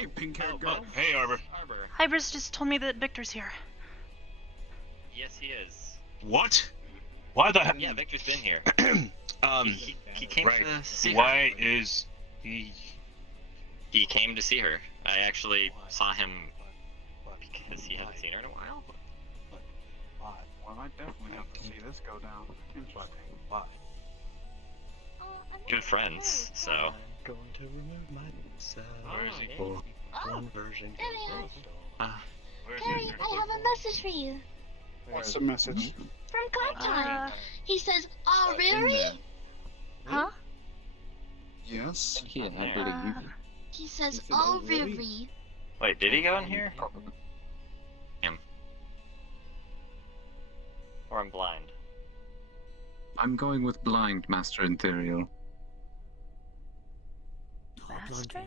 Hey, pink-haired girl. Hey, Arbor. Hybris just told me that Victor's here. Yes, he is. What? Why the heck? Yeah, Victor's been here. He came right. to see her. Why is he? He came to see her. I actually saw him because he hasn't seen her in a while. Well, I definitely have to see this go down. Interesting. Why? Good friends, so. I'm going to remove myself. Where is he? For Oh, conversion. there we are. Where's Gary, he? I have a message for you. What's the message? From Contact. He says, oh, really? Huh? Yes. He says, oh, really? Wait, did he go in here? Him. Or I'm blind. I'm going with blind, Master Ethereal. Master?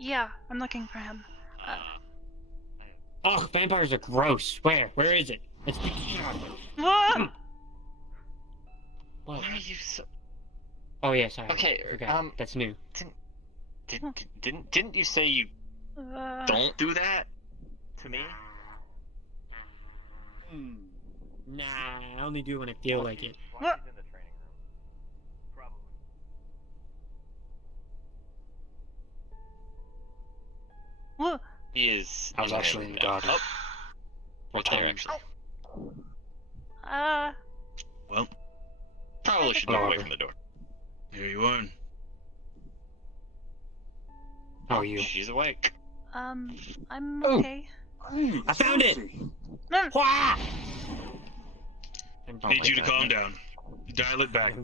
Yeah, I'm looking for him. Oh, vampires are gross. Where? Where is it? It's What? What? Why are you so... Oh yeah, sorry. Okay, Forgot. That's new. Didn't you say you don't do that to me? Nah, I only do it when I feel like it. What? He's in the training room. Probably. What? He is. I was actually in the garden. Oh, right there, actually. Well, Probably should move away from the door. here you are. How are you? She's awake. I'm Oh. okay. Hey, I found it! Chelsea. No. Wah! I need you to calm down. Dial it back.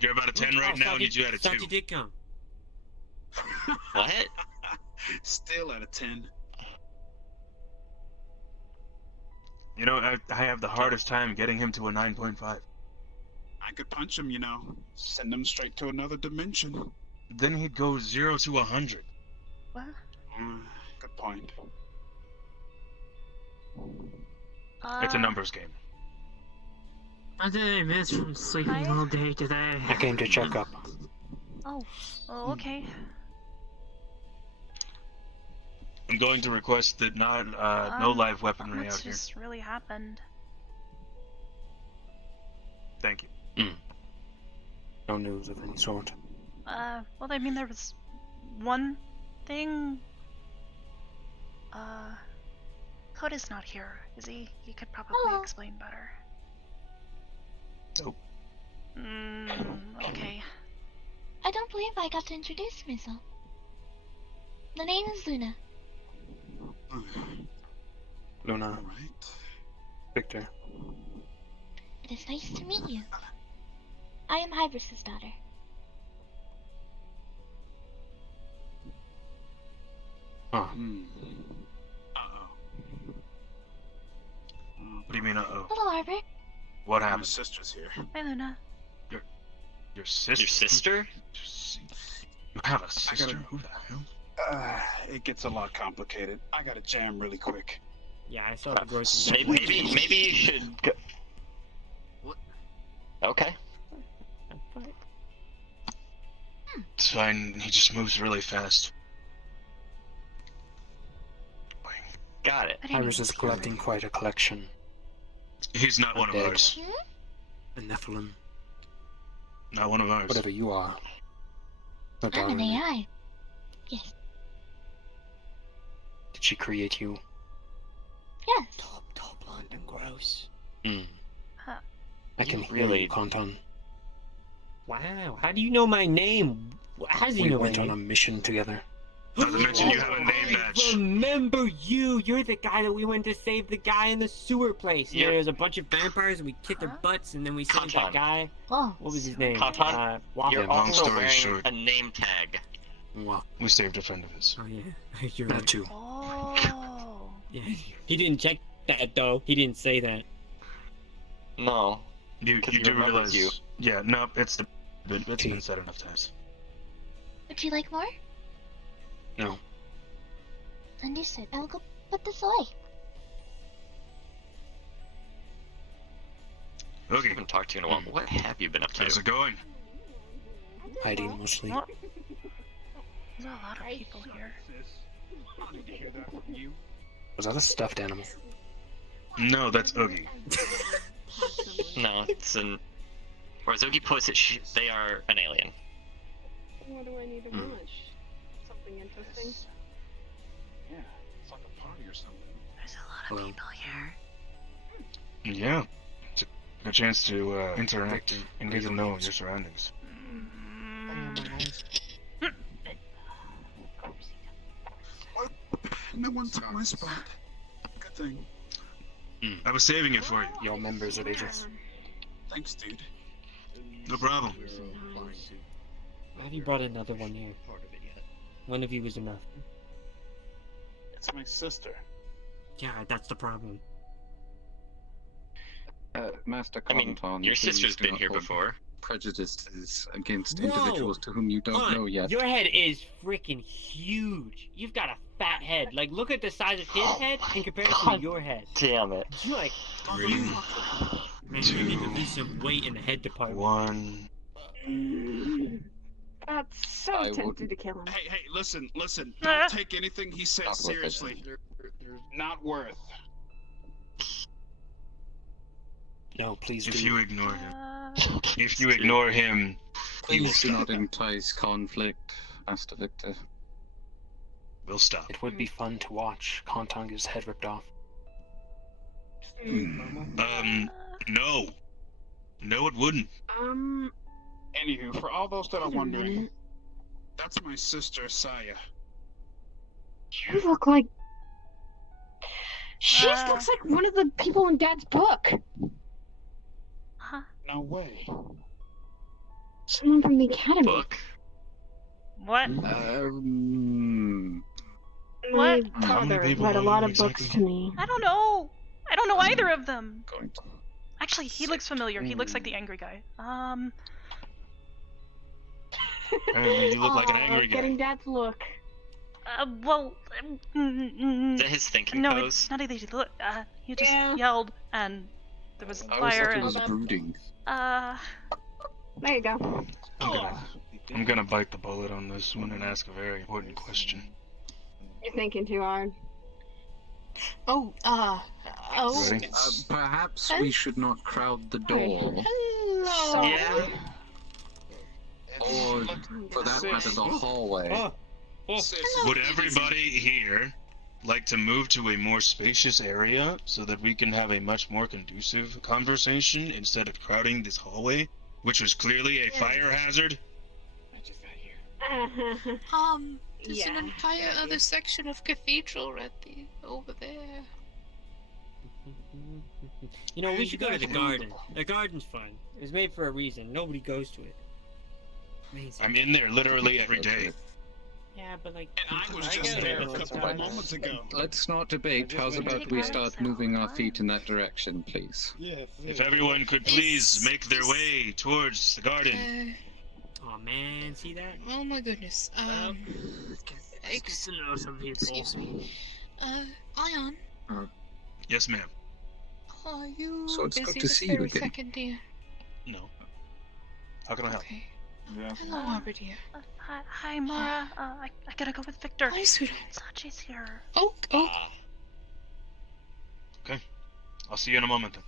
You're about a 10 right now. I need you at a 2. Thought you did come. What? Still at a 10. You know, I have the hardest time getting him to a 9.5. I could punch him, you know. Send him straight to another dimension. Then he'd go 0 to 100. What? Good point. It's a numbers game. I did I miss from sleeping all day today? I came to check up. Oh, okay. I'm going to request that no live weaponry What's out here. just really happened? Thank you. No news of any sort. Well, I mean, there was one thing. Coda's not here, is he? He could probably Hello. explain better. Nope. Okay. I don't believe I got to introduce myself. The name is Luna. Luna, Alright. Victor. It is nice to meet you. I am Hybris's daughter. Oh, Uh-oh. What do you mean, uh-oh? Hello, Arbor. What My happened? sister's here. Hi, Luna. Your sister? Your sister? You have a sister? Who the hell? It gets a lot complicated. I gotta jam really quick. Yeah, I saw the groceries. Maybe you should go. What? Okay. It's fine. He just moves really fast. Got it. I didn't Iris even is see collecting quite a collection. He's not one of Dead. ours. A Nephilim. Not one of ours. Whatever you are. No I'm an doubt. AI. Yes. Did she create you? Yes. Tall, blonde, and gross. Huh. I can You hear really- you, Conton. Wow, how do you know my name? How does he We know my went on name? a mission together. Not to mention you have a name match. I remember you. You're the guy that we went to save the guy in the sewer place. Yeah, Yep. there's a bunch of vampires and we kicked their butts and then we saved that Conton. guy. Oh. What was his name? Conton? Waffle. You're Yeah, long also story wearing short. a name tag. Well, We saved a friend of his. Oh yeah, you're that right. too. Oh. Yeah, he didn't check that though. He didn't say that. No. You 'Cause do he remembers realize? you. Yeah, no, it's been said enough times. Would you like more? No. Understood. I'll go put this away. I Okay, haven't talked to you in a while. What have you been up to? how's it going? Hiding mostly. What? There's a lot of people here. I don't need to hear that from you. Was that a stuffed animal? No, that's Oogie. No, it's an. Or as Oogie puts it, they are an alien. What do I need to watch? Something interesting? Yeah, it's like a party or something. There's a lot Hello. of people here. Yeah. It's a chance to interact and get to know your surroundings. No one took my spot. Good thing. I was saving it for you. Y'all members of Aegis. Thanks, dude. No problem. Why have you brought another one here? One of you was enough. It's my sister. Yeah, that's the problem. Master I mean, Conton, your please sister's do been not here hold before. Prejudices against Whoa! individuals to whom you don't know yet. Your head is freaking huge. You've got a fat head. Like, look at the size of his head in comparison to your head. Damn it. You're like, Three, man, you need to lose some weight in the head department. 1. That's so I tempted wouldn't. to kill him. Hey, listen. Don't take anything he says Not worth it. seriously. Not worth. No, please If do. you ignore him. If you ignore him, he will Please do stop. not entice conflict, Master Victor. We'll stop. It would be fun to watch Konton get his head ripped off. No. No, it wouldn't. Anywho, for all those that are Wait a wondering, minute. that's my sister, Saya. You look like. She Uh. looks like one of the people in Dad's book. Huh? No way. Someone from the academy. Book. What? My What? father people read a know lot of exactly. books to me. I don't know. I don't know either of them. Going to. Actually, he looks familiar. He looks like the angry guy. You look like an Aw, angry guy. Getting Dad's look. Well, Is that his thinking no, pose? it's not easy to look. He just Yeah. yelled, and there was I was fire, thought it was and brooding. There you go. I'm gonna bite the bullet on this one and ask a very important question. You're thinking too hard. Ready? Perhaps we should not crowd the door, Yeah. or for that matter, the hallway. Would everybody here like to move to a more spacious area so that we can have a much more conducive conversation instead of crowding this hallway, which was clearly a fire hazard? There's an Yeah. entire other section of cathedral right over there. You know, we should go to the garden. The garden's fun. It was made for a reason. Nobody goes to it. Amazing. I'm in there literally every day. Yeah, but like. And I was just there a couple of moments ago. Let's not debate. How's about we start moving our feet in that direction, please? If everyone could please make their way towards the garden. Oh man, see that? Oh my goodness. It's to know some people. Excuse me. Ion, Yes, ma'am. are you So it's good busy to this see you very again. second, dear? No. How can I help? Okay. Yeah. Hello, Arbor, dear. Hi, Mora. I gotta go with Victor. Hi, sweetheart. Sachi's here. Oh. I'll see you in a moment then.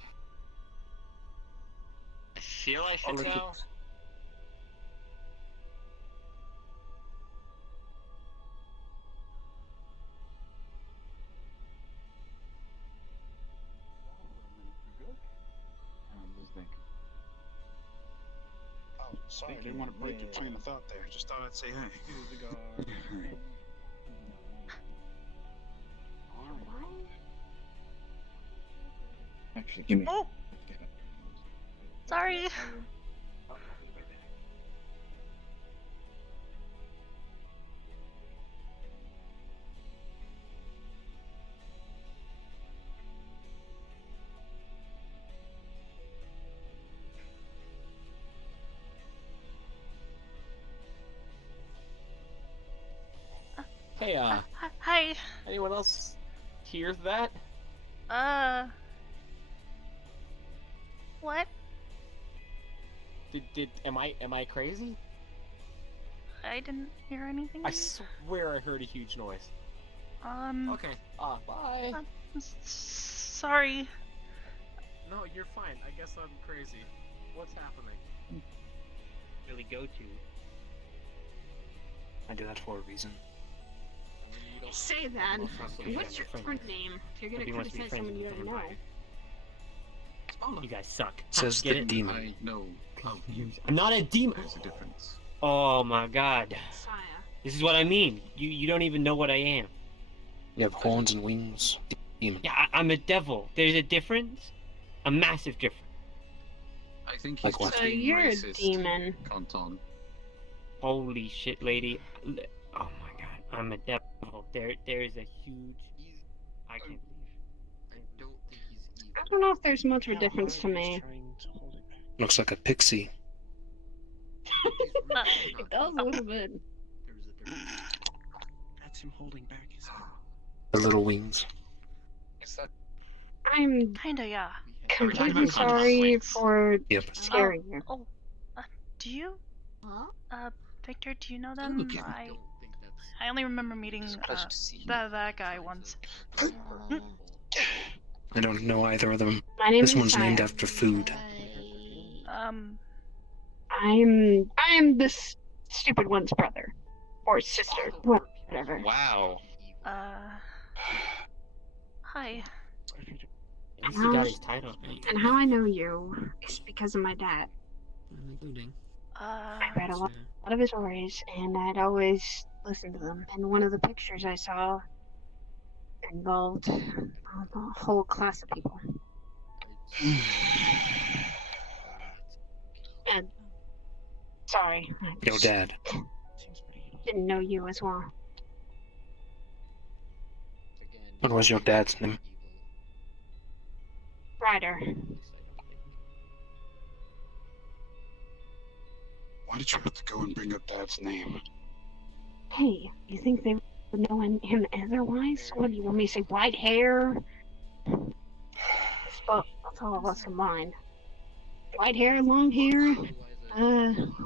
I feel I should go. Oh, sorry, I didn't want to break your train of thought there. Just thought I'd say hey. Actually, give me. Oh, sorry. Hey, Hi. anyone else hear that? What? Am I crazy? I didn't hear anything. I swear I heard a huge noise. Okay. Bye. Sorry. No, you're fine. I guess I'm crazy. What's happening? Really go to. I do that for a reason. Say that. What's your name? If you're gonna criticize someone you already know. You guys suck. Says Get the it? demon. I know. I'm not a demon. There's a difference. Oh my god. Saya. This is what I mean. You don't even know what I am. You have horns and wings. Demon. Yeah, I'm a devil. There's a difference. A massive difference. I think he's Like what? just So being you're a racist, demon. Canton. Holy shit, lady. Oh my god. I'm a devil. There is a huge... I can't believe. I don't know if there's much of a difference to me. Looks like a pixie. It does a little bit. That's him holding back his head. The little wings. I'm Kinda, yeah. completely sorry for Yep. scaring you. Do you? Huh? Victor, do you know them? I only remember meeting that guy once. I don't know either of them. My name This is one's Saya. named after food. I'm this stupid one's brother. Or sister. Whatever. Wow. Hi. At least he got his title right. And how I know you is because of my dad. I read a lot of his stories, and I'd always listen to them. And one of the pictures I saw involved a whole class of people. And sorry, I Your dad. didn't know you as well. What was your dad's name? Ryder. Why did you have to go and bring up Dad's name? Hey, you think they would know him otherwise? What do you want me to say? White hair? But that's all of us combined. White hair, long hair.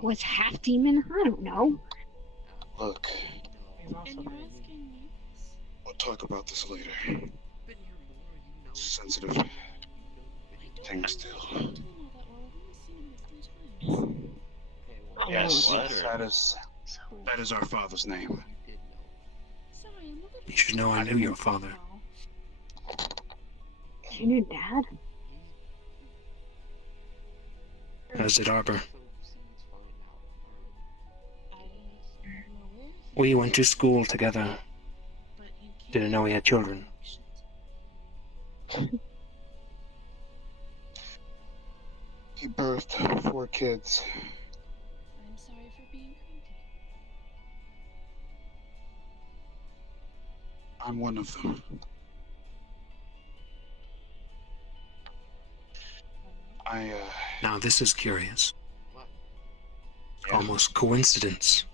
Was half demon? I don't know. Look, we'll talk about this later. Sensitive thing still. Yes, that is our father's name. You should know I knew your father. You knew Dad? As did Arbor. We went to school together. Didn't know he had children. He birthed 4 kids. I'm sorry for being creepy. I'm one of them. Now this is curious. Almost coincidence.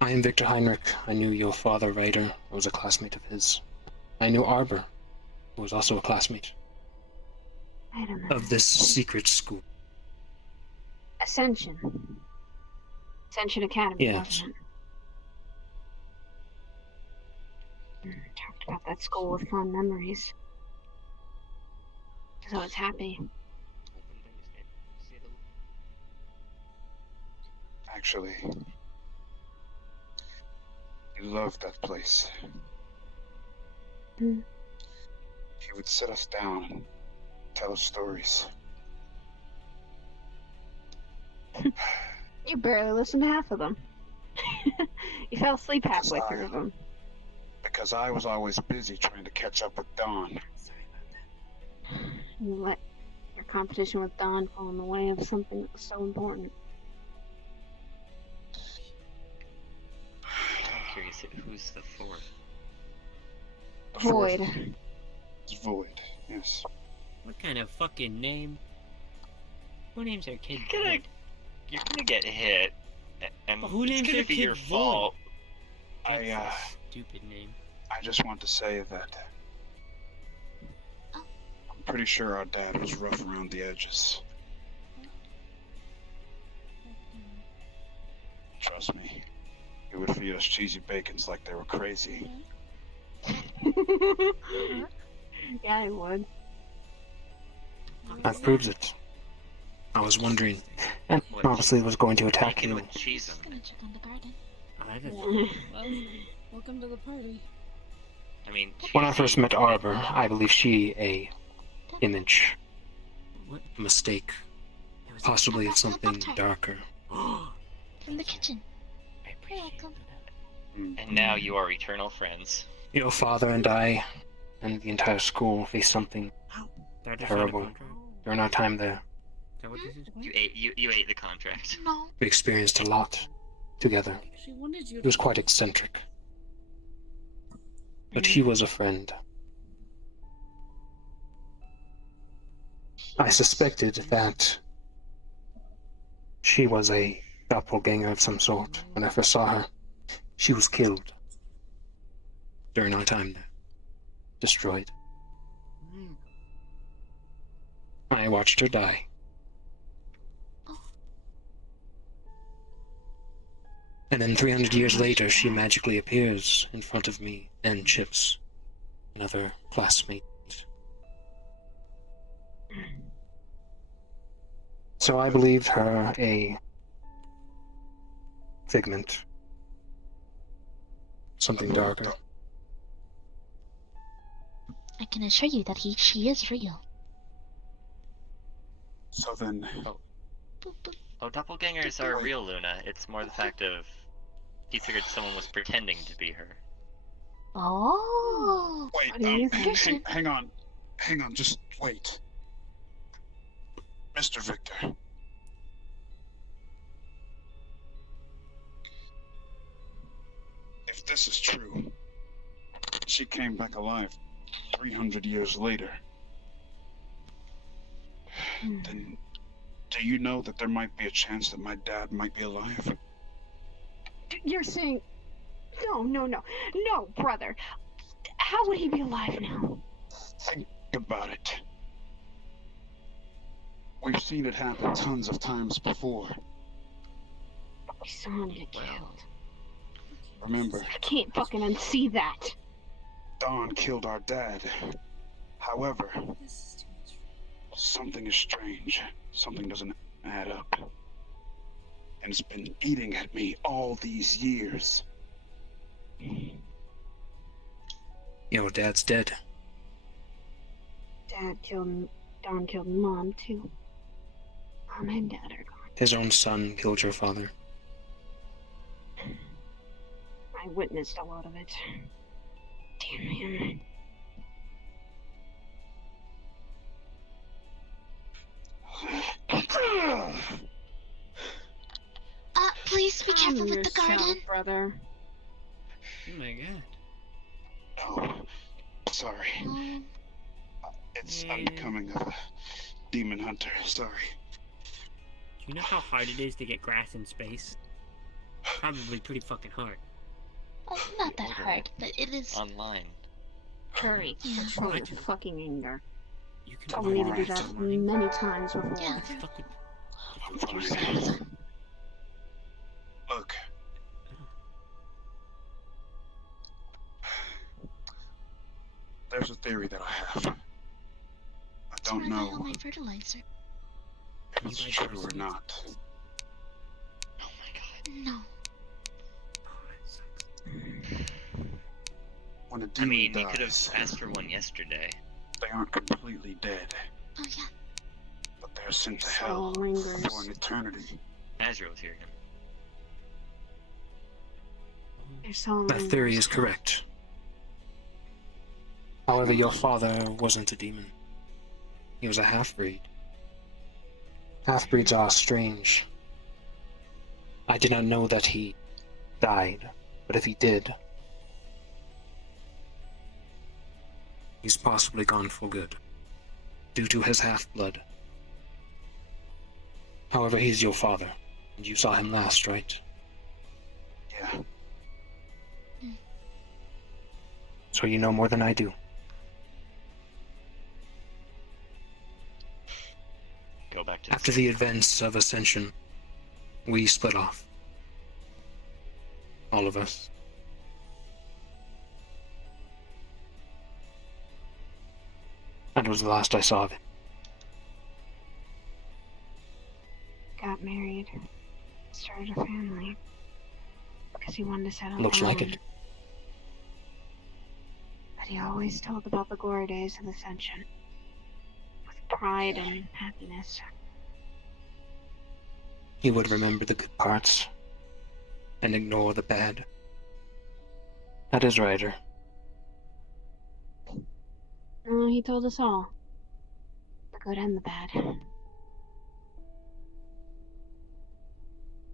I am Victor Heinrich. I knew your father, Ryder. I was a classmate of his. I knew Arbor, who was also a classmate. Wait a minute. Of this secret school. Ascension. Ascension Academy, Yes. wasn't it? Talked about that school with fond memories. So I was happy. Actually, he loved that place. Hmm. He would sit us down and tell us stories. You barely listened to half of them. You fell asleep halfway through them. Because I was always busy trying to catch up with Dawn. You let your competition with Dawn fall in the way of something that was so important. I'm curious who's the 4th. The fourth Void. is Void, yes. What kind of fucking name? Who names their kid You're gonna, Void? you're gonna get hit, and But who it's names gonna their be kid your Void? fault. That's I a stupid name. just want to say that I'm pretty sure our dad was rough around the edges. Trust me, he would feed us cheesy bacons like they were crazy. Yeah, I would. That proves it. I was wondering, and honestly was going to attack Bacon you. with cheese Just in gonna check on the garden. Well, welcome to the party. I mean, When I cheesy- first met Arbor, I believe she a image. What? A mistake. Possibly of something darker. From the kitchen. I You're appreciate welcome. that. And now you are eternal friends. Your father and I, and the entire school, faced something Did I just sign a terrible contract? during our time there. Is that what this is? You ate the contract. No. We experienced a lot together. She wanted you He was quite eccentric. But he was a friend. I suspected that she was a doppelganger of some sort when I first saw her. She was killed during our time there. Destroyed. I watched her die. And then 300 years later, she magically appears in front of me and Chips, another classmate. So I believed her a figment. Something darker. I can assure you that she is real. So then, Boop, boop. Oh, doppelgangers are real, Luna. It's more the fact of he figured someone was pretending to be her. Oh. wait, What do you think? hang on, just wait. Mr. Victor. If this is true, she came back alive 300 years later. Then, do you know that there might be a chance that my dad might be alive? You're saying... No, brother. How would he be alive now? Think about it. We've seen it happen tons of times before. We saw him get killed. Remember, I can't fucking unsee that. Dawn killed our dad. However, something is strange. Something doesn't add up. And it's been eating at me all these years. Your dad's dead. Dawn killed Mom, too. Mom and Dad are gone. His own son killed your father. I witnessed a lot of it. Damn him. Please be careful Calm with the yourself, garden. brother. Oh my god. Oh, sorry. It's Yeah. unbecoming of a demon hunter. Sorry. Do you know how hard it is to get grass in space? Probably pretty fucking hard. Well, not that hard, but it is. Online. Hurry. Control your fucking anger. You can Told me to do Alright. that many times before. Yeah. fucking I'm fine. Look. There's a theory that I have. I don't Rely on know my fertilizer. if it's true or not. Oh my god. No. When a I demon mean, you could have dies, asked for one yesterday. they aren't completely dead, Oh yeah. but they're sent to Soul hell lingers. for an eternity. Azrael was here. Your soul That lingers. theory is correct. However, your father wasn't a demon. He was a half-breed. Half-breeds are strange. I did not know that he died, but if he did, he's possibly gone for good, due to his half-blood. However, he's your father, and you saw him last, right? Yeah. So you know more than I do. go back to. After the events of Ascension, we split off. All of us. That was the last I saw of it. Got married. Started a family. Because he wanted to settle Looks down. like it. But he always told about the glory days of Ascension. With pride and happiness. He would remember the good parts and ignore the bad. That is Ryder. No, he told us all. The good and the bad.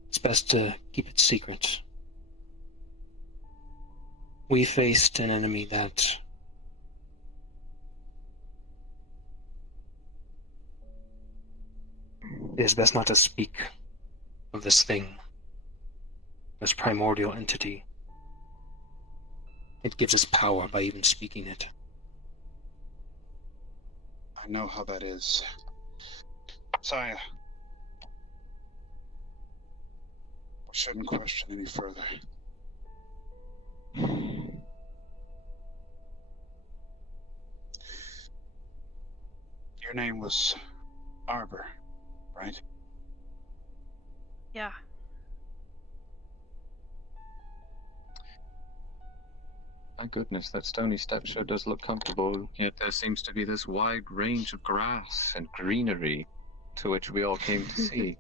It's best to keep it secret. We faced an enemy that it is best not to speak of this thing, this primordial entity. It gives us power by even speaking it. I know how that is. Saya. I shouldn't question any further. Your name was Arbor, right? Yeah. My goodness, that stony step sure does look comfortable, yet there seems to be this wide range of grass and greenery to which we all came to see.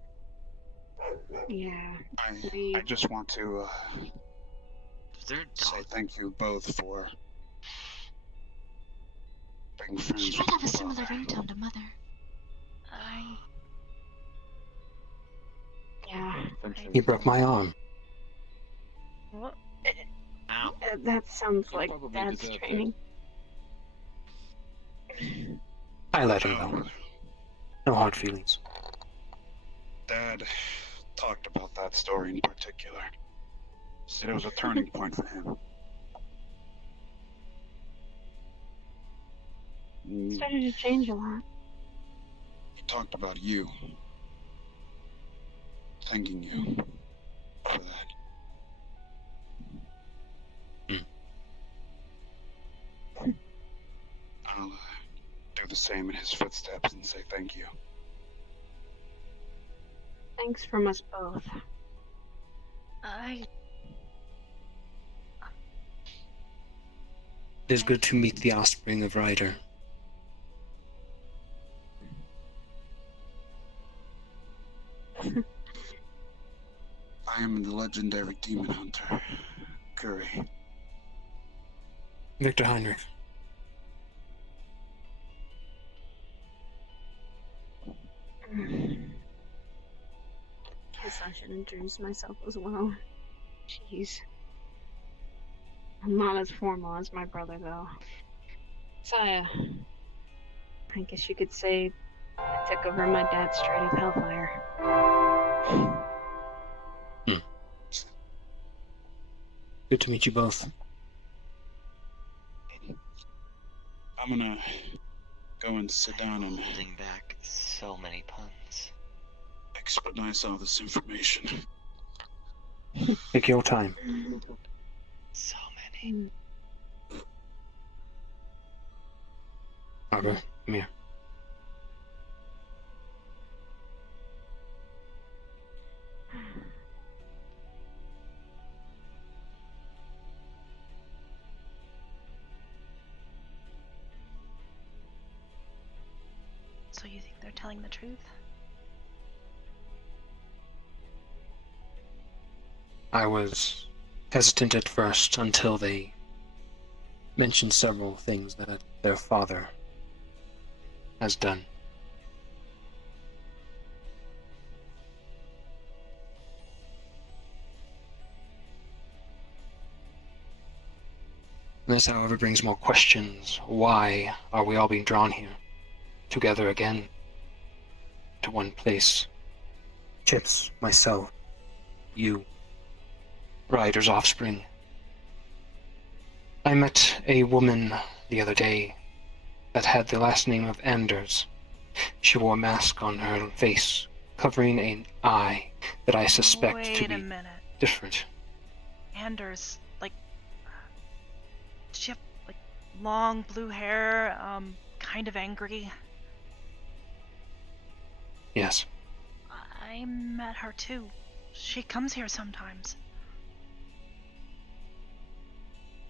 Yeah. I just want to Is there a say dog? thank you both for being friends She with might have a my similar father. ringtone to Mother. Yeah. He broke my arm. What? Ow. That sounds You like probably Dad's deserve training. I let him know. No hard feelings. Dad talked about that story in particular. Said it was a turning point for him. Started to change a lot. He talked about you. Thanking you for that. I'll do the same in his footsteps and say thank you. Thanks from us both. It is good to meet the offspring of Ryder. I am the legendary demon hunter, Curry. Victor Heinrich. Guess I should introduce myself as well. Jeez. I'm not as formal as my brother, though. Saya. I guess you could say I took over my dad's trade of hellfire. Good to meet you both. I'm gonna go and sit down and Holding back so many puns. expedite all this information. Take your time. So many. Arbor, come here. So you think they're telling the truth? I was hesitant at first until they mentioned several things that their father has done. This, however, brings more questions. Why are we all being drawn here? Together again? To one place? Chips, myself, you, Ryder's offspring. I met a woman the other day that had the last name of Anders. She wore a mask on her face, covering an eye that I suspect to Wait be a minute. different. Anders, like, did she have, like, long blue hair, kind of angry? Yes. I met her too. She comes here sometimes.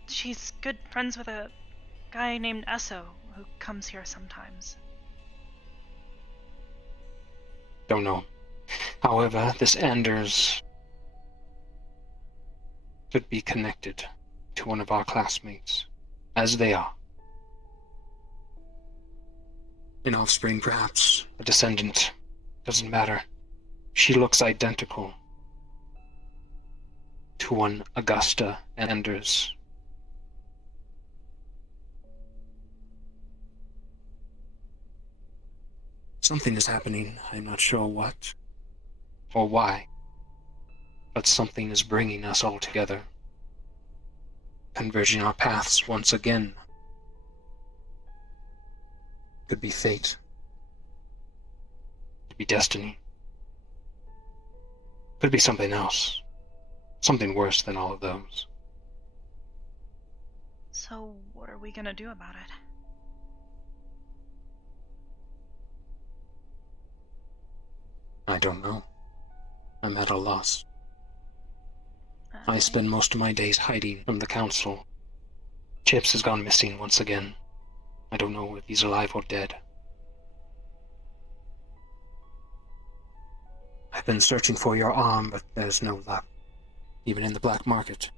She's good friends with a guy named Esso who comes here sometimes. Don't know. However, this Anders could be connected to one of our classmates, as they are. An offspring, perhaps, a descendant. Doesn't matter. She looks identical to one Augusta Anders. Something is happening. I'm not sure what or why, but something is bringing us all together, converging our paths once again. Could be fate. Could be destiny. Could be something else. Something worse than all of those. So, what are we gonna do about it? I don't know. I'm at a loss. I spend most of my days hiding from the council. Chips has gone missing once again. I don't know if he's alive or dead. I've been searching for your arm, but there's no luck, even in the black market.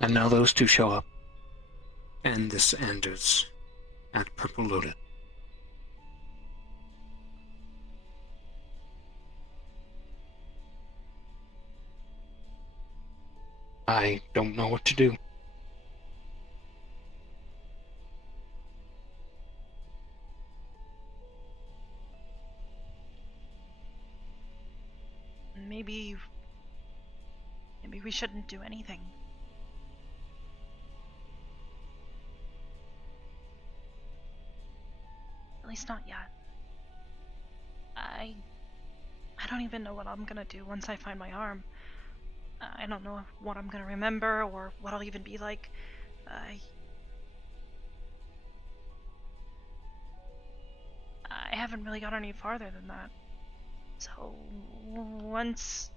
And now those two show up, and this Anders at Purple Lotus. I don't know what to do. Maybe we shouldn't do anything. At least not yet. I don't even know what I'm gonna do once I find my arm. I don't know what I'm gonna remember or what I'll even be like. I haven't really got any farther than that. So once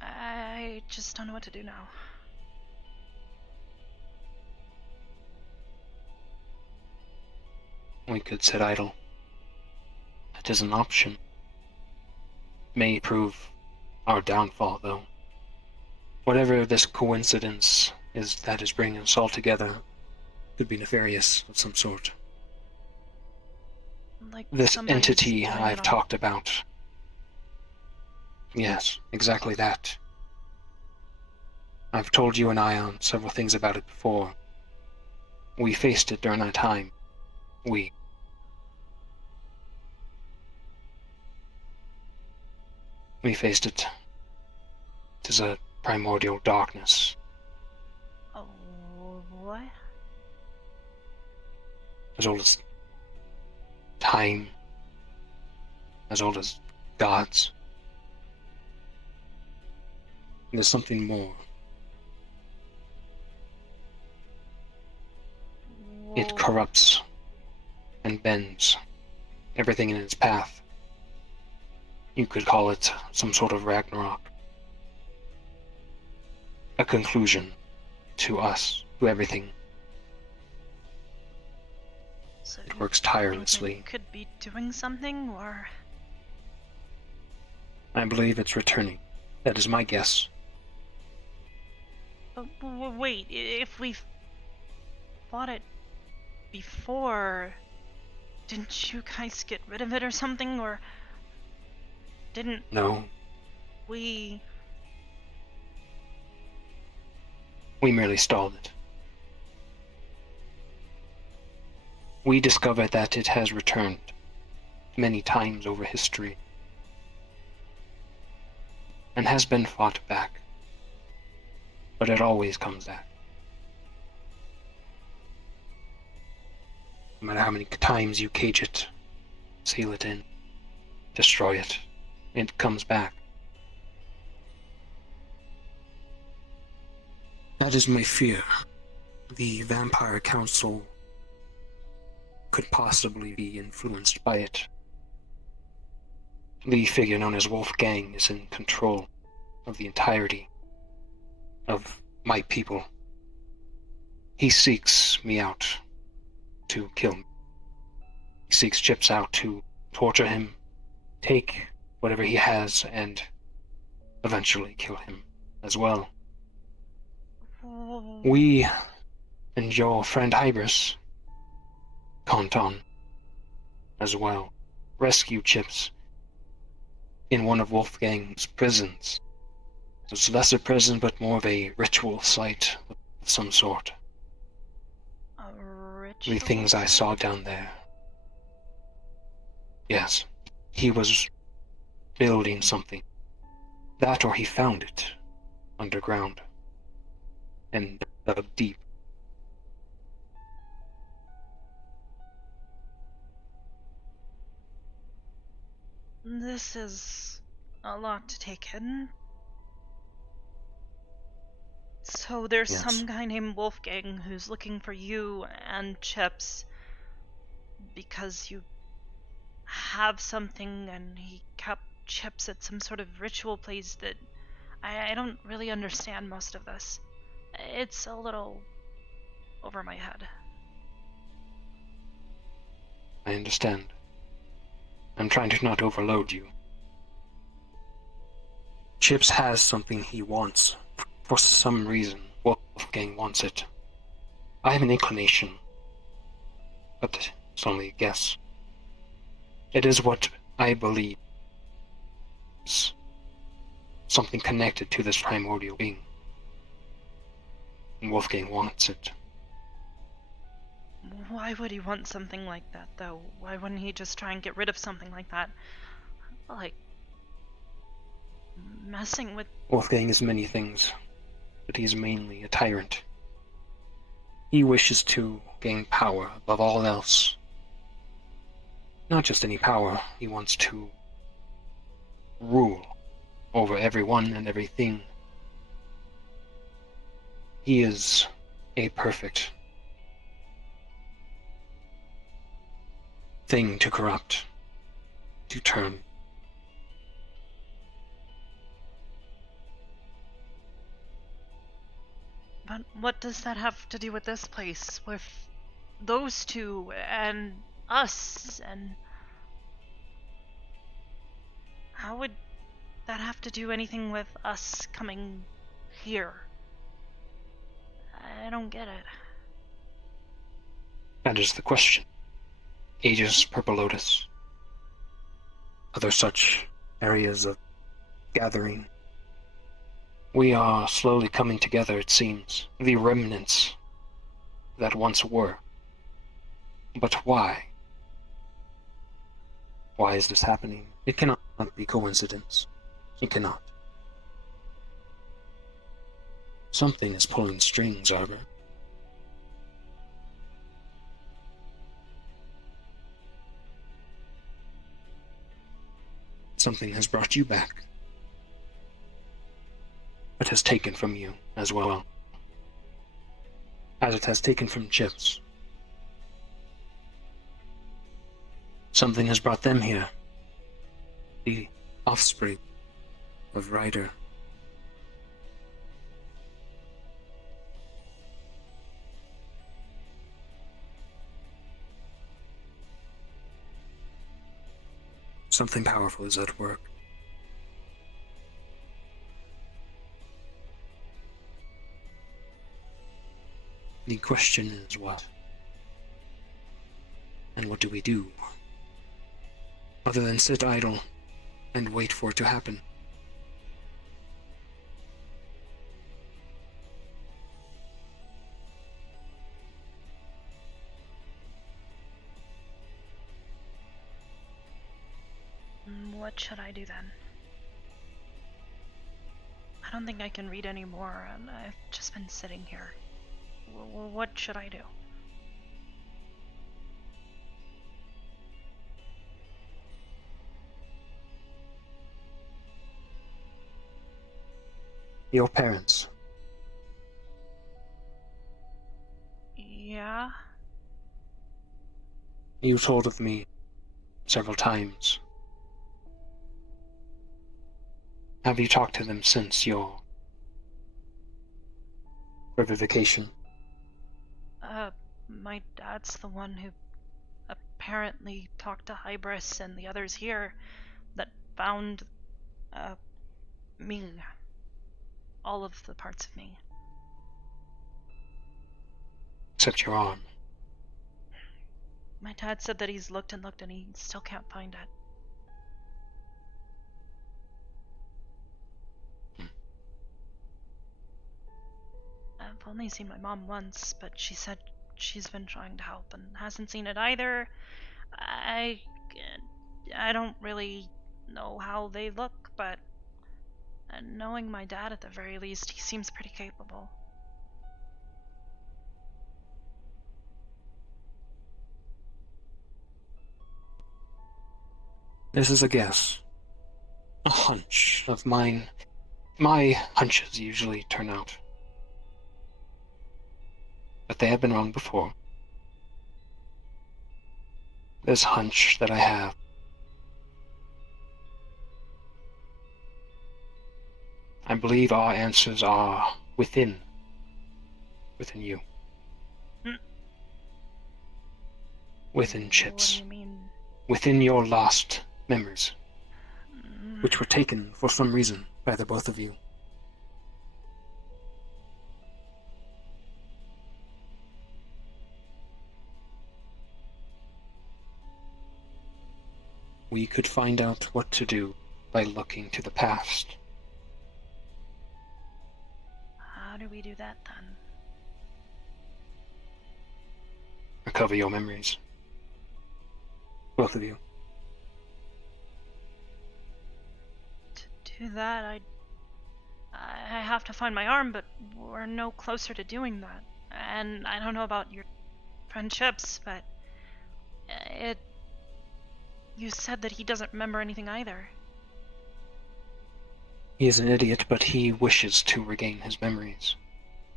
I just don't know what to do now. We could sit idle. It is an option. May prove our downfall, though. Whatever this coincidence is that is bringing us all together could be nefarious of some sort. Like This somebody's entity doing I've it on- talked about. Yes, exactly that. I've told you and Ion several things about it before. We faced it during our time. We faced it. It is a primordial darkness. Oh, what? As old as time. As old as gods. And there's something more. It corrupts and bends everything in its path. You could call it some sort of Ragnarok. A conclusion to us, to everything. So It you works think tirelessly. they could be doing something, or I believe it's returning. That is my guess. wait, if we fought it before, didn't you guys get rid of it or something, or didn't No, we? we merely stalled it. we discovered that it has returned many times over history and has been fought back, but it always comes back. No matter how many times you cage it, seal it in, destroy it, it comes back. That is my fear. The Vampire Council could possibly be influenced by it. The figure known as Wolfgang is in control of the entirety of my people. He seeks me out to kill me. He seeks Chips out to torture him, take whatever he has, and eventually kill him as well. We and your friend Hybris count on as well. Rescue Chips in one of Wolfgang's prisons. It's a lesser prison, but more of a ritual site of some sort. A ritual The things I saw down there. Yes, he was building something. That or he found it underground and dug deep. This is a lot to take in. So there's Yes. some guy named Wolfgang who's looking for you and Chips because you have something, and he kept Chips at some sort of ritual place that I don't really understand most of this. It's a little over my head. I understand. I'm trying to not overload you. Chips has something he wants. For some reason, Wolfgang wants it. I have an inclination, but it's only a guess. It is what I believe is something connected to this primordial being. And Wolfgang wants it. Why would he want something like that, though? Why wouldn't he just try and get rid of something like that? Like, messing with... Wolfgang is many things, but he is mainly a tyrant. He wishes to gain power above all else. Not just any power, he wants to rule over everyone and everything. He is a perfect thing to corrupt, to turn. But what does that have to do with this place? With those two and us and... How would that have to do anything with us coming here? I don't get it. That is the question. Aegis, Purple Lotus, other such areas of gathering. We are slowly coming together, it seems. The remnants that once were. But why? Why is this happening? It cannot be coincidence. It cannot. Something is pulling strings, Arbor. Something has brought you back, but has taken from you as well, as it has taken from Chips. Something has brought them here, the offspring of Ryder. Something powerful is at work. The question is what? And what do we do? Other than sit idle and wait for it to happen. What should I do then? I don't think I can read anymore, and I've just been sitting here. What should I do? Your parents. Yeah? You told of me several times. Have you talked to them since your revivication? My dad's the one who apparently talked to Hybris and the others here that found, me. All of the parts of me. Except your arm. My dad said that he's looked and looked and he still can't find it. I've only seen my mom once, but she said she's been trying to help and hasn't seen it either. I don't really know how they look, but knowing my dad at the very least, he seems pretty capable. This is a guess. A hunch of mine. My hunches usually turn out. But they have been wrong before. This hunch that I have. I believe our answers are within you. Within Chips. What do you mean? Within your lost memories, which were taken for some reason by the both of you. We could find out what to do by looking to the past. How do we do that then? Recover your memories. Both of you. To do that, I have to find my arm, but we're no closer to doing that. And I don't know about your friendships, but you said that he doesn't remember anything either. He is an idiot, but he wishes to regain his memories.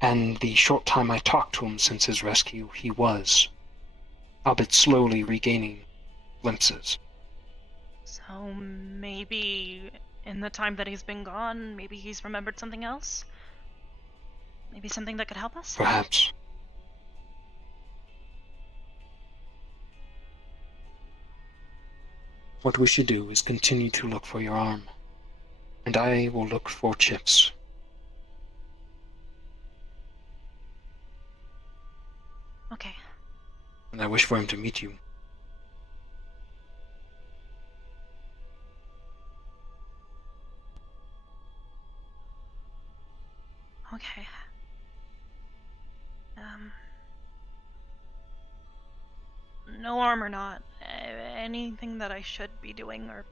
And the short time I talked to him since his rescue, he was, albeit slowly, regaining glimpses. So maybe in the time that he's been gone, maybe he's remembered something else? Maybe something that could help us? Perhaps. What we should do is continue to look for your arm, and I will look for Chips. Okay. And I wish for him to meet you. Okay. No arm or not, anything that I should be doing or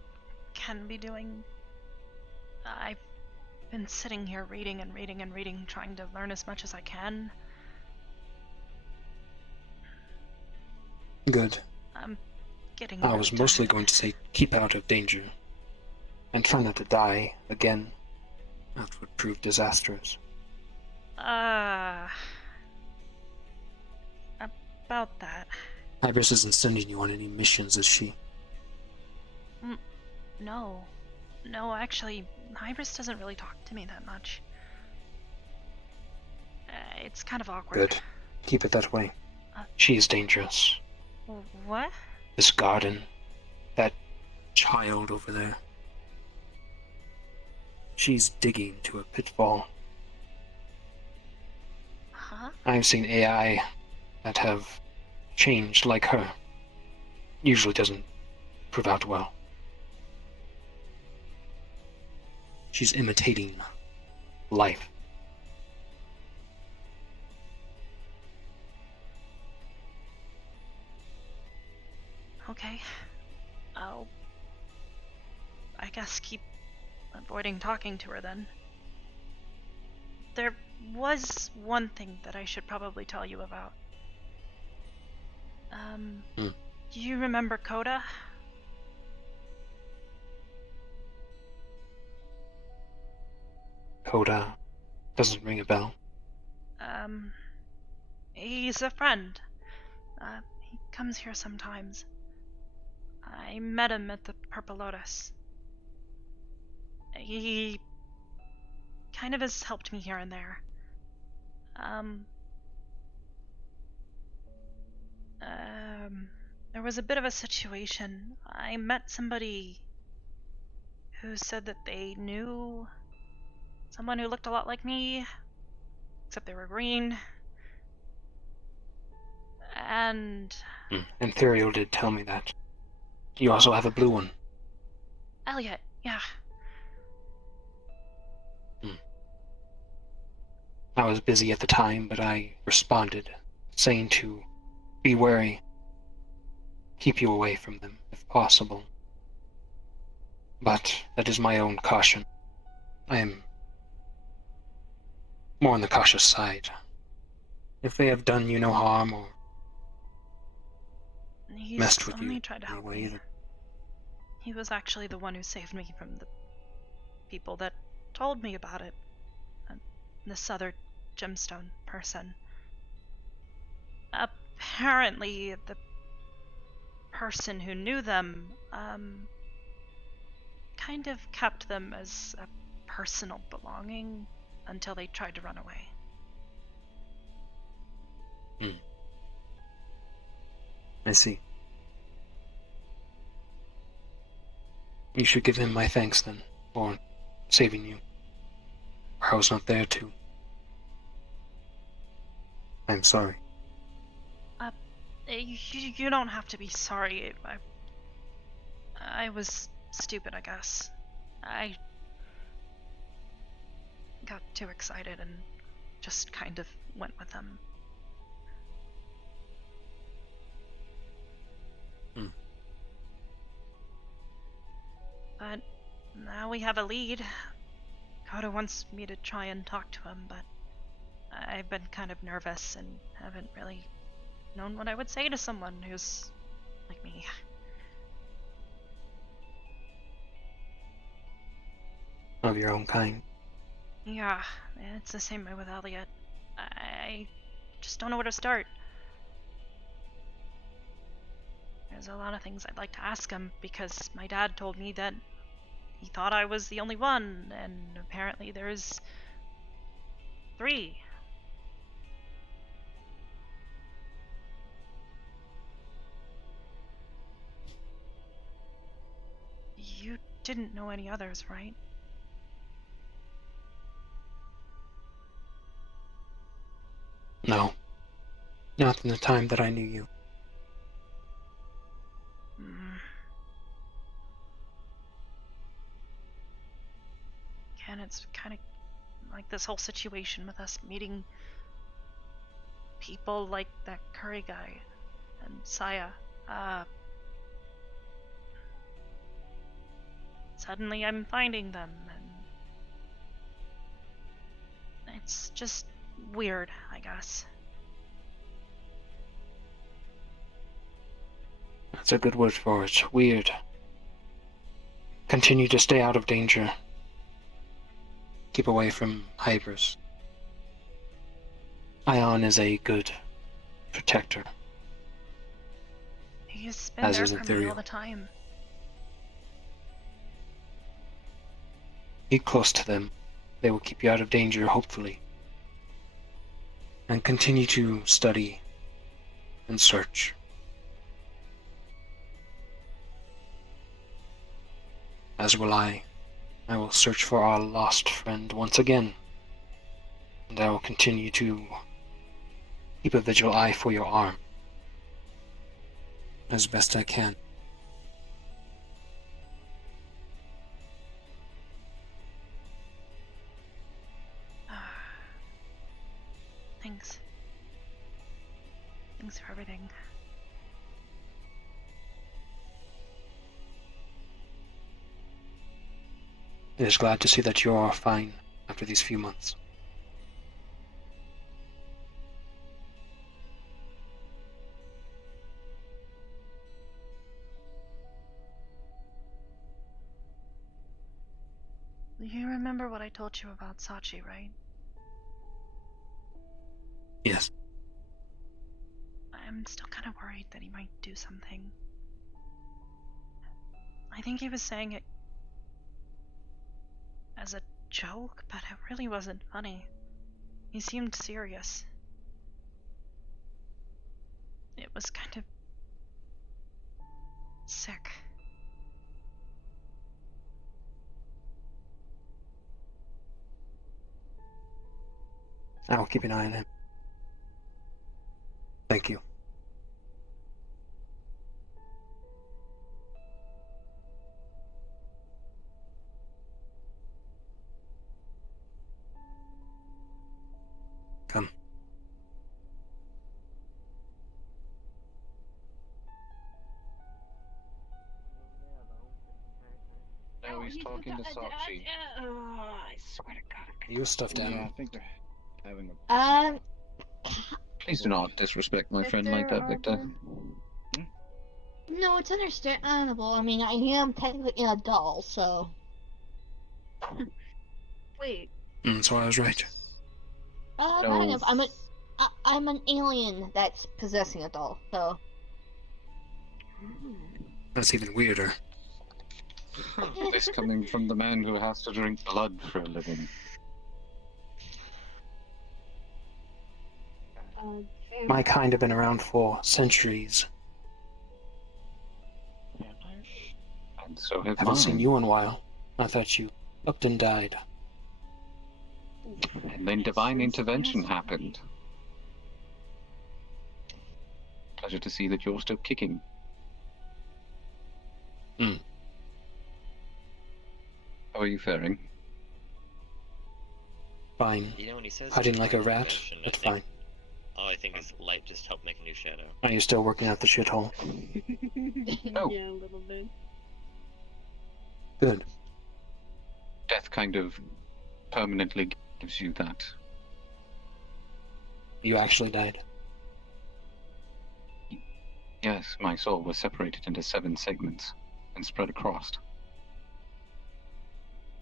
can be doing, I've been sitting here reading and reading and reading, trying to learn as much as I can. Good. I'm getting I was really mostly tired. going to say keep out of danger. And try not to die again. That would prove disastrous. About that. Hybris isn't sending you on any missions, is she? No. No, actually, Hybris doesn't really talk to me that much. It's kind of awkward. Good. Keep it that way. She is dangerous. What? This garden. That child over there. She's digging to a pitfall. Huh? I've seen AI that have changed like her. Usually doesn't prove out well. She's imitating life. Okay. I'll I guess keep avoiding talking to her then. There was one thing that I should probably tell you about. Do you remember Coda? Coda doesn't ring a bell. He's a friend. He comes here sometimes. I met him at the Purple Lotus. He kind of has helped me here and there. There was a bit of a situation. I met somebody who said that they knew someone who looked a lot like me, except they were green. And Ethereal did tell me that. You also have a blue one. Elliot, yeah. I was busy at the time, but I responded, saying to be wary. Keep you away from them, if possible. But that is my own caution. I am more on the cautious side. If they have done you no harm or messed with you tried to help anyway, me. either. He was actually the one who saved me from the people that told me about it. This other gemstone person. Apparently, the person who knew them, kind of kept them as a personal belonging until they tried to run away. I see. You should give him my thanks then, for saving you. Or I was not there to. I'm sorry. You don't have to be sorry. I was stupid, I guess. I got too excited and just kind of went with them. But now we have a lead. Koda wants me to try and talk to him, but I've been kind of nervous and haven't really known what I would say to someone who's like me. Of your own kind. Yeah, it's the same way with Elliot. I just don't know where to start. There's a lot of things I'd like to ask him, because my dad told me that he thought I was the only one, and apparently there's 3. You didn't know any others, right? No. Not in the time that I knew you. And it's kind of like this whole situation with us meeting people like that Curry guy and Saya. Suddenly I'm finding them, and it's just weird, I guess. That's a good word for it. Weird. Continue to stay out of danger. Keep away from Hybris. Ion is a good protector. He's been As there is for me Ethereal. all the time. Be close to them. They will keep you out of danger, hopefully. And continue to study and search. As will I. I will search for our lost friend once again. And I will continue to keep a vigilant eye for your arm. As best I can. Thanks. Thanks for everything. It is glad to see that you are fine after these few months. You remember what I told you about Sachi, right? Yes. I'm still kind of worried that he might do something. I think he was saying it as a joke, but it really wasn't funny. He seemed serious. It was kind of sick. I will keep an eye on him. Thank you. Come. Now he's talking to Sachi. I swear to God. You stuff down. Yeah, I think they're having a. Please do not disrespect my friend like that, Victor. No, it's understandable. I mean, I am technically an adult, so. Wait. So I was right. Kind of. I'm an alien that's possessing a doll, so. That's even weirder. This coming from the man who has to drink blood for a living. My kind have been around for centuries. And so have Haven't mine. seen you in a while. I thought you upped and died. And then divine intervention happened. Pleasure to see that you're still kicking. How are you faring? Fine. You know, when he says Hiding like a rat, intervention, but I think fine. all I think is light just helped make a new shadow. Are you still working out the shithole? Oh. Yeah, a little bit. Good. Death kind of permanently gives you that. You actually died. Yes, my soul was separated into 7 segments and spread across.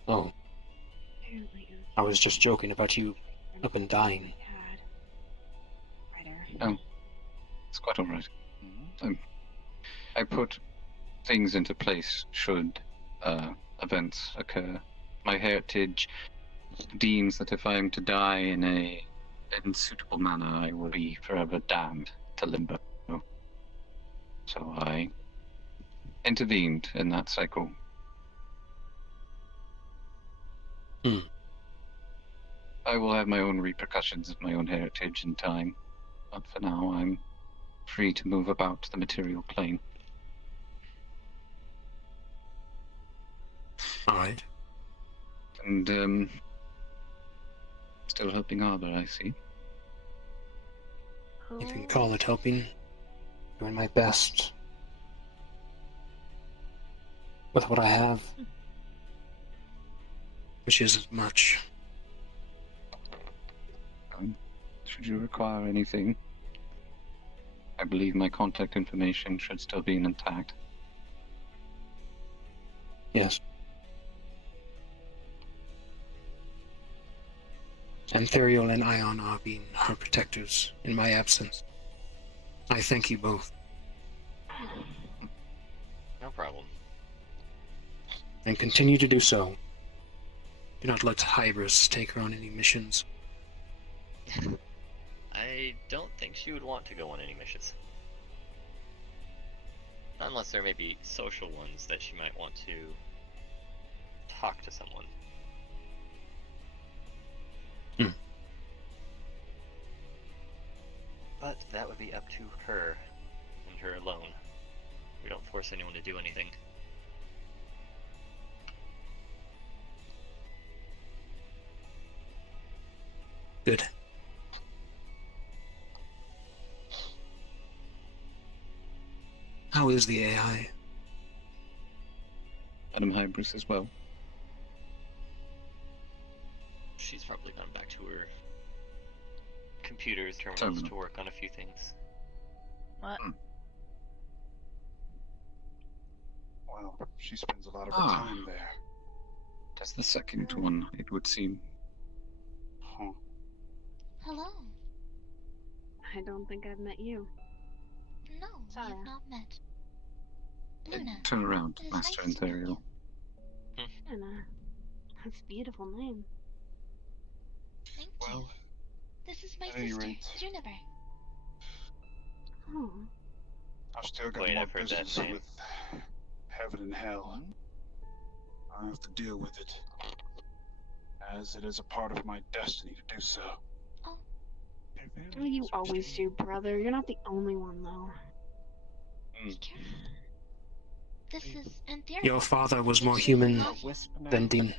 Oh, I was just joking about you up and dying. Oh, it's quite alright. I put things into place should events occur. My heritage deems that if I am to die in a unsuitable manner, I will be forever damned to limbo. So I intervened in that cycle. I will have my own repercussions of my own heritage in time, but for now I'm free to move about the material plane. Alright. And, still helping Arbor, I see. You can call it helping. Doing my best. With what I have. Which isn't much. Should you require anything, I believe my contact information should still be intact. Yes. Antherial and Ion are being her protectors in my absence. I thank you both. No problem. And continue to do so. Do not let Hybris take her on any missions. I don't think she would want to go on any missions. Unless there may be social ones that she might want to talk to someone. But that would be up to her, and her alone. We don't force anyone to do anything. Good. How is the AI? Adam Hybris as well. she's probably gone back to her computer's terminals to work on a few things. What? Well, she spends a lot of her time there. That's the second one, it would seem. Huh. Hello. I don't think I've met you. No, we have not met. Luna. Turn around, it is Master nice to meet Ontario. Luna. That's a beautiful name. Thank Well, you. This is my at any sister, rate- Juniper. Oh. I've still got Wait, more I've heard that business name. with heaven and hell. I have to deal with it, as it is a part of my destiny to do so. Oh, you always do, brother. You're not the only one, though. This is Anthera. Your father was more human than demon.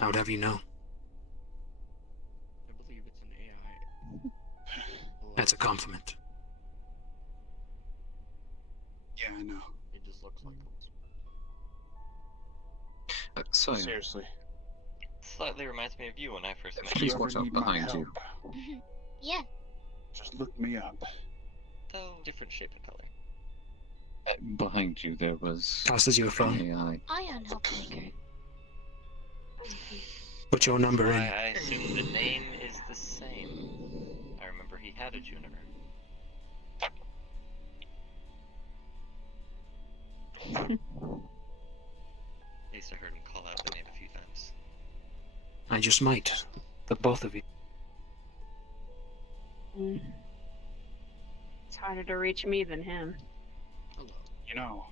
I would have you know. I believe it's an AI. That's a compliment. Yeah, I know. It just looks like Sire, Seriously. Slightly reminds me of you when I first met please you. watch out need my behind you. help, Yeah. just look me up. Though different shape and color. Behind you there was Tosses you a an phone. AI. Ion Helpmaker. Put your number Why, in. I assume the name is the same. I remember he had a Juniper. At least I heard him call out the name a few times. I just might. The both of you. It's harder to reach me than him. You know,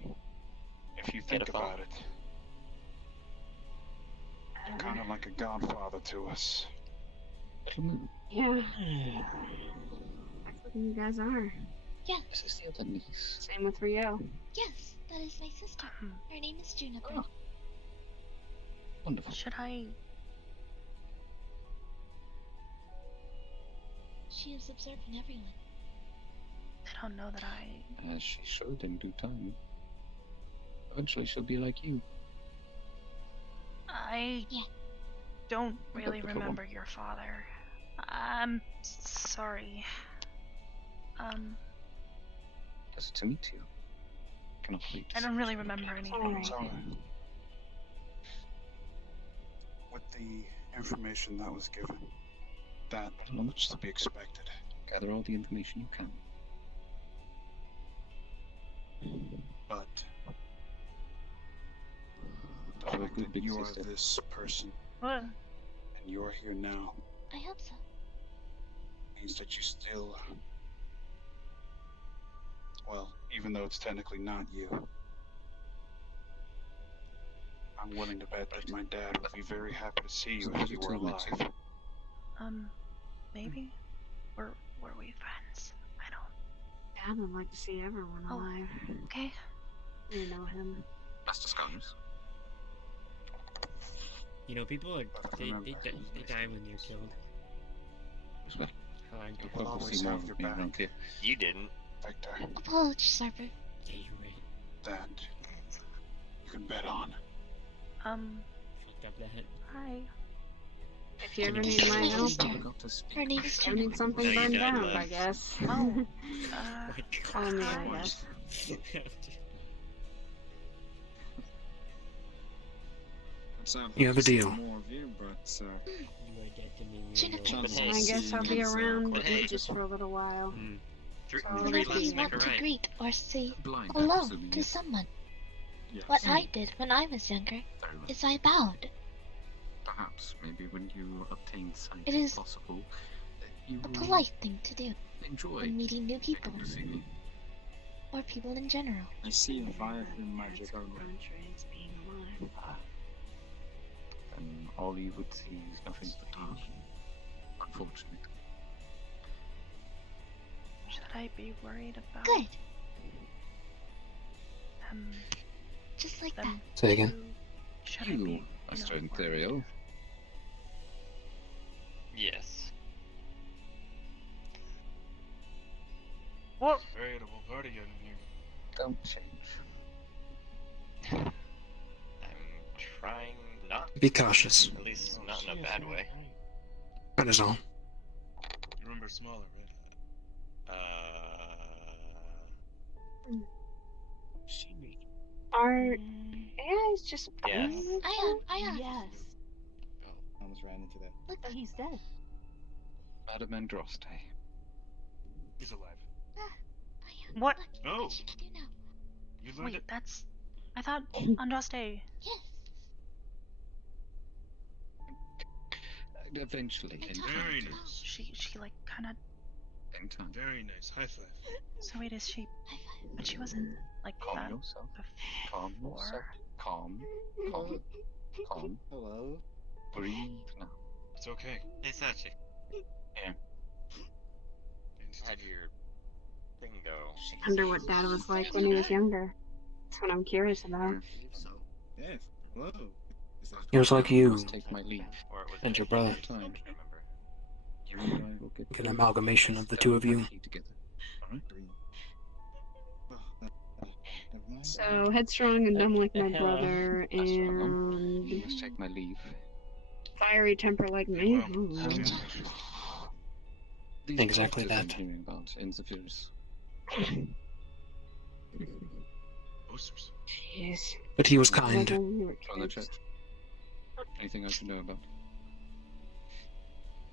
if you Get think a phone. about it, you're kind of like a godfather to us. Yeah. That's what you guys are. Yeah. This is the other niece. Same with Rio. Yes, that is my sister. Her name is Juniper. Oh. Wonderful. Should I? She is observing everyone. I don't know that I. As she should in due time. Eventually she'll be like you. I Yeah. don't really Dr. Philip. remember your father. I'm sorry. Pleasure to meet you. Cannot wait to I see don't really you remember again. anything. So, with the information that was given, that was to be expected. Gather all the information you can. But the Have a fact good that big you are sister. this person What? and you're here now I hope so. means that you still, well, even though it's technically not you, I'm willing to bet that my dad would be very happy to see you if you were alive. Maybe? Were we friends? I don't. Dad would like to see everyone Oh. alive. Okay. You know him. Master Scars. You know, people are they remember. die when they're killed. Well, I you'll We'll probably always see more have of your me back. around here. You didn't. Victor, Apologies, Arbor. Yeah, you're right. that you can bet on. Fucked up that. Hi. If you ever This need is my my help, sister. Forgot to speak. Her name is I Juniper. need something No, you burned died down, last. I guess. Oh. Call me, I guess. You have a deal. You are dead to me. Juniper. But hey, I guess I'll be around But hey. just for a little while. Three, Oh, three Whenever left you to make want a to right. greet or say Blind, hello presuming, to yes. someone, Yes. what I did when I was younger Very well. is I bowed. Perhaps, maybe when you obtain sight, It if is possible, you A will polite thing to do enjoy when meeting new people, coming to see me. or people in general. I see a fire in magic armor. Contracts being alive. And all you would see is nothing but dark. Unfortunately. Should I be worried about Good, them? just like that. Them Say again. too? Should I You, be, Master worried? Ontario, Yes. What? Veritable party in here. don't change. I'm trying not Be cautious. At least not in a bad way. That is all. You remember smaller, right? Are AIs just Yes. playing? Yes. Oh, I almost ran into that. Look, he's dead. Madam Androste. He's alive. What? Oh! What should I do now? You learned Wait, it. that's. I thought Andraste. Yes. Eventually, in Very time. nice. She like kind of. In time. Very nice. High five. So wait, is she? High five. But she wasn't like Calm that yourself. before. Calm yourself. Calm. Calm. Calm. Hello. Breathe now. It's okay. Hey, Sachi. Yeah. How'd your thing go? Wonder what Dad was like when he was younger. That's what I'm curious about. So. Yes. Hello. Is that He was like you Let's take my leave. Or it was and it your brother. I don't remember. You and I will get Like an amalgamation of the two of you. together. Alright? well, never mind. So headstrong and dumb like my Hello. brother, That's what I'm on. and You must take my leave. fiery temper like me. Wow. Ooh. These Exactly posters that. I'm hearing about in the virus. Posters. Jeez. But he was Like kind. when we were On the kids. chat. Anything I should know about?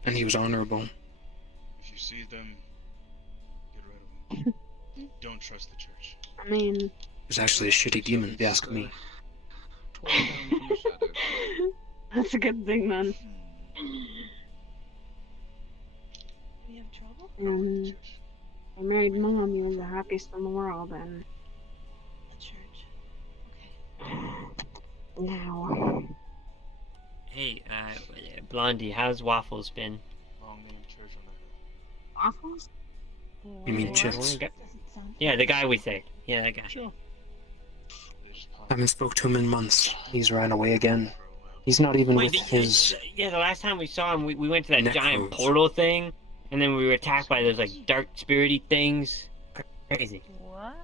And he was honorable. If you see them, get rid of them. Don't trust the church. I mean, He was actually a shitty demon, if you ask me. Torn down from the shadow. that's a good thing then. We have trouble? And I married Mom. He was the happiest in the world, and The church. Okay. now Hey, Blondie, how's Waffles been? Long name church on that. waffles. You mean What? chips? Doesn't sound Yeah, the guy we saved. Yeah, that guy. They just pop Haven't spoke to him in months. He's ran away again. He's not even Wait, with his... yeah, the last time we saw him, we went to that giant Necros. portal thing, and then we were attacked by those like dark spirity things. Crazy. What?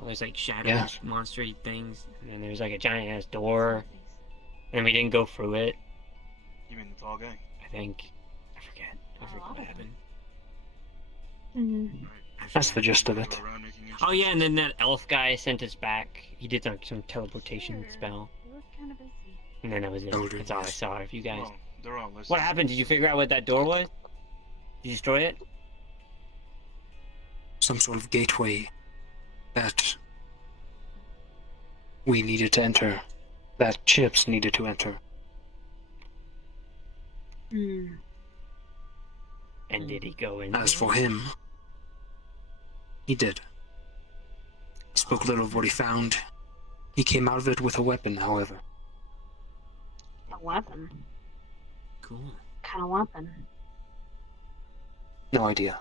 All those like shadow Yeah. monstery things, and then there was like a giant ass door, and we didn't go through it. You mean the tall guy? I think. I forget what happened. Mm. That's the gist of it. Go around making Oh yeah, and then that elf guy sent us back. He did like some teleportation spell, We were kind of busy. and then that was it. Elder, That's all I yes. saw of you guys. Well, they're all listening. What happened? Did you figure out what that door was? Did you destroy it? Some sort of gateway that we needed to enter. That Chips needed to enter. Mm. And did he go in? As for him, he did. He spoke little of what he found. He came out of it with a weapon, however. A weapon. Cool. What kind of weapon? No idea.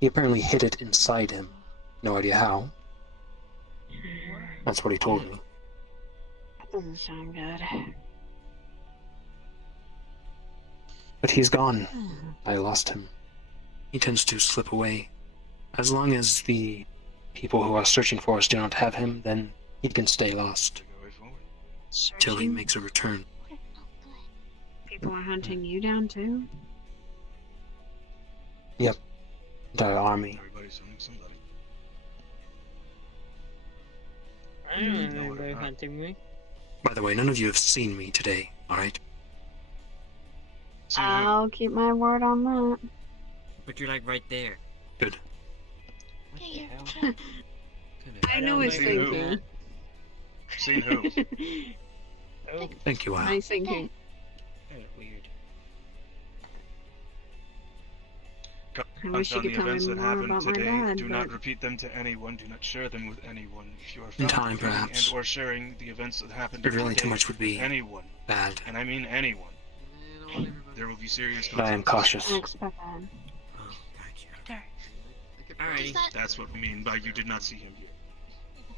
He apparently hid it inside him. No idea how. That's what he told me. That doesn't sound good. But he's gone. I lost him. He tends to slip away. As long as the people who are searching for us do not have him, then he can stay lost Take it way forward. till he Searching? makes a return. Oh, good. People are hunting you down too. Entire army. Everybody's hunting somebody. I don't No, remember we're not. hunting me. By the way, none of you have seen me today, alright? See who? I'll keep my word on that. But you're like right there. Good. What Yeah, the you're hell? trying- I know his See who? thinking. Seen who? Oh, Thank you, Al. Nice thinking. kind of weird. I wish you on could the tell me events that more happened about my today. dad, Do not but- repeat them to anyone. Do not share them with anyone. If you are In found time, repeating perhaps. and or sharing the events that happened Revealing today too much would be with anyone, bad. and I mean anyone, You know what, everybody? there will be serious But I am consequences. cautious. I expect that. Oh, gotcha. There. I could Alrighty. Is that? That's what we mean by you did not see him here.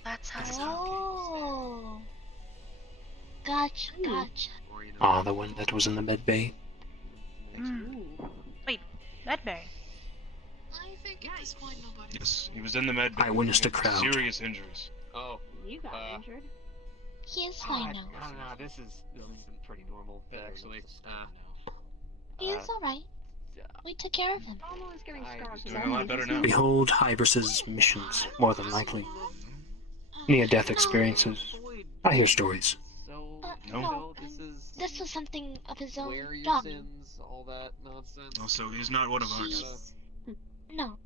That's how. Oh. Gotcha, gotcha. worry about Ah, the one that was in the med bay. Wait, Medbay. I think at this point nobody. Yes, he was in the med bay. I witnessed He a had crowd. Serious injuries. Oh, You got Uh, injured. He is I fine now. don't know. This is pretty normal, actually. He is alright. We took care of him. Almost getting scars. Doing a lot better now. Behold Hybris's missions, more than likely. Near-death experiences. I hear stories. So, No. This was something of his own where are your dawning. sins, all that nonsense. Also, he's not one of ours. No,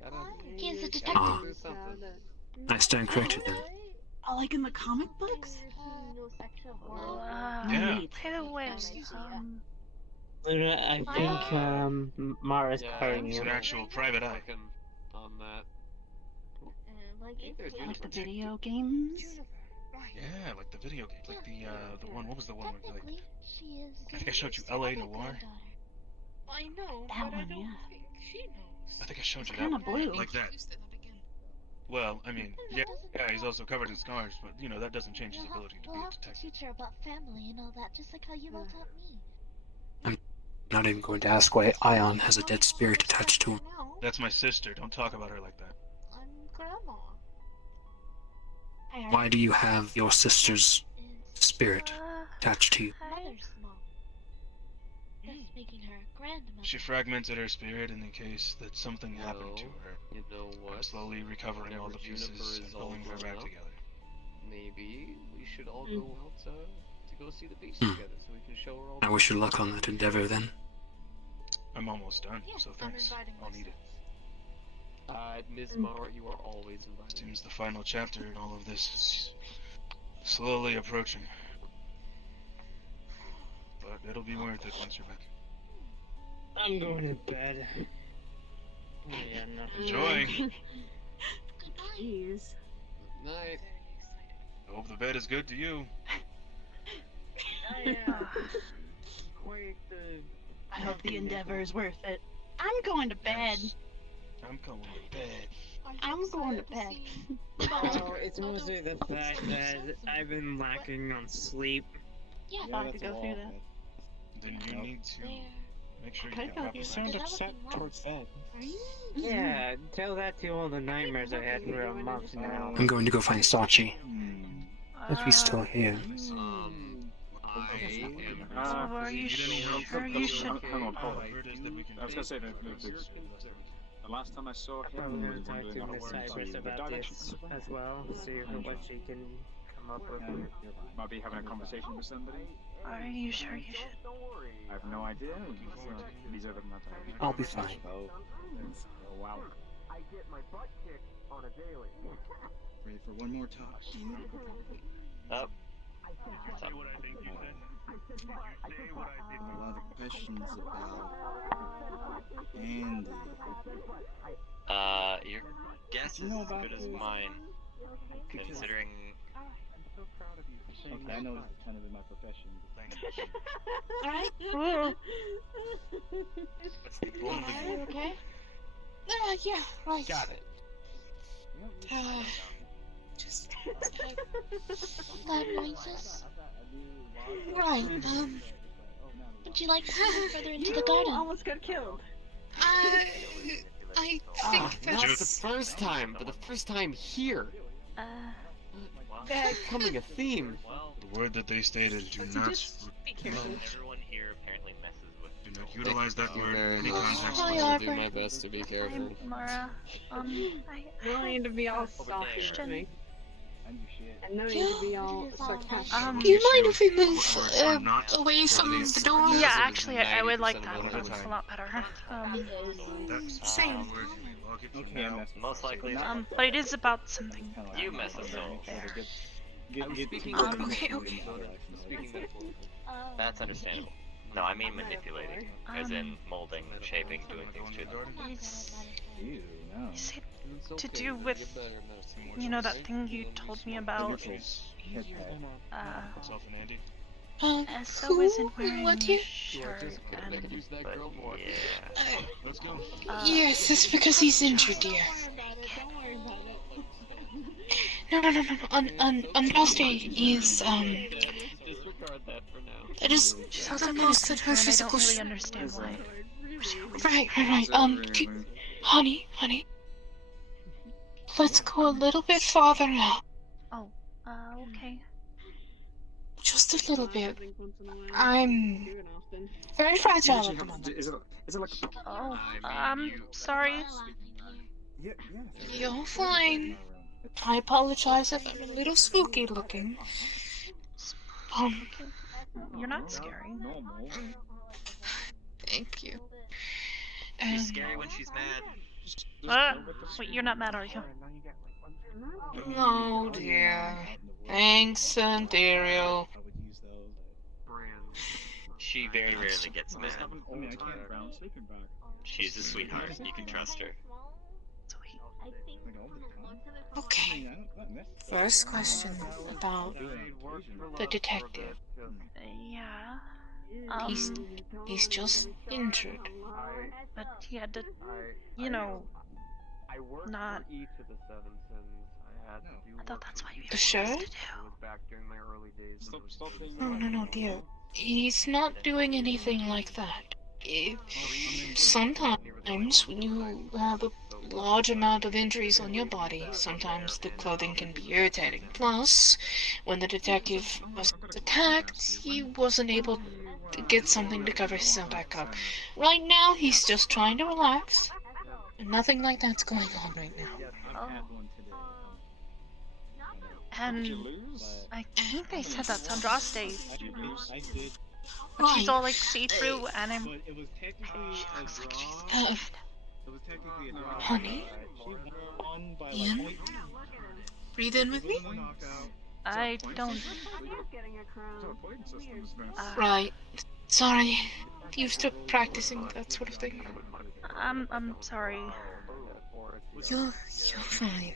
Gotta he is a gotta detective. Ah. do something. I stand corrected then. Like in the comic books? Yeah. By the way, Luna, I think Mara's carrying He's you. an actual private eye. Working on that. Like the video games? Yeah, like the video game, like the one. What was the one we played? Technically, she is. I think I showed you L.A. Noir. I know, That but I one, don't yeah. think she knows. I think I showed It's you kinda that one. blue. Like that. Well, I mean, yeah, he's also covered in scars, but you know that doesn't change his ability to be We'll a have to detective. teach her about family and all that, just like how you all taught me. Not even going to ask why Ion has a dead spirit attached to him. That's my sister. Don't talk about her like that. I'm grandma. Why do you have your sister's spirit attached to you? Mother's mom. Thus making her a grandmother. She fragmented her spirit in the case that something happened to her. You know I'm what? slowly recovering all the Whenever pieces Juniper and is all pulling her grown back up, together. Maybe we should all go out to go see the beast Hmm. together, so we can show her all. I wish you luck on that endeavor then. I'm almost done, so I'm thanks. inviting I'll need it. Ms. Mara, you are always invited. Seems the final chapter in all of this is slowly approaching. But it'll be worth it once you're back. I'm going to bed. Yeah, nothing. Enjoy! Jeez. Night. I hope the bed is good to you. I hope the endeavor is worth it. I'm going to bed. I'm going to bed. I'm going to bed. Oh, it's mostly the fact that I've been lacking on sleep. Yeah, I could go through that. Then you need to make sure you Could have go proper through rest. that. Sound upset towards that. Are you? Yeah, tell that to all the nightmares I had for a month now. I'm going to go find Sachi. If he's still here. I am. So are you sure you should? Hang on, hold on. Word is that we can I was gonna say that the last time I saw him, I'm we gonna were talk doing to a Miss word Cypress to the about direction. this as well, see what she can come up with. Might be having a conversation with somebody. Are you sure you should? I have no idea. He's over not I'll be fine. Oh wow. I get my butt kicked on a daily. Ready for one more talk? Up. say what I think you said. Say what I did. A lot of questions about Andy. Your guess is as good as mine, considering. Okay, I know it's kind of in my profession. Alright? What's the only Okay? Yeah, right. Got it. Just. Loud noises. Right, Would you like to go further into the You garden? almost got killed. I think Not that's. the first time, but the first time here. That Becoming a theme. The word that they stated, do not Be careful. Everyone here apparently messes with. do not utilize that word in any context. Hi, I'll do Arbor. my best to be careful. Mara, You don't need to be all soft with me. And no need to be all sarcastic. Do you mind if we move Words are not away for from these- the door? yeah, actually, I would like 90% that. of the That's a time. lot better. That's Same. the word we log it from Okay, now. Most likely, But it is about something. you mess us all. I was speaking Okay, okay. Speaking metaphorically. That's understandable. No, I mean manipulating, as in molding, shaping, doing things to them. Is Ew, no. is it It's to okay, do you'll with, get better medicine. you know, that thing you told me about? Nipples. Hit that. Myself and Andy. So Who? isn't wearing What a here? shirt I could and use that girl more. Yeah. Let's go. Yes, it's because he's injured, dear. No. On Thursday is Disregard that for now. that is she's the also most kind that of her concerned. I physical. don't really understand why. Right. Honey. Let's go a little bit farther now. Oh, okay. just a little bit. I'm very fragile at the moment. Is it like a... Oh, I'm sorry. You're fine. I apologize if I'm a little spooky looking. You're not scary. Thank you. She's scary when she's mad. Wait, you're not mad, are you? Oh dear. Thanks, Ontario. She very rarely gets mad. She's a sweetheart. You can trust her. Okay. First question about the detective. Yeah. He's just injured. But he had to, you know, not. I thought that's what you were supposed to do. No, dear. He's not doing anything like that. Sometimes when you have a large amount of injuries on your body, sometimes the clothing can be irritating. Plus, when the detective was attacked, he wasn't able to get something to cover himself back up. Right now, he's just trying to relax. And nothing like that's going on right now. Oh. And I think they said that's Andraste. But she's all like see-through and she looks like she's dead. Honey? Ian? Breathe in with me? I don't... Right. Sorry. Used to practicing that sort of thing. I'm sorry. You're fine.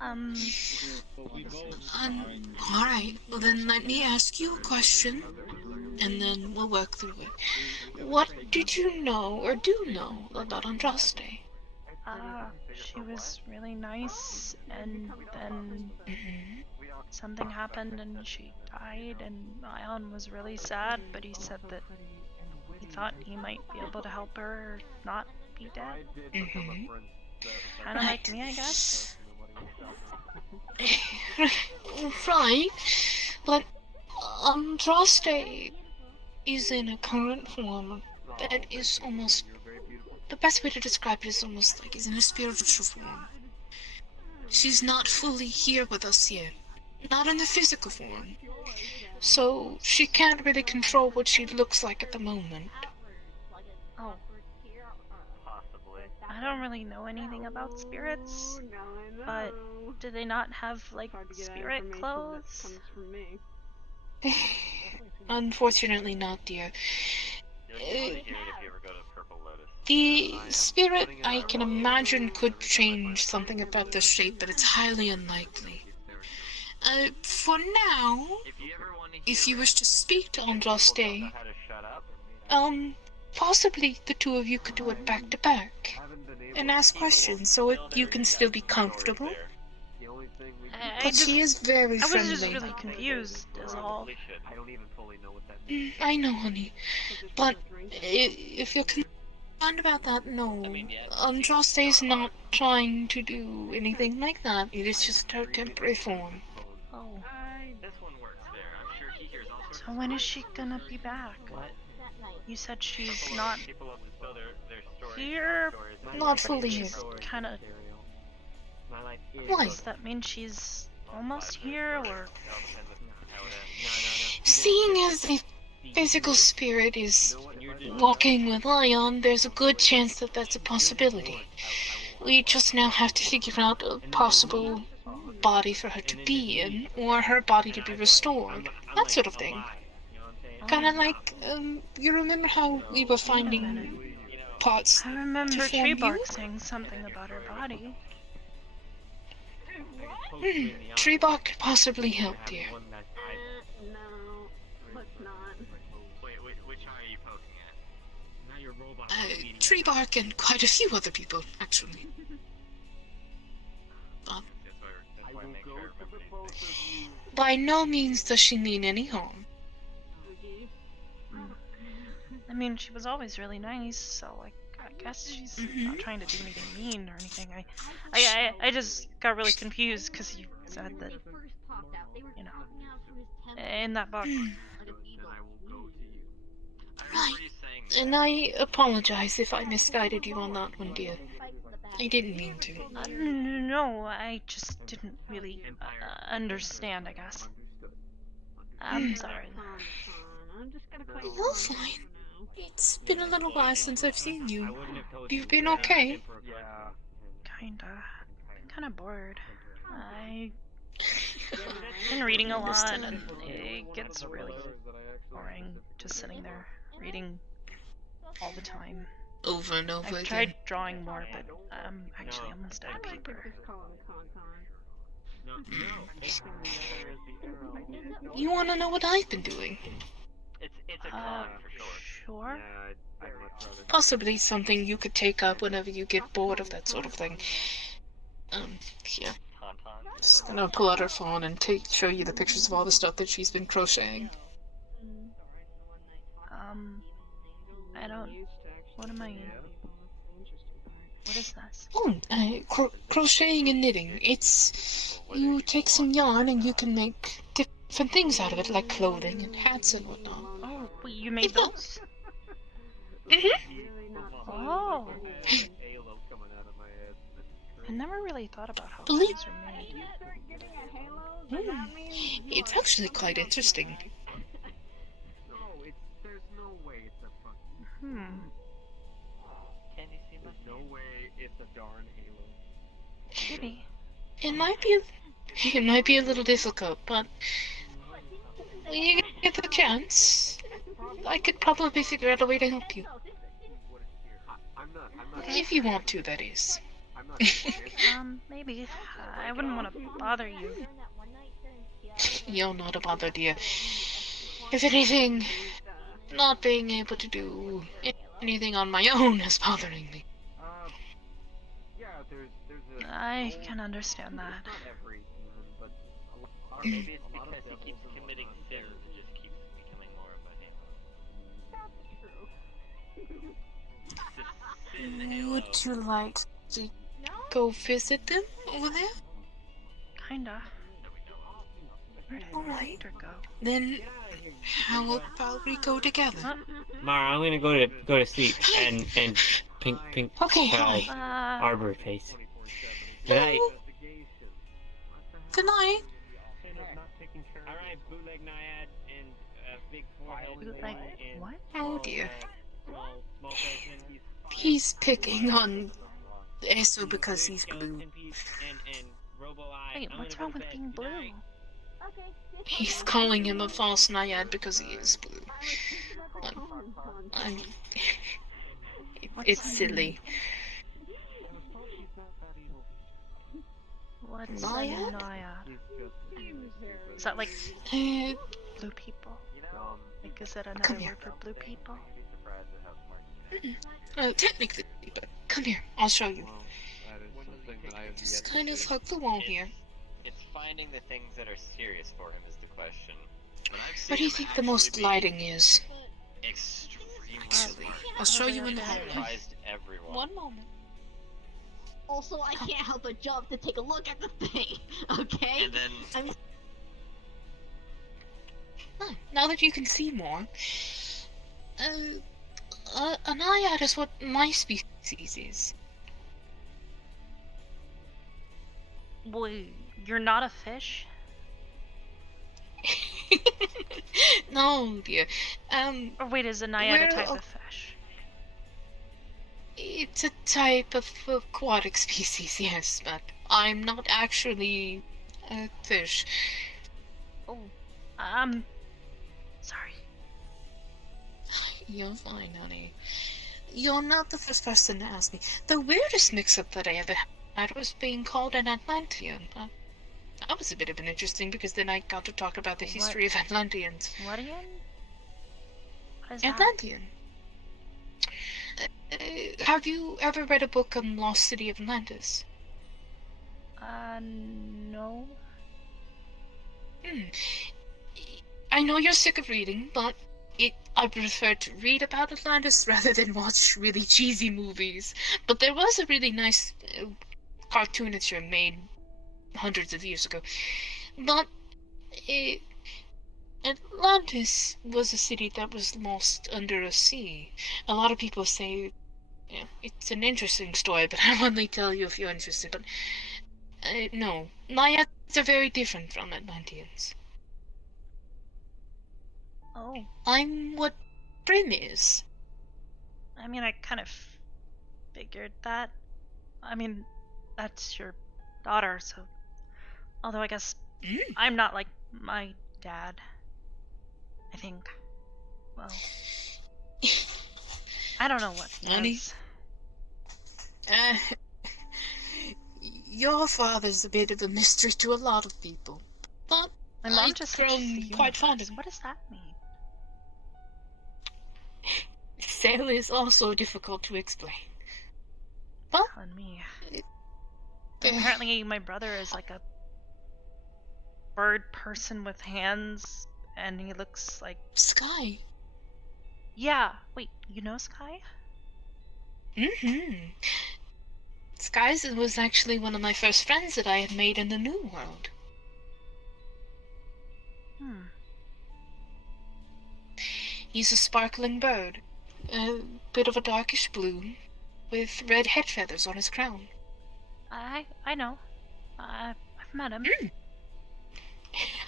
Alright, well then let me ask you a question, and then we'll work through it. What did you know, or do know, about Andraste? She was really nice, and then something happened and she died, and Ion was really sad, but he said that he thought he might be able to help her or not be dead. Kinda like me, I guess. Right, but Andraste is in a current form that is almost... The best way to describe it is almost like he's in a spiritual form. She's not fully here with us yet. Not in the physical form. So she can't really control what she looks like at the moment. Oh. I don't really know anything about spirits, but do they not have, like, spirit clothes? Unfortunately not, dear. The spirit, I can imagine, could change something about the shape, but it's highly unlikely. For now, if you wish to speak to Andraste, possibly the two of you could do it back to back and ask questions so you can still be comfortable. But she is very friendly. I was just really confused, is all. I know, honey. But if you're concerned about that, no. Andraste is not trying to do anything like that. It is just her temporary form. Oh. So when is she gonna be back? You said she's not here? Not fully here. Kinda... Why? Does that mean she's almost here, or...? Seeing as the physical spirit is walking with Ion, there's a good chance that that's a possibility. We just now have to figure out a possible body for her to be in, or her body to be restored. That sort of thing. Kinda like, you remember how we were finding parts I remember to form Treebark saying something about her body. Treebark could possibly help, dear. No, let's not. Which eye are you poking at? Now your robot Treebark and quite a few other people, actually. By no means does she mean any harm. I mean, she was always really nice, so like, I guess she's not trying to do anything mean or anything. I just got really confused because you said that, you know, in that book. Right. And I apologize if I misguided you on that one, dear. I didn't mean to. No, I just didn't really understand, I guess. I'm sorry. You're fine. It's been a little while since I've seen you. You've been okay? Kinda bored. I've been reading a lot, and it gets really boring just sitting there reading all the time. Over and over again. I've tried drawing more, but I'm actually almost out of paper. You wanna know what I've been doing? Sure. Possibly something you could take up whenever you get bored of that sort of thing. Here. Just gonna pull out her phone and show you the pictures of all the stuff that she's been crocheting. What am I... What is this? Oh, crocheting and knitting. It's... You take some yarn and you can make different things out of it, like clothing and hats and whatnot. Oh, wait, you made those? Oh. I never really thought about how things are made. It's actually quite interesting. Maybe. It might be a little difficult, but when you get the chance, I could probably figure out a way to help you. If you want to, that is. Maybe. I wouldn't want to bother you. You're not a bother, dear. If anything, not being able to do anything on my own is bothering me. I can understand that. Maybe it's because he keeps committing sins and just keeps becoming more of a halo. Would you like to go visit them over there? Kinda. Where did Alright. Victor go? Then how about we go together? Mara, I'm gonna go to sleep and pink Okay. Arbor face. Good night. Good night. Alright, bootleg naiad and big forehead. Bootleg what? Oh dear. Small person. He's picking on Eso because he's blue. Wait, what's wrong with being blue? He's calling him a false naiad because he is blue. It's silly. What's Naiad? a naiad? Is that like Uh, blue people? Like, is that another word for blue people? Technically, but come here, I'll show you. Just kind of hug the wall here. It's finding the things that are serious for him is the question. What do you think the most lighting is? Extremely. I'll show you in the Surprised hallway. everyone. One moment. Also, I can't help but jump to take a look at the thing, okay? And then... Now that you can see more, a naiad is what my species is. Wait, you're not a fish? No, dear. Or wait, is a naiad a type of fish? It's a type of aquatic species, yes, but I'm not actually a fish. Oh, sorry. You're fine, honey. You're not the first person to ask me. The weirdest mix-up that I ever had was being called an Atlantean. That was a bit of an interesting because then I got to talk about the history of Atlanteans. What again? What is that? Atlantean. Have you ever read a book on Lost City of Atlantis? No. I know you're sick of reading, but I prefer to read about Atlantis rather than watch really cheesy movies. But there was a really nice cartooniture made hundreds of years ago. But Atlantis was a city that was lost under a sea. A lot of people say, yeah, it's an interesting story, but I won't really tell you if you're interested. But no, Naiads are very different from Atlanteans. Oh. I'm what Brim is. I mean, I kind of figured that. I mean, that's your daughter, so... Although I guess I'm not like my dad. I think. Well... I don't know what Honey? is. Your father's a bit of a mystery to a lot of people. But My mom I've just said she's grown the quite fond of universe. him. What does that mean? Sail is also difficult to explain. But On me. Apparently my brother is like a bird person with hands, and he looks like... Sky. Yeah. Wait, you know Sky? Mm-hmm. Skies was actually one of my first friends that I had made in the New World. He's a sparkling bird. A bit of a darkish blue, with red head feathers on his crown. I know. I've met him.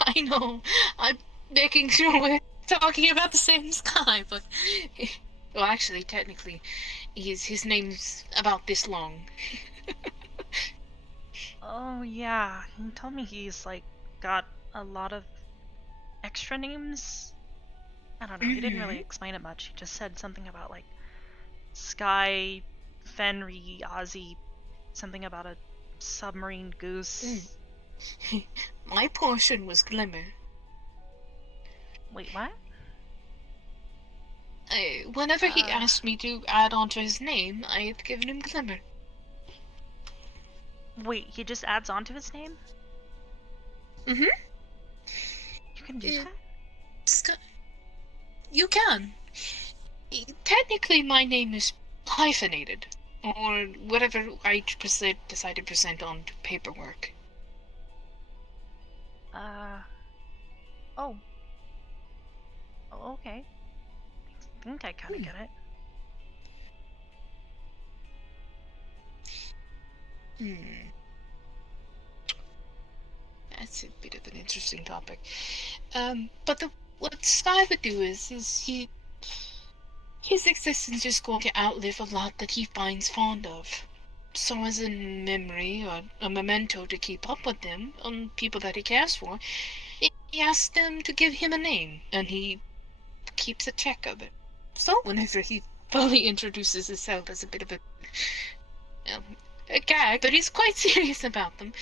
I know. I'm making sure we're talking about the same Sky, but... Well, actually, technically, his name's about this long. Oh, yeah. He told me he's, like, got a lot of extra names. I don't know. He didn't really explain it much. He just said something about, like, Sky, Fenry, Ozzy, something about a submarine goose. My portion was Glimmer. Wait, what? Whenever he asked me to add on to his name, I had given him Glimmer. Wait, he just adds on to his name? Mm-hmm. You can do that? You can. Technically, my name is hyphenated, or whatever I decide to present on paperwork. Oh. Oh, okay. I think I kind of get it. That's a bit of an interesting topic. But what Sky would do is his existence is going to outlive a lot that he finds fond of. So as a memory or a memento to keep up with them, on people that he cares for, he asks them to give him a name, and he keeps a check of it. So whenever he fully introduces himself as a bit of a gag, but he's quite serious about them,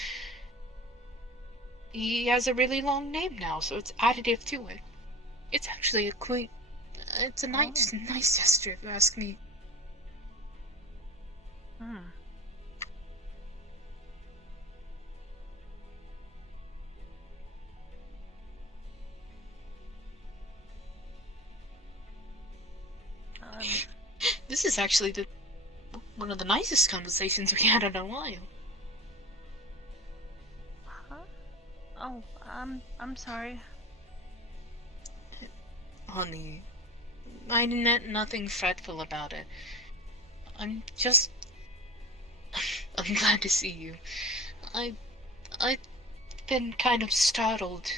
he has a really long name now, so it's additive to it. It's actually a quaint... It's a nice gesture, if you ask me. This is actually one of the nicest conversations we had in a while. Huh? Oh, I'm sorry. Honey, I meant nothing fretful about it. I'm glad to see you. I've been kind of startled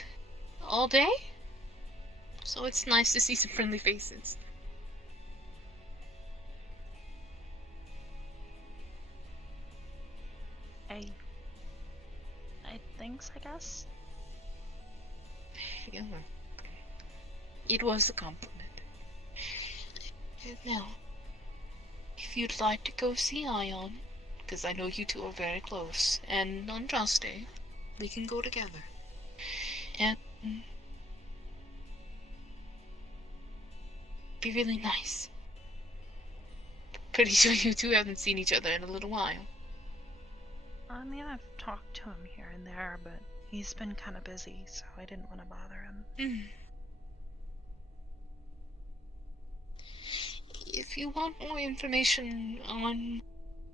all day, so it's nice to see some friendly faces. Thanks, I guess. Yeah. It was a compliment. Now, if you'd like to go see Ion, because I know you two are very close, and on Andraste, we can go together. And be really nice. Pretty sure you two haven't seen each other in a little while. I mean, I've talked to him here and there, but he's been kind of busy, so I didn't want to bother him. If you want more information on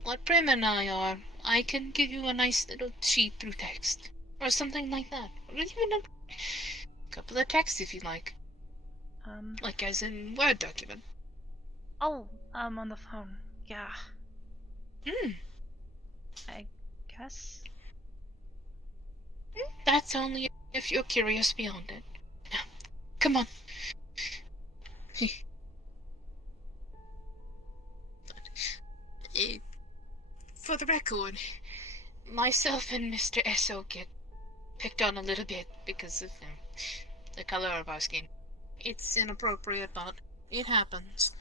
what Brim and I are, I can give you a nice little sheet through text, or something like that. Or even couple of texts if you like. Like as in Word document. Oh, on the phone. Yeah. I guess. That's only if you're curious beyond it. Now, come on. For the record, myself and Mr. Esso get picked on a little bit because of the color of our skin. It's inappropriate, but it happens.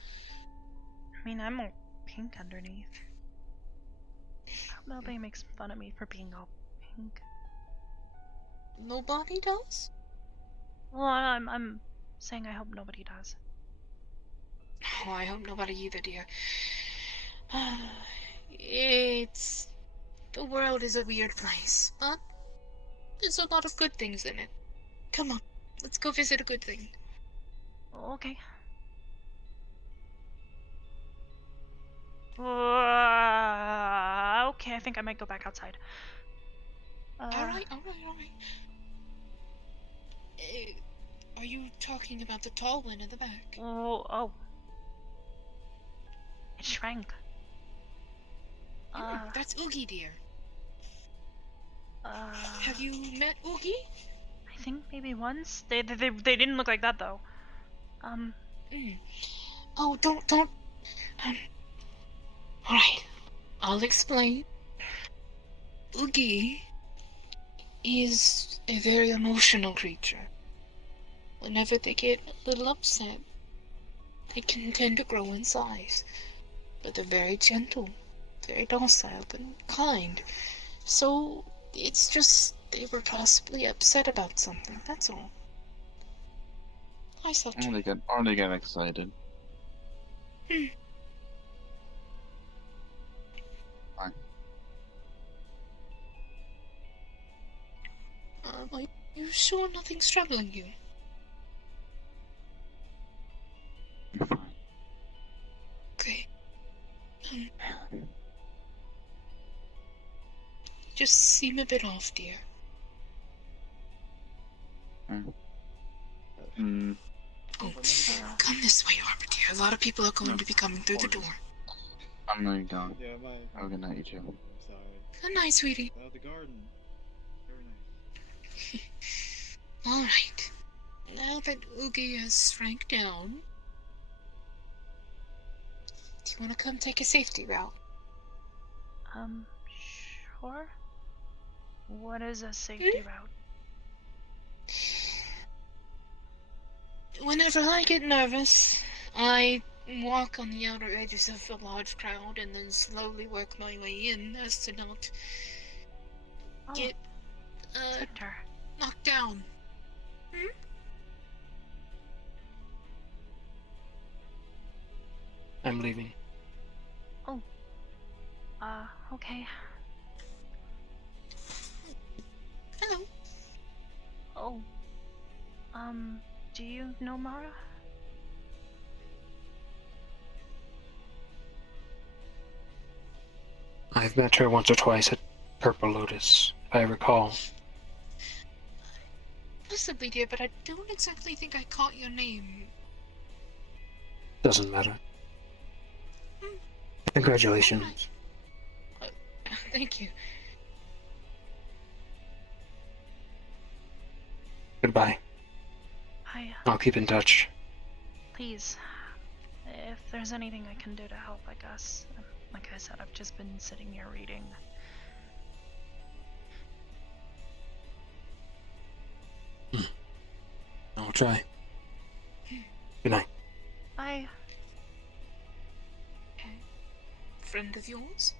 I mean, I'm all pink underneath. I hope nobody makes fun of me for being all pink. Nobody does? Well, I'm saying I hope nobody does. Oh, I hope nobody either, dear. The world is a weird place, but there's a lot of good things in it. Come on, let's go visit a good thing. Okay. Okay, I think I might go back outside. Alright. Are you talking about the tall one in the back? Oh. It shrank. That's Oogie, dear. Have you met Oogie? I think maybe once. They didn't look like that though. Oh, don't. Alright, I'll explain. Oogie is a very emotional creature. Whenever they get a little upset, they can tend to grow in size. But they're very gentle, very docile, and kind. So, it's just they were possibly upset about something, that's all. I saw too. Only get excited. Fine. Are you sure nothing's troubling you? You're fine. Okay. Just seem a bit off, dear. Oh, come this way, Arbor, dear. A lot of people are going to be coming through the door. I'm really going. Yeah, my. Oh, good night, you two. Sorry. Good night, sweetie. The garden. Very nice. Alright. Now that Oogie has shrank down, do you want to come take a safety route? Sure. What is a safety route? Whenever I get nervous, I walk on the outer edges of a large crowd and then slowly work my way in as to not get knocked down. I'm leaving. Oh. Okay. Hello. Oh. Do you know Mara? I've met her once or twice at Purple Lotus, if I recall. Possibly, dear, but I don't exactly think I caught your name. Doesn't matter. Congratulations. Thank you. Goodbye. I'll keep in touch. Please, if there's anything I can do to help, I guess. Like I said, I've just been sitting here reading. I'll try. Good night. Bye. Friend of yours?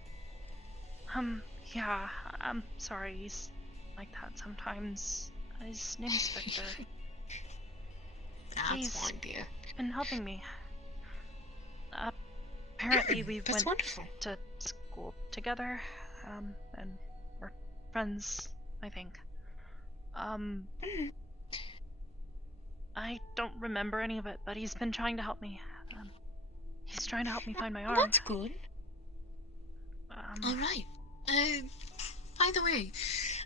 Yeah, I'm sorry, he's like that sometimes. His name's Victor. That's fine, dear. Been helping me. Apparently we went wonderful. to school together, and we're friends, I think. I don't remember any of it, but he's been trying to help me. He's trying to help me find my arm. That's good. Alright. By the way,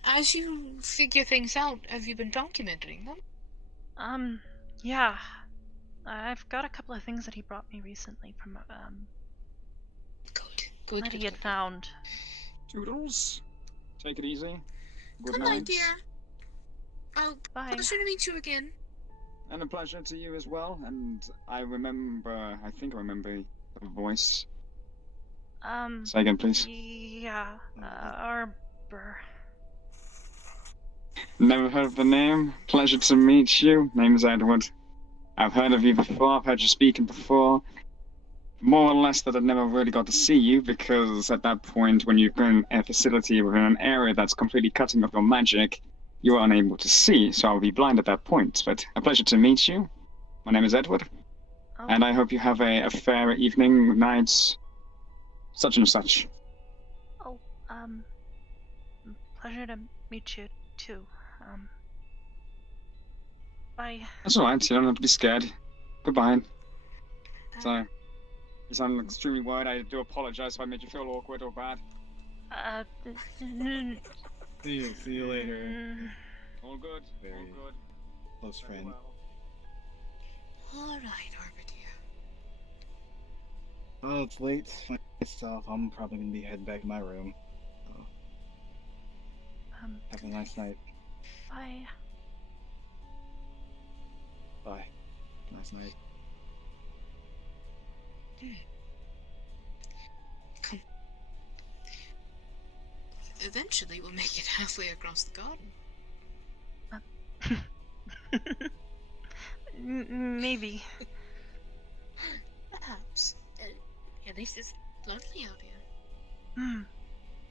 as you figure things out, have you been documenting them? Yeah. I've got a couple of things that he brought me recently from, Good. that he had found. Toodles. Take it easy. Good Good night. idea. Oh, Bye. pleasure to meet you again. And a pleasure to you as well. And I think I remember the voice. Say again, please. Yeah, Arbor. Never heard of the name. Pleasure to meet you. Name is Edward. I've heard of you before. I've heard you speaking before. More or less that I never really got to see you because at that point, when you're in a facility within an area that's completely cutting off your magic, you are unable to see. So I'll be blind at that point. But a pleasure to meet you. My name is Edward. Oh. And I hope you have a fair evening, night, such and such. Oh, pleasure to meet you too. Bye. That's alright, you don't have to be scared. Goodbye. So, you sound extremely worried. I do apologize if I made you feel awkward or bad. See you later. All good, Very all good. close friend. Alright, Arbor dear. Well, it's late myself. I'm probably gonna be heading back to my room. So, have a nice night. Bye. Bye. Nice night. Come. Eventually, we'll make it halfway across the garden. Maybe. Perhaps. At least it's lovely out here.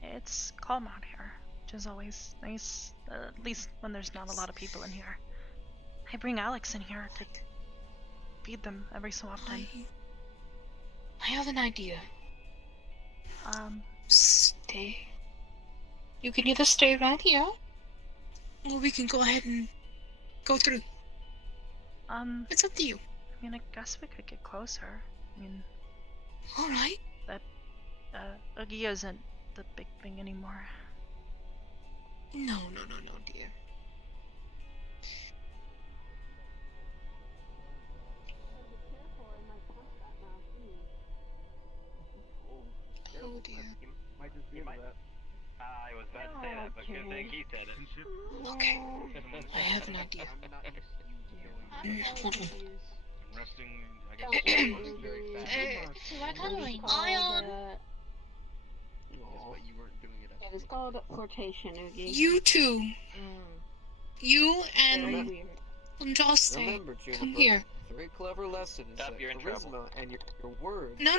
It's calm out here, which is always nice, at least when there's not a lot of people in here. I bring Alex in here to feed them every so often. I have an idea. Stay. You can either stay right here, or we can go ahead and go through. It's up to you. I mean, I guess we could get closer. I mean... Alright. But, Oogie isn't the big thing anymore. No, dear. Oh dear. Might just be into that. I was about to say that, but good thing he said it. Okay. I have an idea. Hold on. Resting, I guess. We're cuddling. Ion! But you weren't doing it. It is called flirtation, Oogie. You two. You and Andraste, Remember, come Juniper, here. a very clever lesson is Stop, that you're in charisma trouble. and your words. No,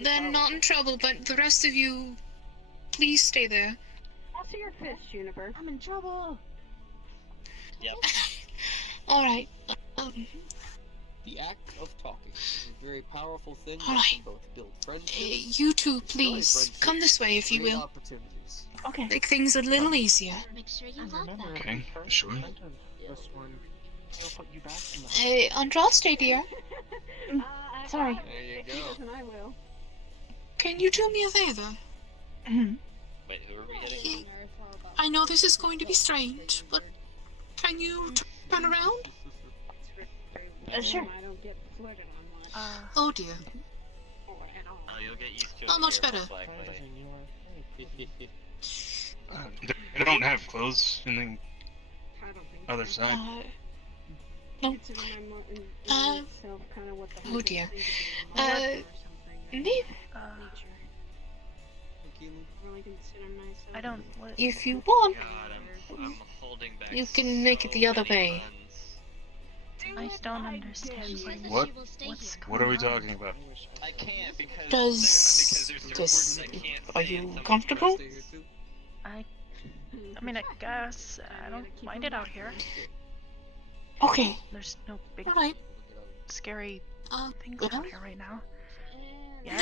they're not in trouble, but the rest of you, please stay there. I'll see your fist, Juniper. I'm in trouble. Yep. Alright. The act of talking is a very powerful thing that Alright. can both build friendships, You two, destroy please, friendships, come this way if you create will. opportunities. Okay. Make things a little easier. Make sure you love that. Okay, sure. This one, he'll put you back in the Hey, Andraste, dear, Sorry. There you go. And I will. can you do me a favor? Wait, who are we hitting? I know this is going to be strange, but can you turn around? Sure. I don't get flirted on much. Oh dear. Oh, you'll get used to it. Not much here, better. most likely. They don't have clothes in the I don't think other so. side. No. Consider myself kind of what the Oh dear. Nature. Really consider myself. I don't... If you want, God, I'm holding back. you can make it the other many way. I don't understand What? what's What are we going on. talking about? I can't because Does there's certain this... words I can't Are say you in some comfortable? I mean, I guess I don't mind it out here. Okay. There's no big, Alright. scary things well. out here right now. No.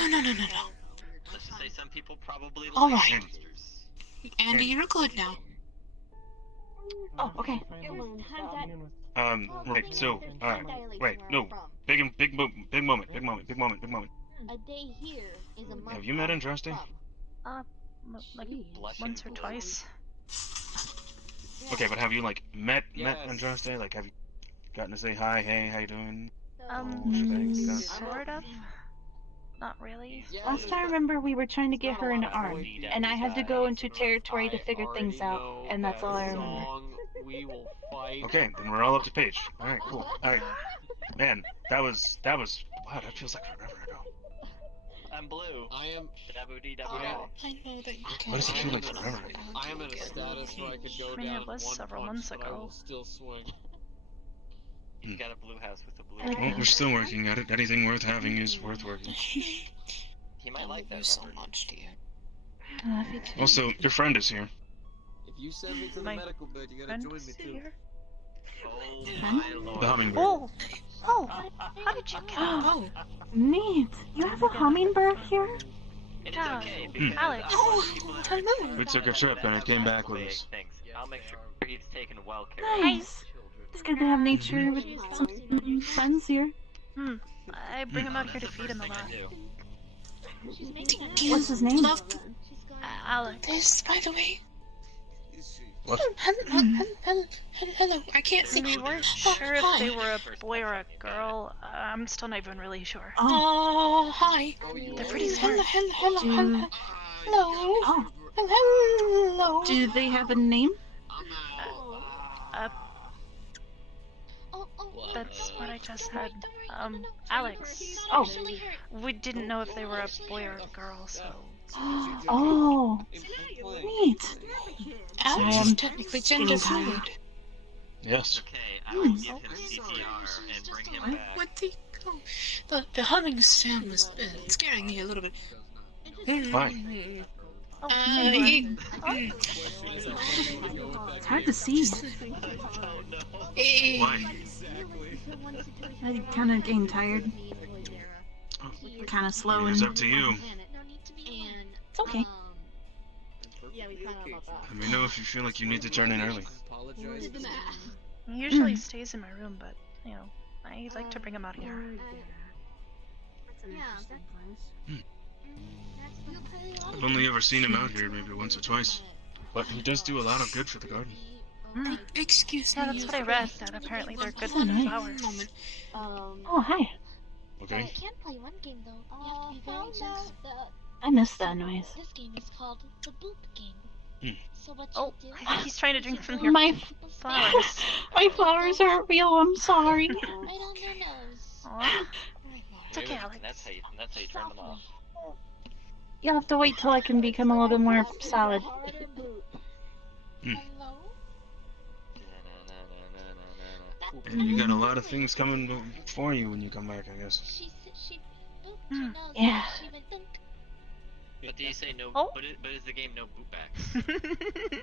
Let's just say some people probably like Alright. monsters. Andy, you're good now. Oh, okay. Right, so, wait, no. Big moment. A day here is a month. Have you met Andraste? Like Blushing once or blue. twice. Okay, but have you, like, met Yes. Andraste? Like, have you gotten to say hi, hey, how you doing? Thanks. Sort of. Not really. Last time I remember we were trying to get her an arm, and I had to go into territory to figure things out, and that's all I remember. We will fight. Okay, then we're all up to page. Alright, cool. Alright. Man, that was, wow, that feels like forever ago. I'm blue. I am. I know that you can't. What does it feel like forever ago? I am in a status where I could go I mean, down it was one several punch, months but I ago. will still swing. He's got a blue house with a blue. Well, we're still working at it. Anything worth having is worth working. He might like that. So much, dear. Also, your friend is here. If you send me to the My medical bed, you gotta join me too. Oh my lord. The hummingbird. Oh, how did you get? Oh, neat. You have a hummingbird here? It is Yeah. okay because Alex. all the people that are hello. We took a trip and it came back with us. Thanks. I'll make sure he's taken well care of. Nice. It's good to have nature with some friends here. I bring him out here to feed him a lot. What's his name? Alex. This, by the way. What? Hello, I can't see. We weren't sure if they were a boy or a girl. I'm still not even really sure. Hi. They're pretty smart. Hello. Oh. Hello. Do they have a name? That's what I just said. Alex. Oh. We didn't know if they were a boy or a girl, so. Oh. Neat. Alex is technically gender fluid. Yes. Okay, I will give him CPR and bring him back. What the humming sound was scaring me a little bit. Why? It's hard to see. Why? I kind of getting tired. Kind of slow It's and. up to you. It's okay. Let me know if you feel like you need to turn in early. He usually stays in my room, but, you know, I like to bring him out here. I've only ever seen him out here maybe once or twice. But he does do a lot of good for the garden. Excuse me. Yeah, that's what I read, that apparently they're good Oh, for nice. flowers. Oh, hi. Okay. I can't play one game though. You have to be very sensitive. I missed that noise. This game is called the boop game. So what Oh, you do? I think he's trying to drink from your My flowers. my flowers aren't real. I'm sorry. Right on your nose. Aw. It's okay, Alex. That's how you turn them off. You'll have to wait till I can become a little bit more solid. And you got a lot of things coming for you when you come back, I guess. She booped your nose. Yeah. She went dunk. But do you say no? Oh. But is the game no boot backs?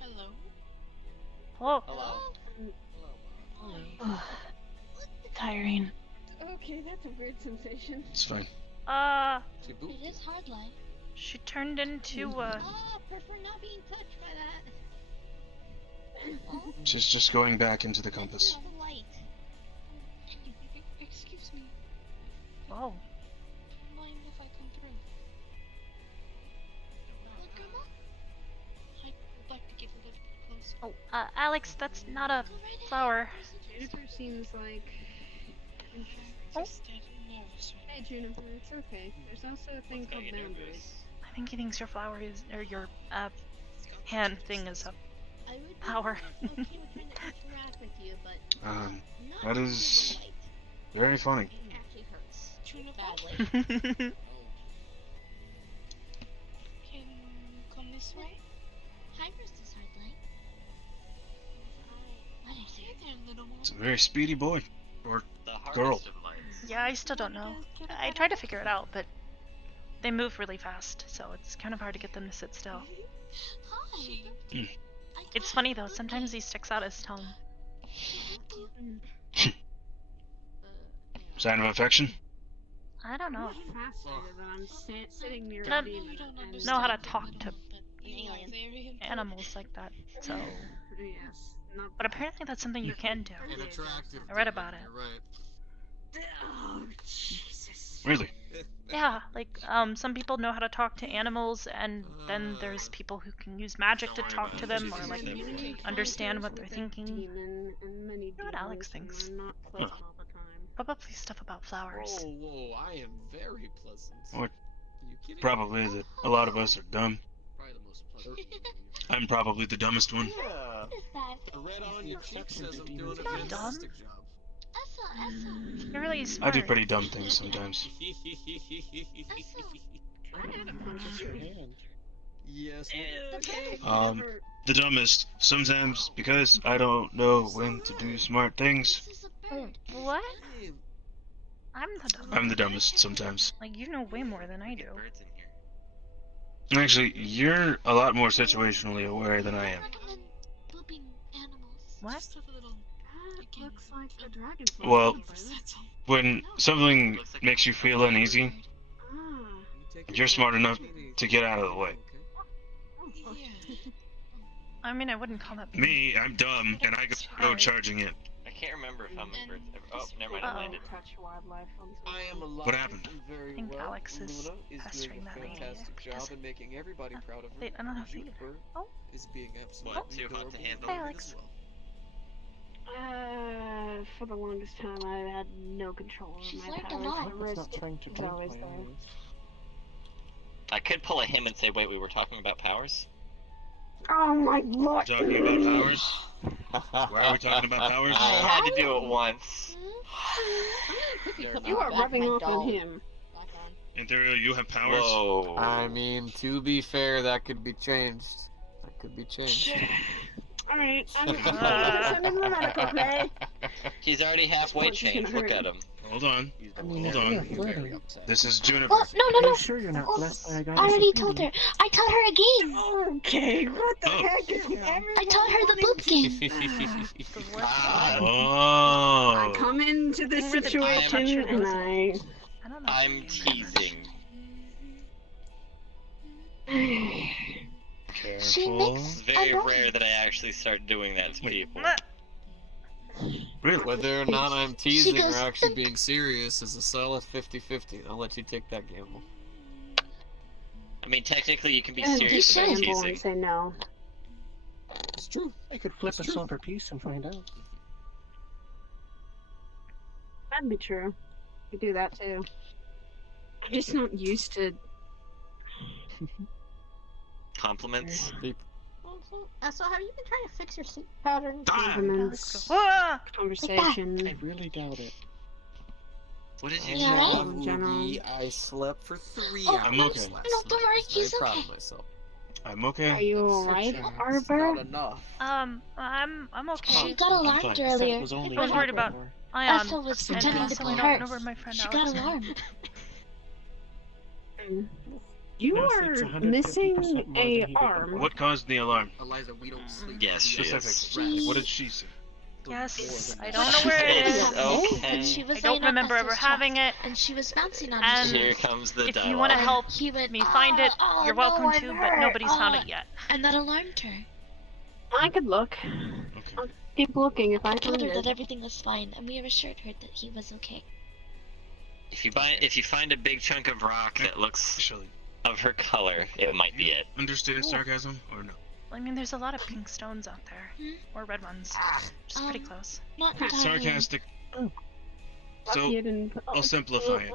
Hello. Oh. Hello. Tiring. Okay, that's a weird sensation. It's fine. It is hard life. She turned into I prefer not being touched by that. She's just going back into the compass. Light. Excuse me. Whoa. Mind if I come through? Grandma? I would like to get a little bit closer. Oh, Alex, that's not a flower. Juniper seems like. Just nervous. Hey, Juniper, it's okay. There's also a thing called boundaries. I think he thinks your flower is, or your hand thing is a I would be flower. okay with trying to interact with you, but not That is light. very funny. It actually hurts. Badly. Can you come this way? Hi, Mr. Hardlight. What is Hey there, little one. It's a very speedy boy. Or The girl. hardest of lights. Yeah, I still don't know. I tried to figure it out, but they move really fast, so it's kind of hard to get them to sit still. Hi. It's funny though, sometimes he sticks out his tongue. Sign of affection? I don't know. Fascinated that I'm sitting near I a demon. and- know how to talk to Alien. animals like that, so. Yes. Not But apparently that's something you can do. And attractive. I read about it. You're right. Oh, Jesus. Really? Yeah, like, some people know how to talk to animals, and then there's people who can use magic to talk to them, or, like, understand what they're thinking. Demon, and many You know what Alex thinks? are not pleasant all the time. Probably stuff about flowers. Whoa, I am very pleasant. Or Are you kidding? probably that a lot of us are dumb. Probably the most pleasant. I'm probably the dumbest one. Yeah. The red on your cheek says I'm doing a Not fantastic dumb. job. You're really I smart. do pretty dumb things sometimes. Yes. The dumbest sometimes because I don't know when to do smart things. What? I'm the dumbest. I'm the dumbest sometimes. Like, you know way more than I do. Actually, you're a lot more situationally aware than I am. What? Looks like a dragonfly. Well, when something makes you feel uneasy, you're smart enough to get out of the way. I mean, I wouldn't call that. Me, I'm dumb, and I go charging it. I can't remember if hummingbirds ever. Oh, never mind, I landed. Touch wildlife. I am alive What happened? and very I think well. Alex is Luna is pestering doing a that lady. fantastic job Because- in making everybody proud of her. Wait, I don't know if you- Juniper Oh. is being absolutely What, too hot to adorable handle? Hey, as Alex. well. For the longest time, I had no control over She's my learned a powers. lot. The risk is always there. I could pull a him and say, wait, we were talking about powers? Oh my lord! Talking about powers? Why are we talking about powers? I had to do it once. You are rubbing off on him. Ethereal, you have powers? Whoa. I mean, to be fair, that could be changed. That could be changed. Alright, I'm gonna send him to the medical bay. He's already halfway This one's changed. gonna Look hurt. at him. Hold on. I mean, Hold if on. you're flirting, This is Juniper. Oh, no. are you sure you're not blessed by a goddess? I already of told beauty? her. I taught her a game. Okay, what the Oh. heck is I taught her the boop game. Oh. I come into this I'm really situation and I don't know. I'm teasing. She Careful. makes It's very annoying. rare that I actually start doing that to people. Really? Whether or not I'm teasing goes, or actually being serious is a solid 50-50. I'll let you take that gamble. I mean, technically, you can be Yeah, serious just about gamble teasing. and say no. It's true. I could flip a silver piece and find out. That'd be true. You do that too. I'm just not used to. Compliments? So have you been trying to fix your sleep pattern? Compliments, Ah! conversation. I really doubt it. What did you You alright? In general. I slept for 3 Oh, hours I'm okay. last No, don't worry, night. he's I'm proud okay. of myself. I'm Are okay. you alright, It's Arbor? not enough. I'm okay. She got alarmed fine. earlier. Was only I was worried about Ion. Elsa was And pretending to also, be I don't hurt. know where my friend She Alex got is. alarmed. You Honestly, it's are 150% missing more than a he did arm. before. What caused the alarm? Eliza, we don't sleep. Yes, she is. Specific. What did she say? Yes, I don't know where it It's is. okay. And she was I don't laying on remember ever Elsa's having chest, it. and she was bouncing on And it. Here comes the If dialogue. you want to help He went, me find it, "Oh, you're no, welcome I'm to, but hurt. nobody's found Oh." it yet. And that alarmed her. I could look. Okay. I'll keep looking if I I told find her that it. everything was fine, and we assured her that he was okay. If you find a big chunk of rock that looks Actually, of her color, it might be it. understand sarcasm or no? I mean, there's a lot of pink stones out there. Or red ones. Which is pretty close. Not entirely. Sarcastic. So, You didn't put- I'll simplify it.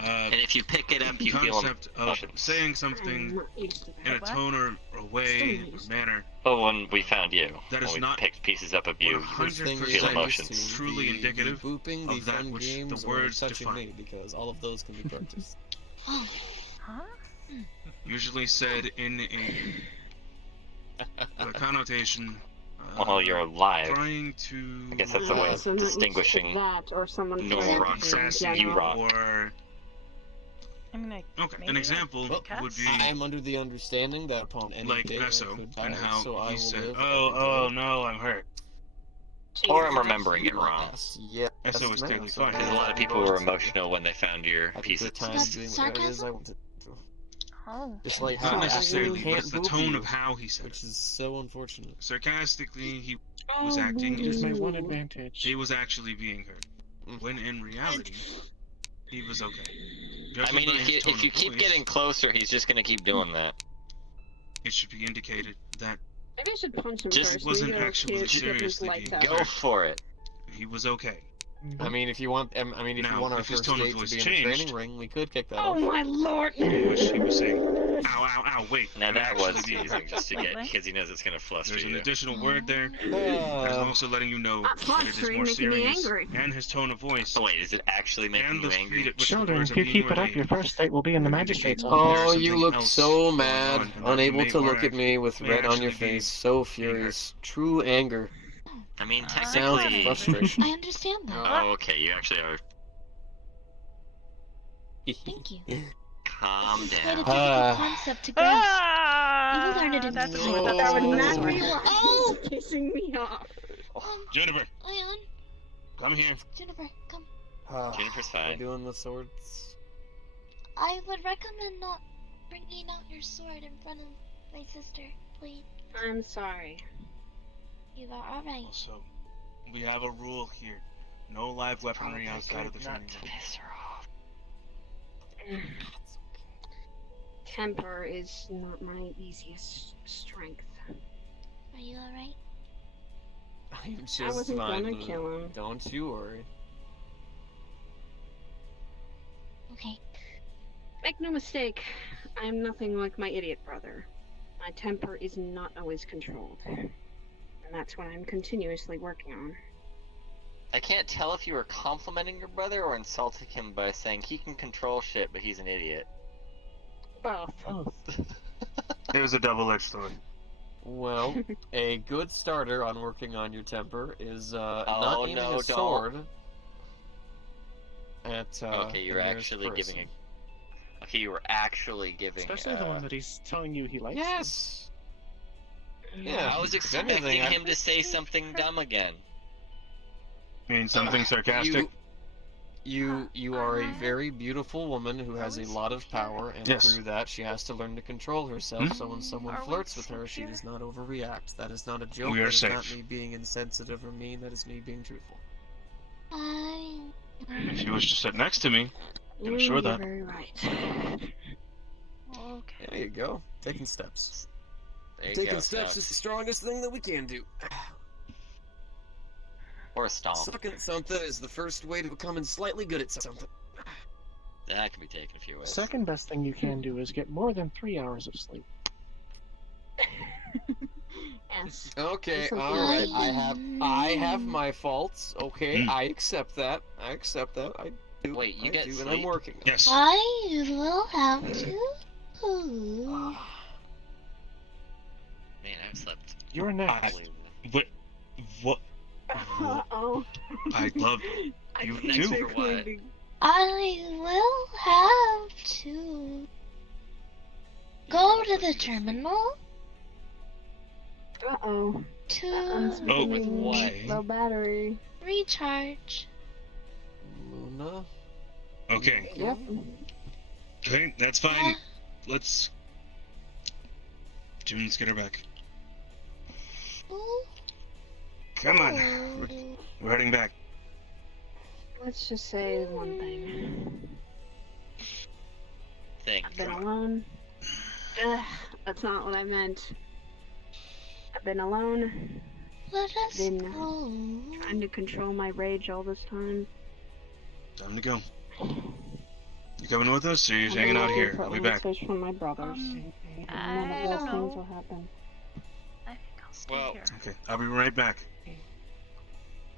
And if you pick it up, The you feel concept of emotions. saying something I'm not used to in a that. tone or way or manner Oh, when we found you, That is when we not picked pieces up of you, you would 100% feel emotions. truly indicative booping, the of that fun which games, the or words touching define. me, because all of those can be purchased. Huh? Usually said in a connotation. Well, you're alive. Trying to. I guess that's the way of So not used to distinguishing that or someone no trying rock, to sassy in you general. rock. Or I mean, okay, maybe an example guess. would be I am under the understanding that upon any like day I Esso could die, and how so I he will said, live "Oh, every day. no, I'm hurt." Or I'm remembering it wrong. Yeah, Esso was clearly fine. Because a lot of people were emotional when they found your Had a pieces. good time That's doing whatever it is sarcasm? I wanted to do. Oh. Just like Not how necessarily, I but it's the can't boop tone you, of how he said which it. is so unfortunate. Sarcastically, he was acting It is as my if one advantage. he was actually being hurt, when in reality, He was okay. I mean, if you keep getting closer, he's just gonna keep doing that. It should be indicated that Maybe I should punch him Just first. wasn't maybe it'll actually get his seriously lights being out. Go for it. he was okay. I mean, if you want, if Now, you want our if his first tone of date to voice be in a changed- training ring, we could kick that Oh off. my lord! Which he was saying, ow, ow, ow, wait. Now I'm that was actually being teasing just to get, What? because he knows it's gonna fluster There's an you. additional word there. That is also letting you know Not that it is fluttering, more making me serious. angry. And his tone of voice. Oh wait, is it actually making And you the speed angry? at which the Children, words if are you being keep it up, relayed. your first date will be in the magistrate's Oh, office. Oh, There's you something look else so going mad, on, and that unable may to look or at me with may red on your actually be face, so hurt. furious. True anger. I mean, Sounds technically. frustration. I understand that. Oh, okay, you actually are. Thank you. Calm This is quite a down. difficult concept to grasp. You will learn it in That's time. what That that's would what not this be was. why Oh! he's pissing me off. Jennifer, Ion, come here. Jennifer, come. Jennifer's We're fine. doing the swords. I would recommend not bringing out your sword in front of my sister, please. I'm sorry. You are alright. Also, we have a rule here. No live weaponry outside of the training room. Piss her off. Temper is not my easiest strength. Are you alright? I'm just I wasn't fine. gonna Lulu. kill him. Don't you worry. Okay. Make no mistake, I'm nothing like my idiot brother. My temper is not always controlled. And that's what I'm continuously working on. I can't tell if you were complimenting your brother or insulting him by saying he can control shit, but he's an idiot. Both. It was a double-edged sword. Well, a good starter on working on your temper is not Oh, aiming no, a don't. sword at Okay, you're the nearest actually person. giving a. Okay, you were actually giving. Especially the one that he's telling you he likes. Yes. Yeah. I was if expecting anything, him to say something dumb again. Mean something sarcastic? You are a very beautiful woman who has a lot of power, and Yes. through that she has to learn to control herself. So when someone Are we flirts with safe her, she here? does not overreact. That is not a joke. We are that is not safe. me being insensitive or mean. That is me being truthful. If you wish to sit next to me, I'm sure You're that. very right. Okay. There you go. Taking steps. There you Taking go, steps Snow. is the strongest thing that we can do. Or a stomp. Sucking at something is the first way to becoming slightly good at something. That can be taken a few ways. Second best thing you can do is get more than 3 hours of sleep. Yes. Okay, Something alright. like I have my faults. Okay, Mm. I accept that. I accept that. I do. Wait, you I get do, and sleep? I'm working on it. Yes. I will have to. Man, I've slept. You're next. What? Uh-oh. I love I you think too. they're For what? moving. I will have to go to the terminal Uh-oh. to Oh, with what? Low battery. recharge. Luna? Okay. Yep. Okay, that's fine. Let's. June, let's get her back. Come on. We're heading back. Let's just say one thing. Thing. I've been alone. Ugh, that's not what I meant. I've been alone. Let us Been go. trying to control my rage all this time. Time to go. You coming with us, or you just I'm hanging out looking here? for I'll be a back. fish from my brothers. None I of those don't things will know. happen. I think I'll stay Well, here. Okay, I'll be right back.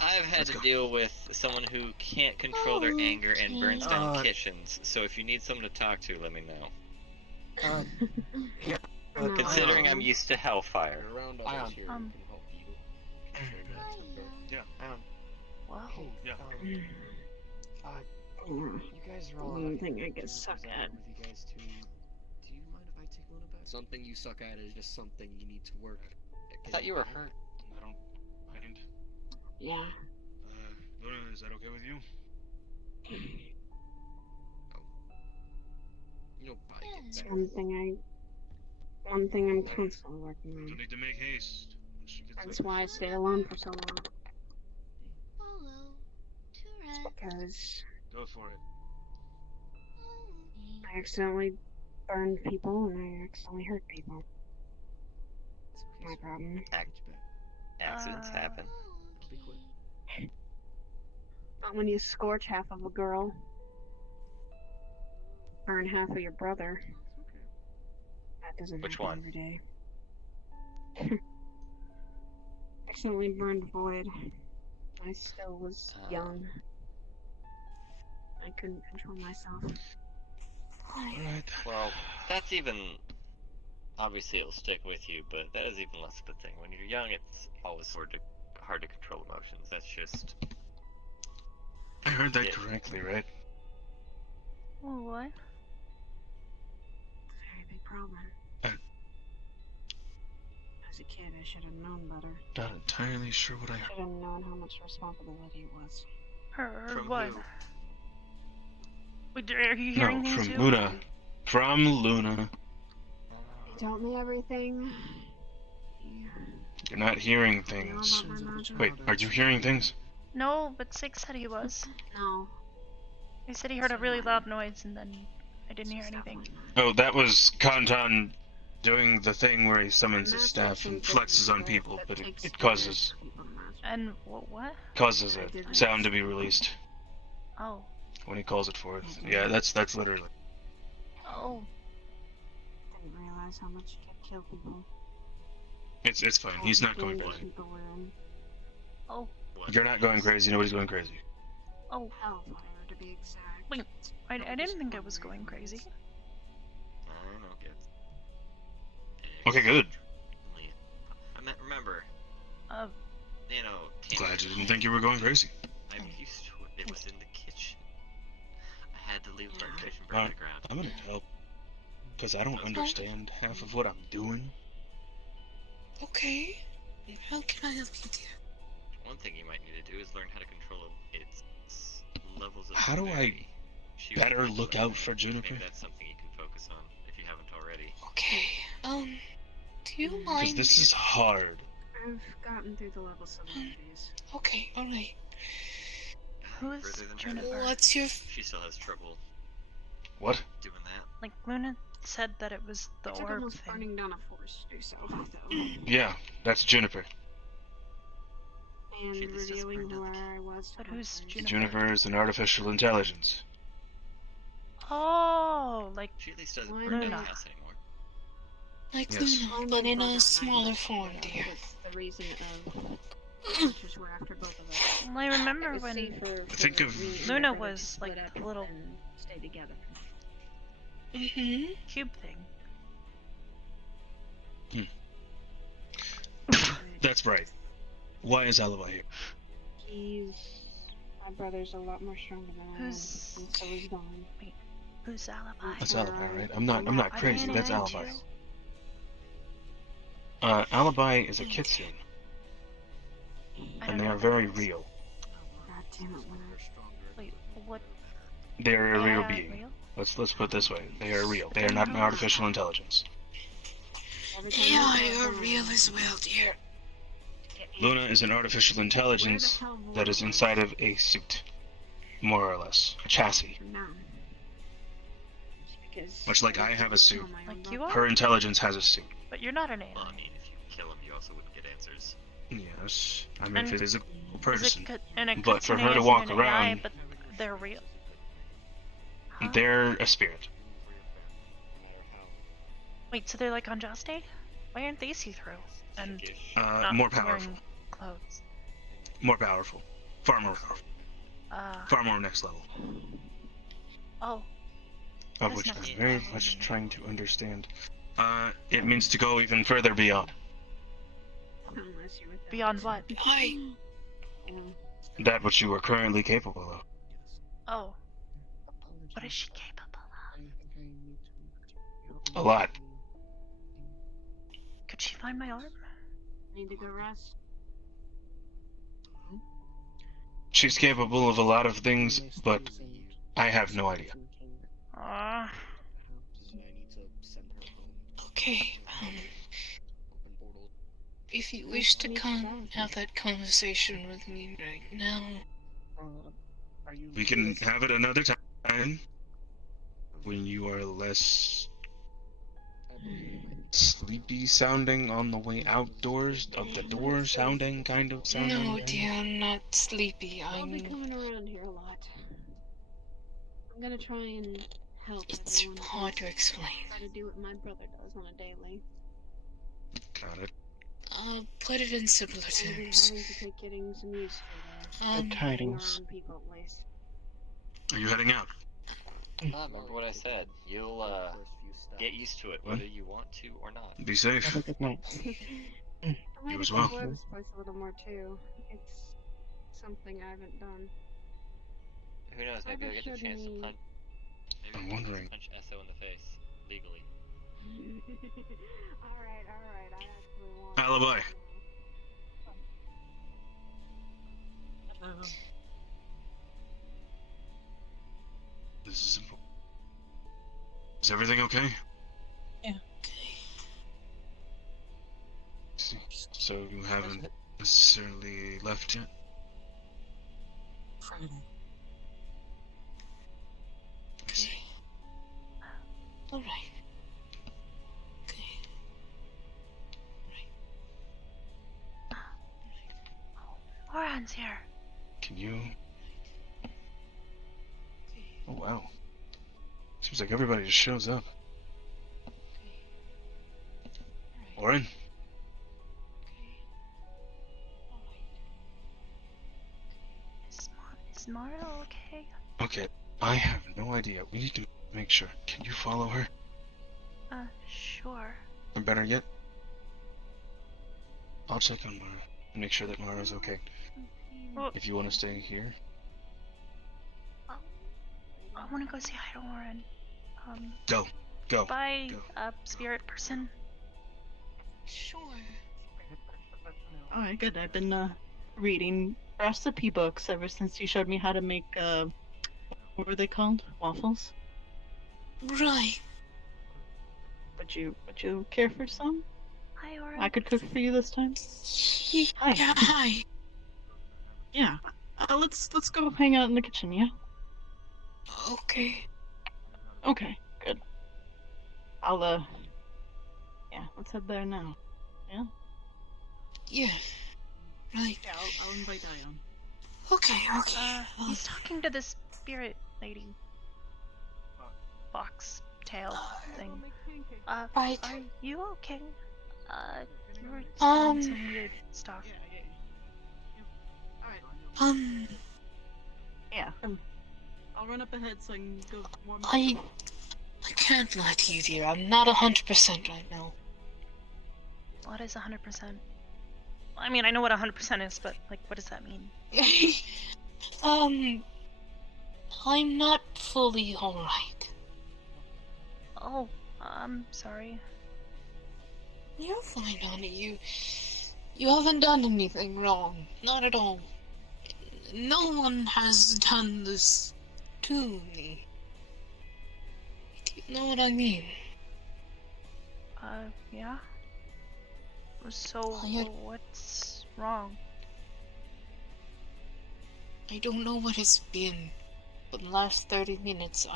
I've had Let's to go. deal with someone who can't control their anger and burns down kitchens. So if you need someone to talk to, let me know. Yeah. No. Considering I'm used to hellfire. Around Ion. others here who Um. can help you. Yeah. Wow. Yeah. You guys are all One thing I get suck at. with you guys too. Do you mind if I take Luna back? Something you suck at is just something you need to work at. I thought you were hurt. I don't mind. Yeah. Luna, is that okay with you? You'll probably get It's better. one thing I'm constantly working Don't on. need to make haste. She gets That's why I stayed alone for so long. Follow to rest. Because Go for it. I accidentally burned people and I accidentally hurt people. That's my problem. Accidents happen. Not when you scorch half of a girl. Burn half of your brother. That doesn't Which happen one? every day. Accidentally burned Void. I still was young. I couldn't control myself. Alright. Well, that's even. Obviously, it'll stick with you, but that is even less of a thing. When you're young, it's always hard to control emotions. That's just. I heard that correctly, right? What? Very big problem. As a kid, I should have known better. Not entirely sure what I heard. Should have known how much responsibility it was. Her From what? who? Wait, are you hearing No, things from too? Luna. From Luna. He told me everything. You're not hearing things. Wait, are you hearing things? No, but Six said he was. No. He said he heard a really loud noise and then I didn't hear anything. Oh, that was Kantan doing the thing where he summons his staff and flexes on people, but it causes And what? causes a sound to be released Oh. when he calls it forth. Yeah, that's literally. Oh. Didn't realize how much you could kill people. It's fine. He's not going crazy. People were in Oh. You're not going crazy. Nobody's going crazy. Oh. Hellfire, to be exact. Wait, I didn't think I was going crazy. I don't know, kids. Okay, good. Remember, you know. Glad you didn't think you were going crazy. I'm used to it. It was in the kitchen. I had to leave the kitchen burn to the ground. I'm gonna help. Because I don't understand half of what I'm doing. Okay. How can I help you, dear? One thing you might need to do is learn how to control its levels of How do I severity. She was better like look that. out for Juniper? Maybe that's something you can focus on if you haven't already. Okay. Do you Because mind? this is hard. I've gotten through the level 70s. Okay, alright. Who's Further than Juniper? What's your... She still has trouble What? doing that. Like, Luna said that it was the It took orb almost thing. burning down a forest to do so, though. Yeah, that's Juniper. And revealing where I was. But who's Juniper? Juniper is an artificial intelligence. Oh, like She at least doesn't Why burn down not? the house anymore. Like Yes. Luna, but in a smaller form, dear. That's the reason of which were after both of us. Well, I remember It was when safer Think for of- me and Luna my brother was, to split like, up the little- and stay together. Mm-hmm. cube thing. That's right. Why is Alibi here? My brother's a lot more stronger than I am, and Who's- so is Dawn. Who's Alibi? That's Alibi, right? I'm not I crazy. didn't That's invite Alibi. you. Alibi is a kitsune, I and don't they know are what very that is. real. God damn it, Winner. Wait, what? They're a They real are being. real? Let's put it this way. They are real. They are not an artificial intelligence. They are real as well, dear. Luna is an artificial intelligence that is inside of a suit, more or less, a chassis. Much like I have a suit, Like you are? her intelligence has a suit. But you're not an alien. Well, I mean, if you kill him, you also wouldn't get answers. Yes, I'm And a physical Is person, it and a but for kitsune her to isn't walk an AI, around, but they're real. Huh? they're a spirit. Wait, so they're like on Joste? Why aren't they see-through? And not More wearing powerful. clothes. More powerful. Far more powerful. Far more next level. Oh. Of What is which I'm next very level? much trying to understand. It means to go even further beyond. Unless you were Beyond what? Why? That which you are currently capable of. Oh. What is she capable of? A lot. Could she find my arm? Need to go rest. She's capable of a lot of things, but I have no idea. Okay, if you wish to have that conversation with me right now, We can have it another time. when you are less sleepy sounding on the way outdoors of the door sounding kind of sounding? No, dear, I'm not sleepy. I'll be I'm. coming around here a lot. I'm gonna try and help It's everyone. hard to explain. Try to do what my brother does on a daily. Got it. I'll put it in simpler I'm gonna be terms. having to take getting some used to Good being tidings. around people at least. Are you heading out? Remember what I said. You'll get used to it, What? whether you want to or not. Be safe. Have a good night. I might You as explore well. this place a little more too. It's something I haven't done. Who knows? Maybe I'll get a chance to punch. Maybe I'm I'll wondering. punch Esso in the face legally. Alright, I actually want Alibi. Is everything okay? Yeah. So you haven't necessarily left yet? Friday. I see. Alright. Oran's here. Can you? Oh wow. Seems like everybody just shows up. Oren? Is Mara okay? Okay, I have no idea. We need to make sure. Can you follow her? Sure. Or better yet, I'll check on Mara and make sure that Mara's okay. Well, If you want to stay here, I want to go say hi to Oren. go. Go. Bye, Go. spirit person. Sure. Alright, good. I've been reading recipe books ever since you showed me how to make what were they called? Waffles? Right. Would you care for some? Hi, Oren. I could cook for you this time. Hi. Yeah, hi. Yeah. Let's go hang out in the kitchen, yeah? Okay. Okay, good. I'll yeah, let's head there now. Yeah? Yeah. Right. Yeah, I'll invite Ion. Okay, okay. He's talking to this spirit lady. Box tail thing. Right. Are you okay? You were saying some weird stuff. Yeah. I'll run up ahead so I can go warm up. I can't lie to you, dear. I'm not 100% right now. What is 100%? I mean, I know what 100% is, but, like, what does that mean? I'm not fully alright. Oh, I'm sorry. You're fine, honey. You haven't done anything wrong. Not at all. No one has done this to me. Do you know what I mean? Yeah? So, what's wrong? I don't know what it's been, but in the last 30 minutes,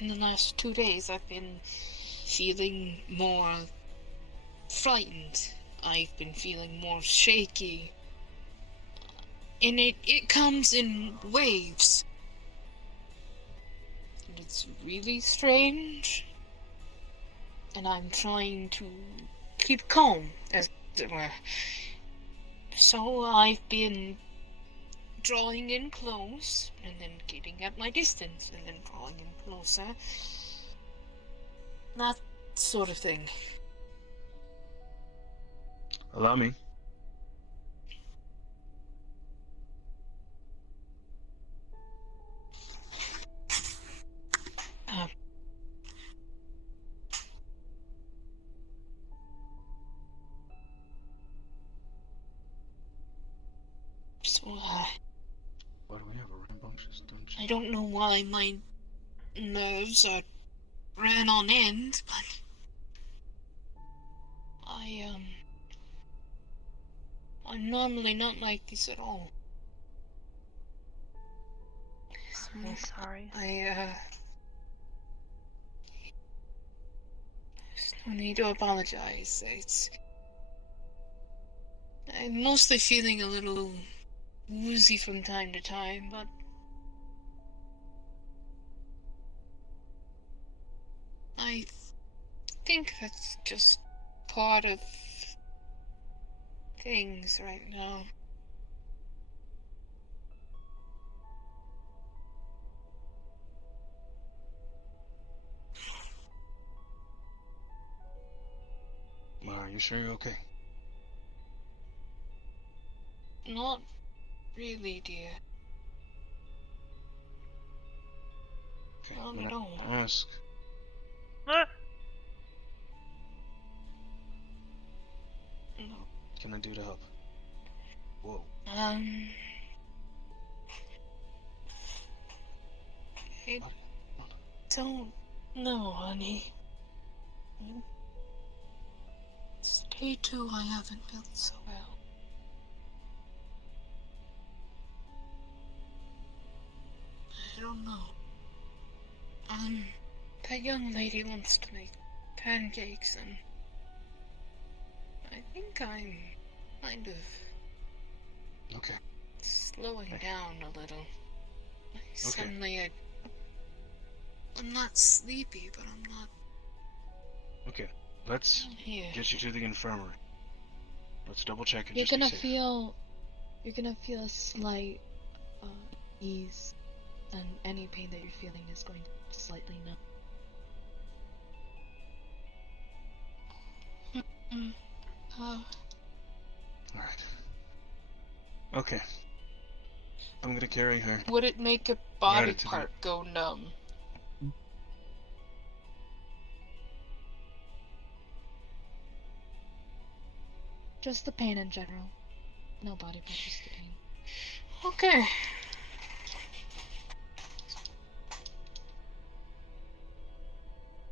in the last 2 days, I've been feeling more frightened. I've been feeling more shaky. And it comes in waves. And it's really strange. And I'm trying to keep calm, as it were. So I've been drawing in close, and then keeping at my distance, and then drawing in closer. That sort of thing. Allow me. So, why do we have a rambunctious dungeon? I don't know why my nerves ran on end, but I'm normally not like this at all. I'm sorry. There's no need to apologize. I'm mostly feeling a little woozy from time to time, but I think that's just part of things right now. Mara, you sure you're okay? Not really, dear. Okay, Not I'm at gonna all. ask. Ah! No. What can I do to help? Whoa. I don't know, honey. Day 2, I haven't felt so well. I don't know. That young lady wants to make pancakes, and I think I'm kind of Okay. slowing down a little. Like, Okay. suddenly I'm not sleepy, but I'm not Okay. Let's here. get you to the infirmary. Let's double check and You're just be gonna safe. feel a slight ease, and any pain that you're feeling is going to slightly numb. Alright. Okay. I'm gonna carry her. Would it make a Right body into the- part go numb? Just the pain in general. No body part, just the pain. Okay.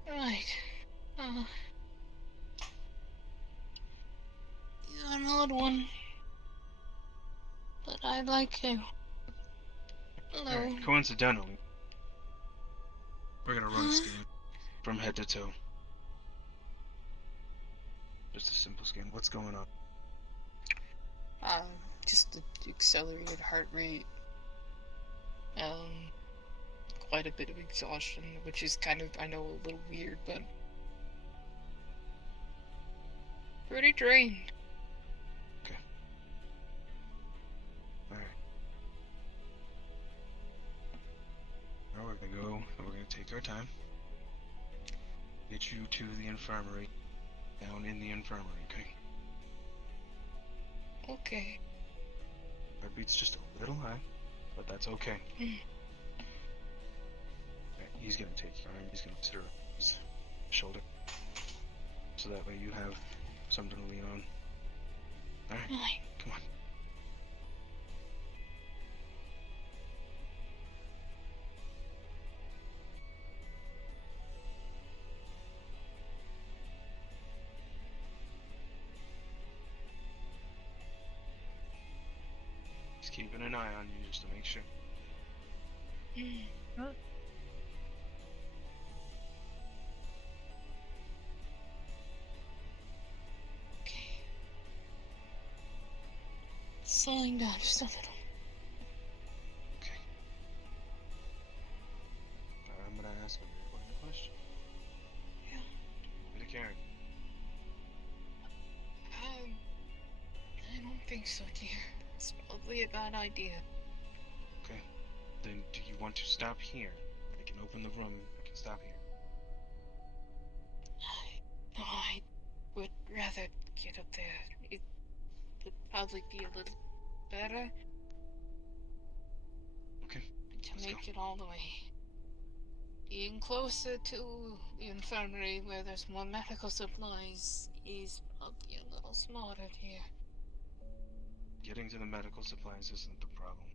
Right. You're an odd one. But I like you. Hello. Alright, coincidentally, we're gonna run a scan from head to toe. Just a simple scan. What's going on? Just the accelerated heart rate. Quite a bit of exhaustion, which is kind of, I know, a little weird, but pretty drained. Okay. Alright. Now we're gonna go, and we're gonna take our time. Get you to the infirmary. Down in the infirmary, okay? Okay. Heartbeat's just a little high, but that's okay. Okay, he's gonna take your arm, he's gonna sit her on his shoulder. So that way you have something to lean on. Alright, come on. Just keeping an eye on you just to make sure. Slowing down just a little. Okay. I'm gonna ask a very important question. Yeah. Bit of Karen. I don't think so, dear. It's probably a bad idea. Okay. Then do you want to stop here? I can open the room. I can stop here. No, I would rather get up there. It would probably be a little better. Okay. To make it all the way. Being closer to the infirmary where there's more medical supplies is probably a little smarter, dear. Getting to the medical supplies isn't the problem.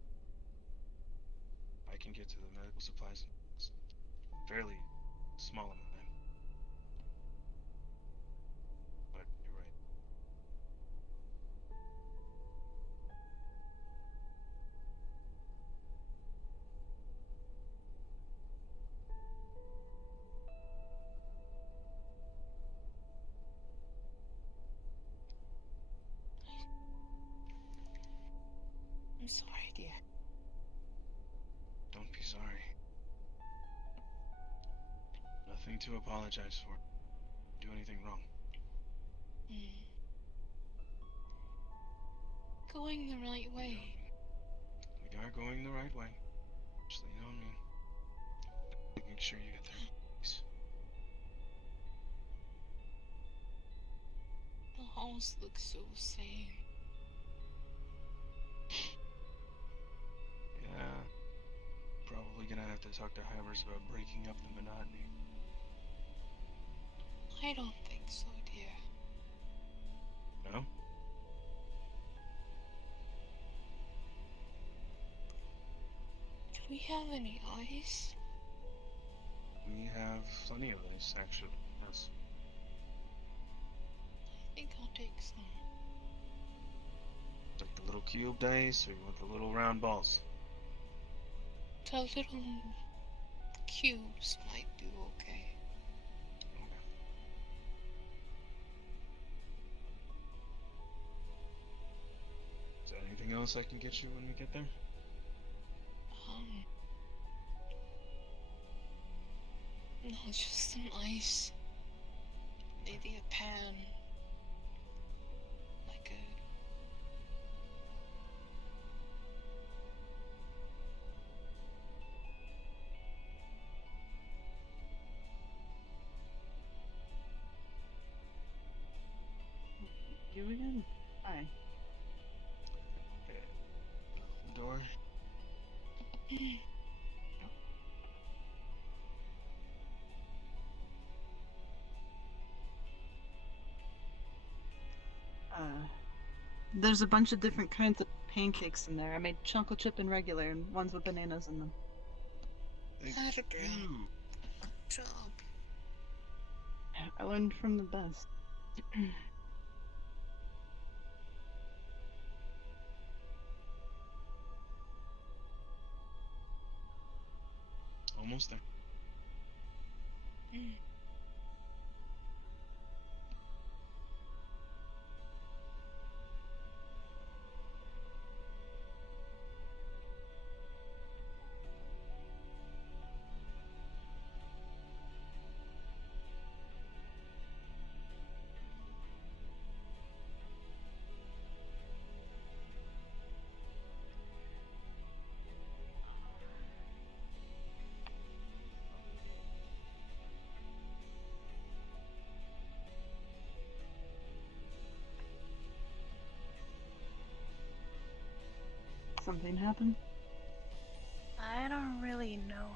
I can get to the medical supplies in a fairly small amount of time. But you're right. I'm sorry, dear. Don't be sorry. Nothing to apologize for. Do anything wrong. Going the right way. We are going the right way. Just lean on me. Make sure you get there. Please. The halls look so same. Yeah. Probably gonna have to talk to Hybers about breaking up the monotony. I don't think so, dear. No? Do we have any ice? We have plenty of ice, actually. Yes. I think I'll take some. Like the little cubed ice, or you want the little round balls? The little cubes might do okay. Is there anything else I can get you when we get there? No, just some ice. Maybe a pan. Like a... You again? Hi. Door. There's a bunch of different kinds of pancakes in there. I made chocolate chip and regular, and ones with bananas in them. Thank you. Good job. I learned from the best. Almost there. Something happened? I don't really know.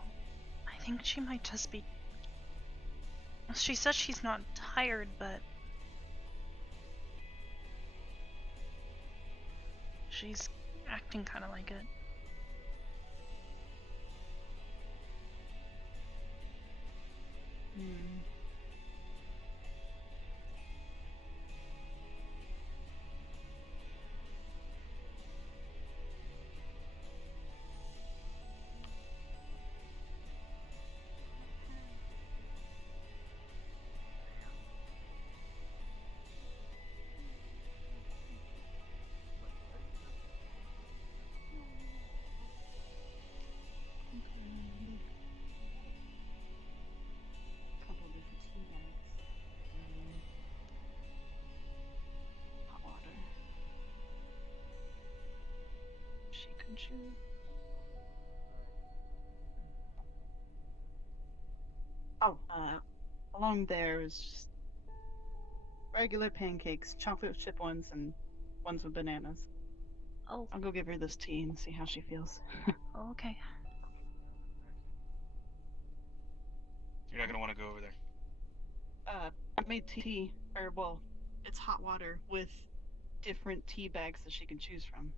I think she might just be. She says she's not tired, but she's acting kind of like it. Couple different tea bags. Hot water. She can chew. Oh, along there is just regular pancakes, chocolate chip ones, and ones with bananas. Oh. I'll go give her this tea and see how she feels. Oh, okay. You're not gonna want to go over there. I made tea, or well, it's hot water with different tea bags that she can choose from.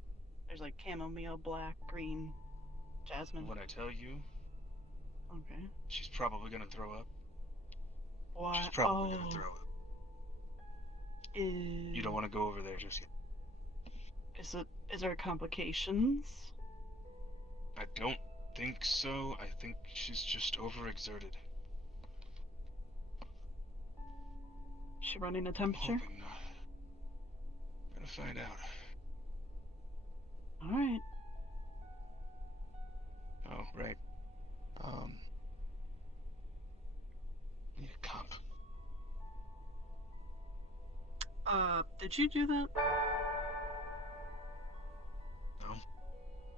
There's like chamomile, black, green, jasmine. What I tell you, Okay. she's probably gonna throw up. Why? She's probably gonna throw up. Is You don't want to go over there just yet. Is there complications? I don't think so. I think she's just overexerted. She running a temperature? Hoping not. Gonna find out. Alright. Did you do that?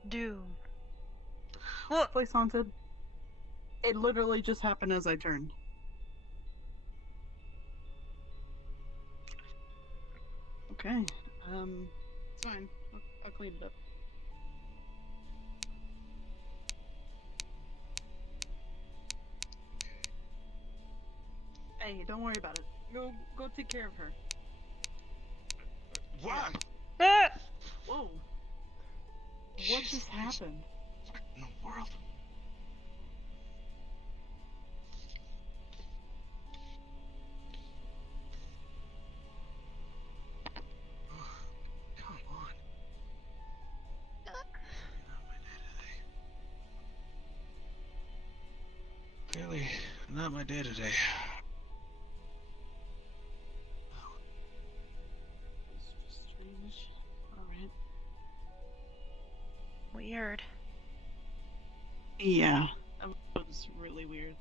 Dude. This place haunted? It literally just happened as I turned. Okay. It's fine. I'll clean it up. Hey, don't worry about it. Go take care of her. What? Whoa. What just happened? What in the world? Come on. Clearly, not my day today. It's just strange. Alright. Weird. Yeah. That was really weird.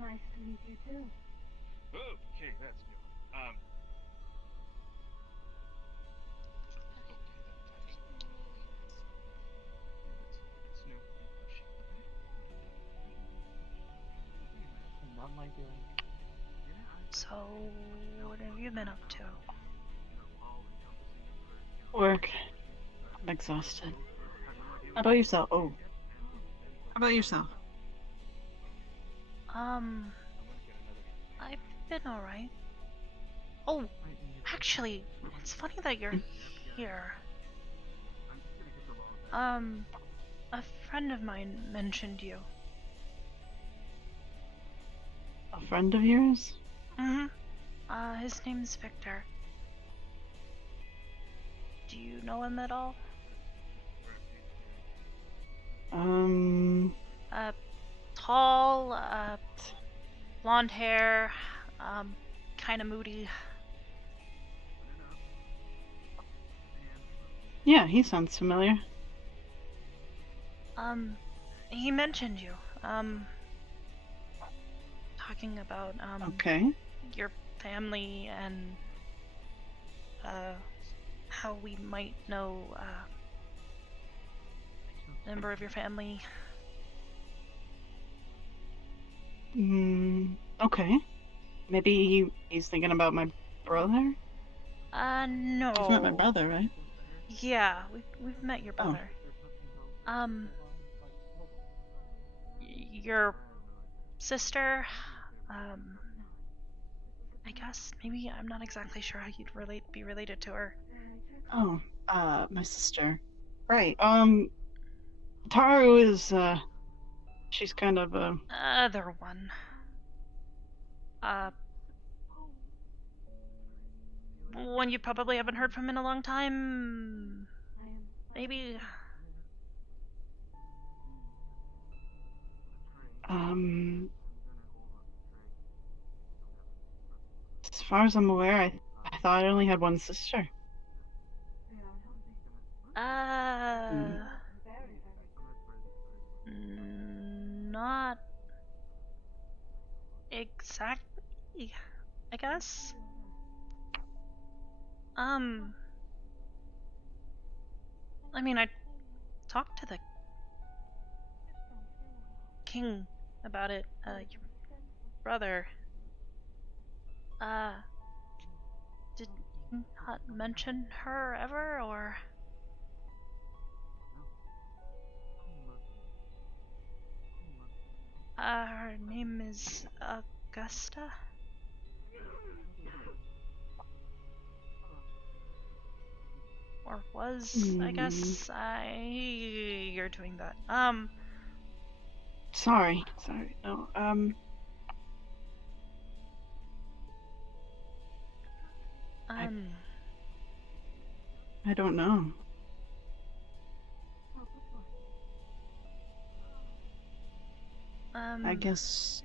Nice to meet you too. Okay, that's new. It's new. Not my doing. So, what have you been up to? Work. I'm exhausted. How about yourself? Oh. How about yourself? I've been alright. Oh, actually, it's funny that you're here. A friend of mine mentioned you. A friend of yours? His name's Victor. Do you know him at all? Tall, blonde hair, kinda moody. Yeah, he sounds familiar. He mentioned you, talking about, Okay. your family and, how we might know, a member of your family. Okay. Maybe he's thinking about my brother? No. You've met my brother, right? Yeah, we've met your brother. Your sister, I guess maybe I'm not exactly sure how you'd be related to her. Oh, my sister. Right. Taru is, she's kind of a... Other one. One you probably haven't heard from in a long time. Maybe. As far as I'm aware, I thought I only had one sister. Not exactly, I guess. I mean, I talked to the king about it, your brother. Did he not mention her ever, or? Her name is Augusta? Or was, I guess. You're doing that. Sorry. No, I don't know. I guess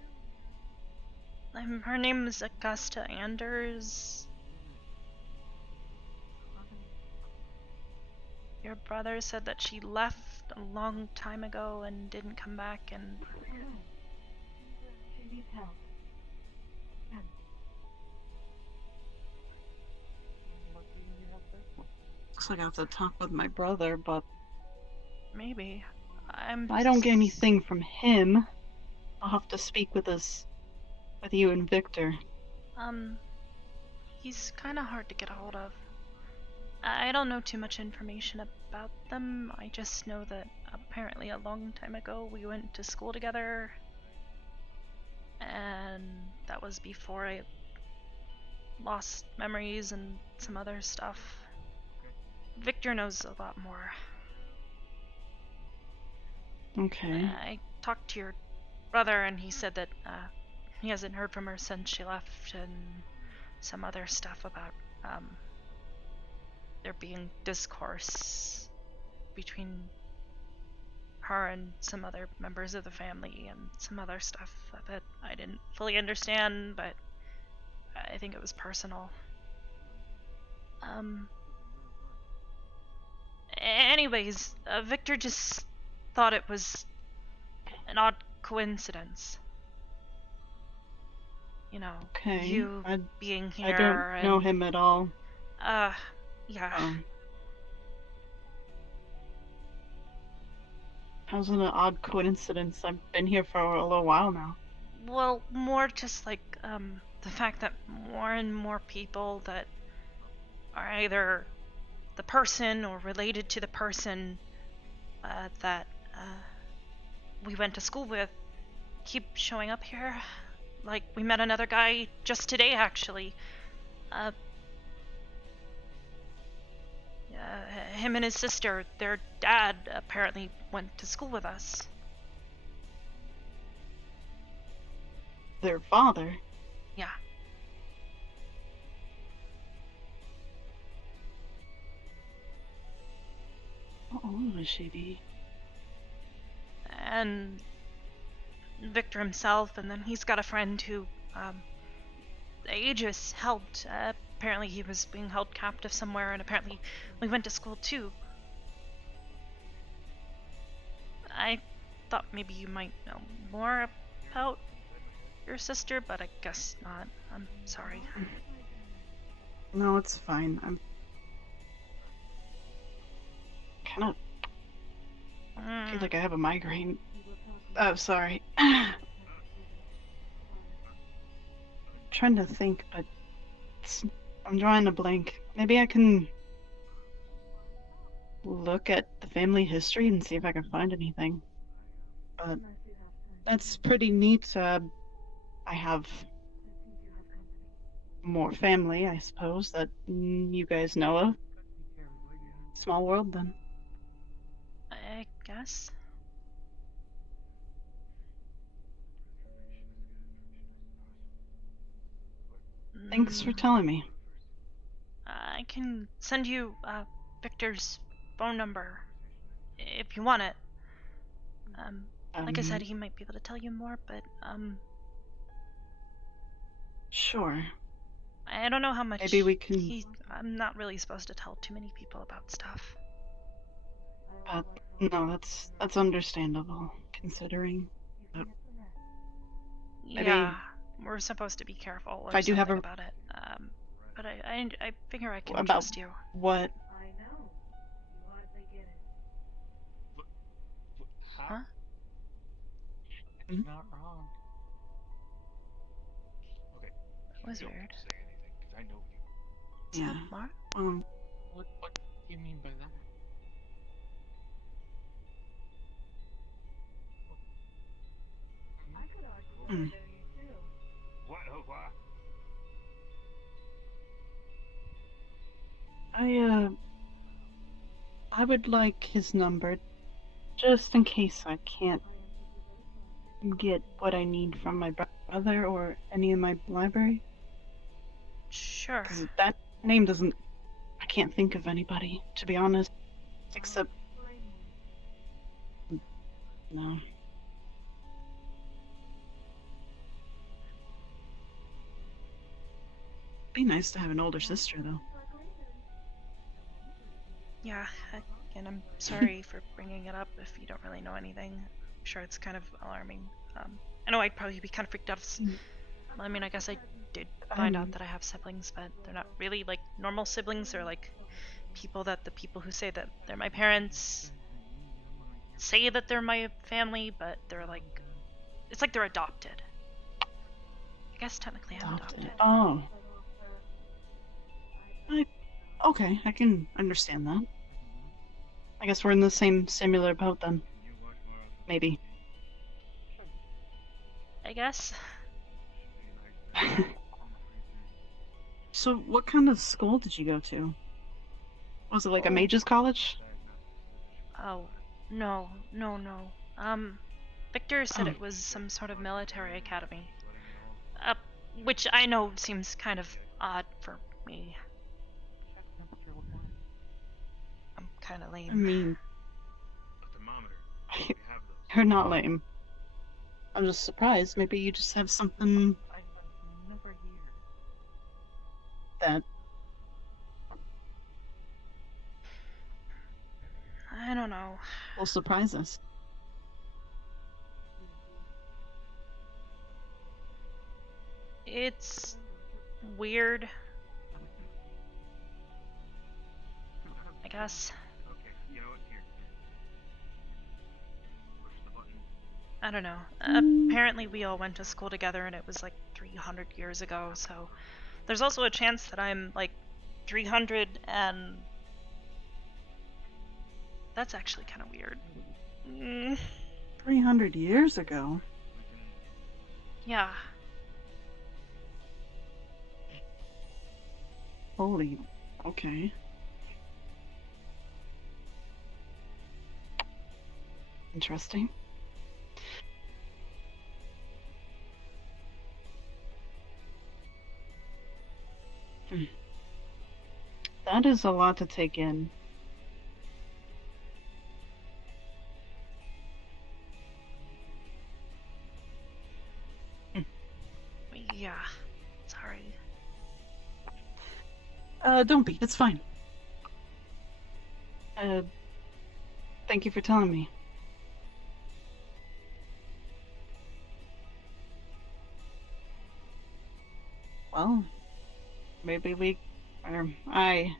her name is Augusta Anders. Your brother said that she left a long time ago and didn't come back, and she needs help. Looks like I have to talk with my brother, but maybe. I don't get anything from him. I'll have to speak with you and Victor. He's kind of hard to get a hold of. I don't know too much information about them. I just know that apparently a long time ago we went to school together, and that was before I lost memories and some other stuff. Victor knows a lot more. Okay. I talked to your brother, and he said that he hasn't heard from her since she left, and some other stuff about there being discourse between her and some other members of the family, and some other stuff that I didn't fully understand, but I think it was personal. Anyways, Victor just thought it was an odd coincidence. You know, Okay. you being here. I don't know him at all. Yeah. How's it an odd coincidence? I've been here for a little while now. Well, more just like the fact that more and more people that are either the person or related to the person that we went to school with keep showing up here. Like, we met another guy just today, actually. Him and his sister, their dad apparently went to school with us. Their father? Yeah. Oh, shady. And Victor himself, and then he's got a friend who Aegis helped. Apparently he was being held captive somewhere, and apparently we went to school too. I thought maybe you might know more about your sister, but I guess not. I'm sorry. No, it's fine. I'm kind of feel like I have a migraine. Oh, sorry. Trying to think, but I'm drawing a blank. Maybe I can look at the family history and see if I can find anything. But that's pretty neat. I have more family, I suppose, that you guys know of. Small world, then. I guess. Thanks for telling me. I can send you Victor's phone number if you want it. Like I said, he might be able to tell you more, but sure. I don't know how much. Maybe we can. I'm not really supposed to tell too many people about stuff. No, that's understandable, considering. But yeah, we're supposed to be careful. If I do have about it, but I figure I can about trust you. What? Huh? Not wrong. Okay. That was weird. Say anything, 'cause I know you. Yeah. What? What do you mean by that? Hmm. I would like his number, just in case I can't get what I need from my brother or any in my library. Sure. Because that name doesn't... I can't think of anybody, to be honest. Except... No. Be nice to have an older sister, though. Yeah, again, I'm sorry for bringing it up if you don't really know anything. I'm sure it's kind of alarming. I know I'd probably be kind of freaked out. I mean, I guess I did find out that I have siblings, but they're not really like normal siblings. They're like people that the people who say that they're my parents say that they're my family, but they're like, it's like they're adopted. I guess technically I'm adopted. Oh. Okay, I can understand that. I guess we're in the same similar boat then. Maybe. I guess. So, what kind of school did you go to? Was it like a mage's college? Oh, no. Victor said it was some sort of military academy. Which I know seems kind of odd for me. I'm kind of lame. I mean... You're not lame. I'm just surprised. Maybe you just have something... that... I don't know. will surprise us. It's weird. I guess. I don't know. Apparently we all went to school together and it was like 300 years ago, so there's also a chance that I'm like 300 and that's actually kind of weird. 300 years ago? Yeah. Holy... okay. Interesting. That is a lot to take in. Yeah. Sorry. Don't be. It's fine. Thank you for telling me. Well, maybe I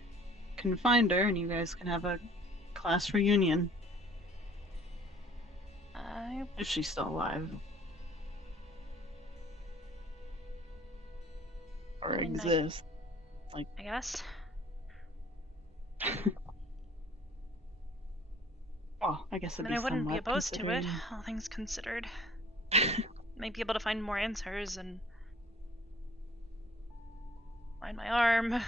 can find her and you guys can have a class reunion. If she's still alive. Or exists. Like, I guess. Well, I guess it'd I be wouldn't be somewhat opposed to it, considering- all things considered. Might be able to find more answers and find my arm.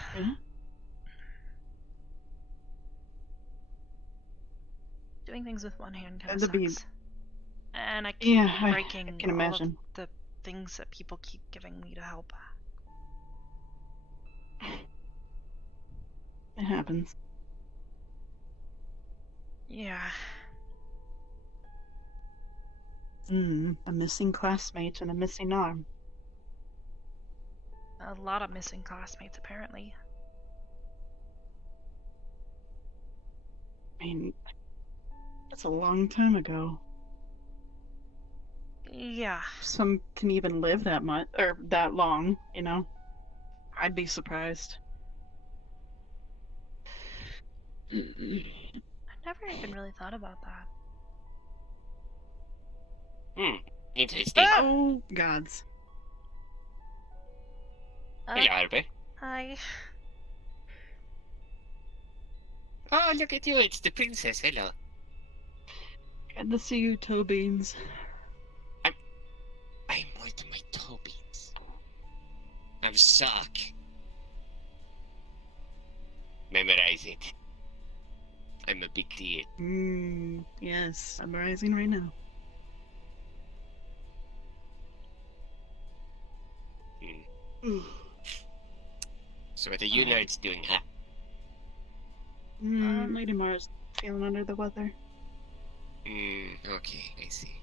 Doing things with one hand kind of sucks. And I keep breaking I can imagine. all of the things that people keep giving me to help. It happens. Yeah. A missing classmate and a missing arm. A lot of missing classmates, apparently. I mean, that's a long time ago. Yeah. Some can even live that much, or that long, you know? I'd be surprised. I never even really thought about that. Interesting. Oh, gods. Hello, Arbor. Hi. Oh, look at you, it's the princess, hello. Good to see you, toe beans. I'm right to my toe beans. I'm suck. Memorize it. I'm a big deal. Yes, I'm rising right now. So what are you nerds doing, huh? Lady Mara's feeling under the weather. Okay, I see.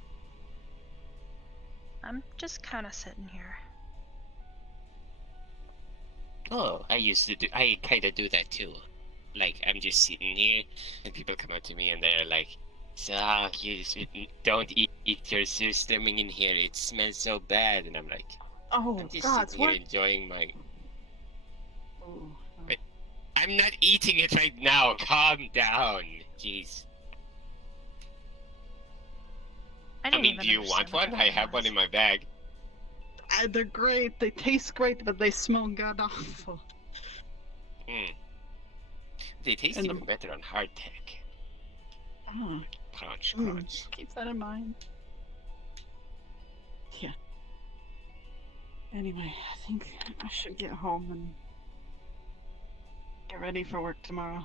I'm just kind of sitting here. Oh, I kinda do that too. Like, I'm just sitting here, and people come up to me and they're like, Suck, don't eat your systeming in here, it smells so bad. And I'm like, Oh, I'm just God, sitting here what? enjoying my... Oh. But I'm not eating it right now, calm down, jeez. I mean, do you want one? I have one in my bag. They're great. They taste great, but they smell god awful. They taste And even better on hardtack. Oh. Crunch, crunch. Keep that in mind. Yeah. Anyway, I think I should get home and get ready for work tomorrow.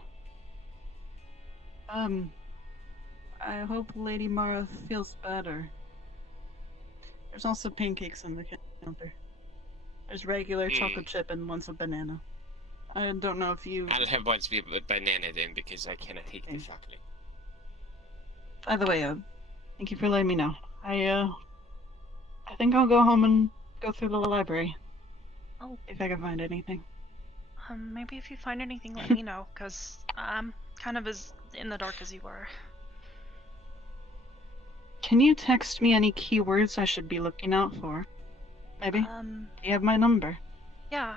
I hope Lady Mara feels better. There's also pancakes on the counter. There's regular chocolate chip and one's with banana. I don't know if you... I'll have one with banana then, because I cannot take the chocolate. By the way, thank you for letting me know. I think I'll go home and go through the library. Oh. If I can find anything. Maybe if you find anything, let me know, because I'm kind of as in the dark as you are. Can you text me any keywords I should be looking out for? Maybe? Do you have my number? Yeah.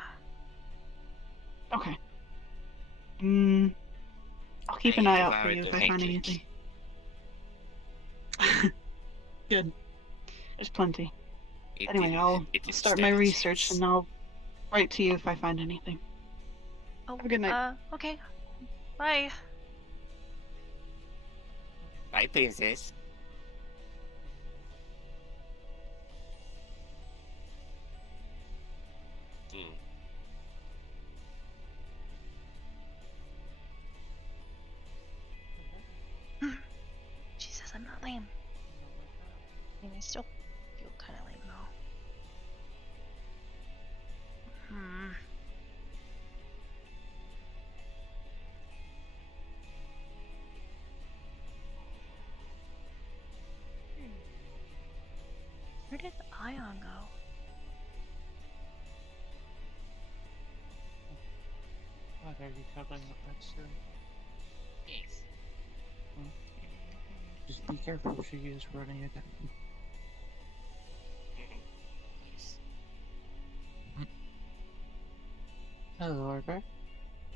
Okay. I'll keep an eye out for you if I find anything. Good. There's plenty. Anyway, I'll start my research and I'll write to you if I find anything. Oh, have a good night. Okay. Bye. Bye, princess. Jesus, I'm not lame. I mean, I still feel kind of lame though. Where did Ion go? What are you covering up that story? Yes. Just be careful, she is running it. Hello, Arbor.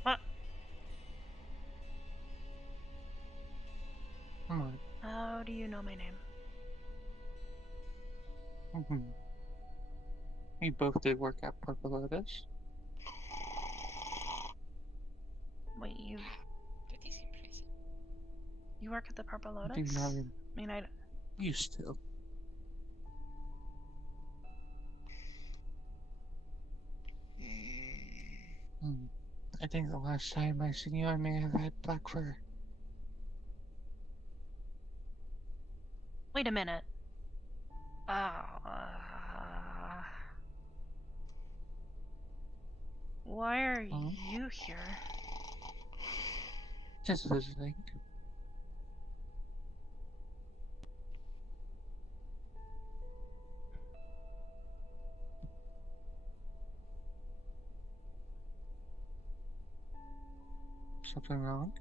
What? Come on. How do you know my name? We both did work at Purple Lotus. Wait, you... That is impressive. You work at the Purple Lotus? Do not I mean, I... used to. I think the last time I seen you, I may have had black fur. Wait a minute. Why are you here? Just visiting. Something wrong?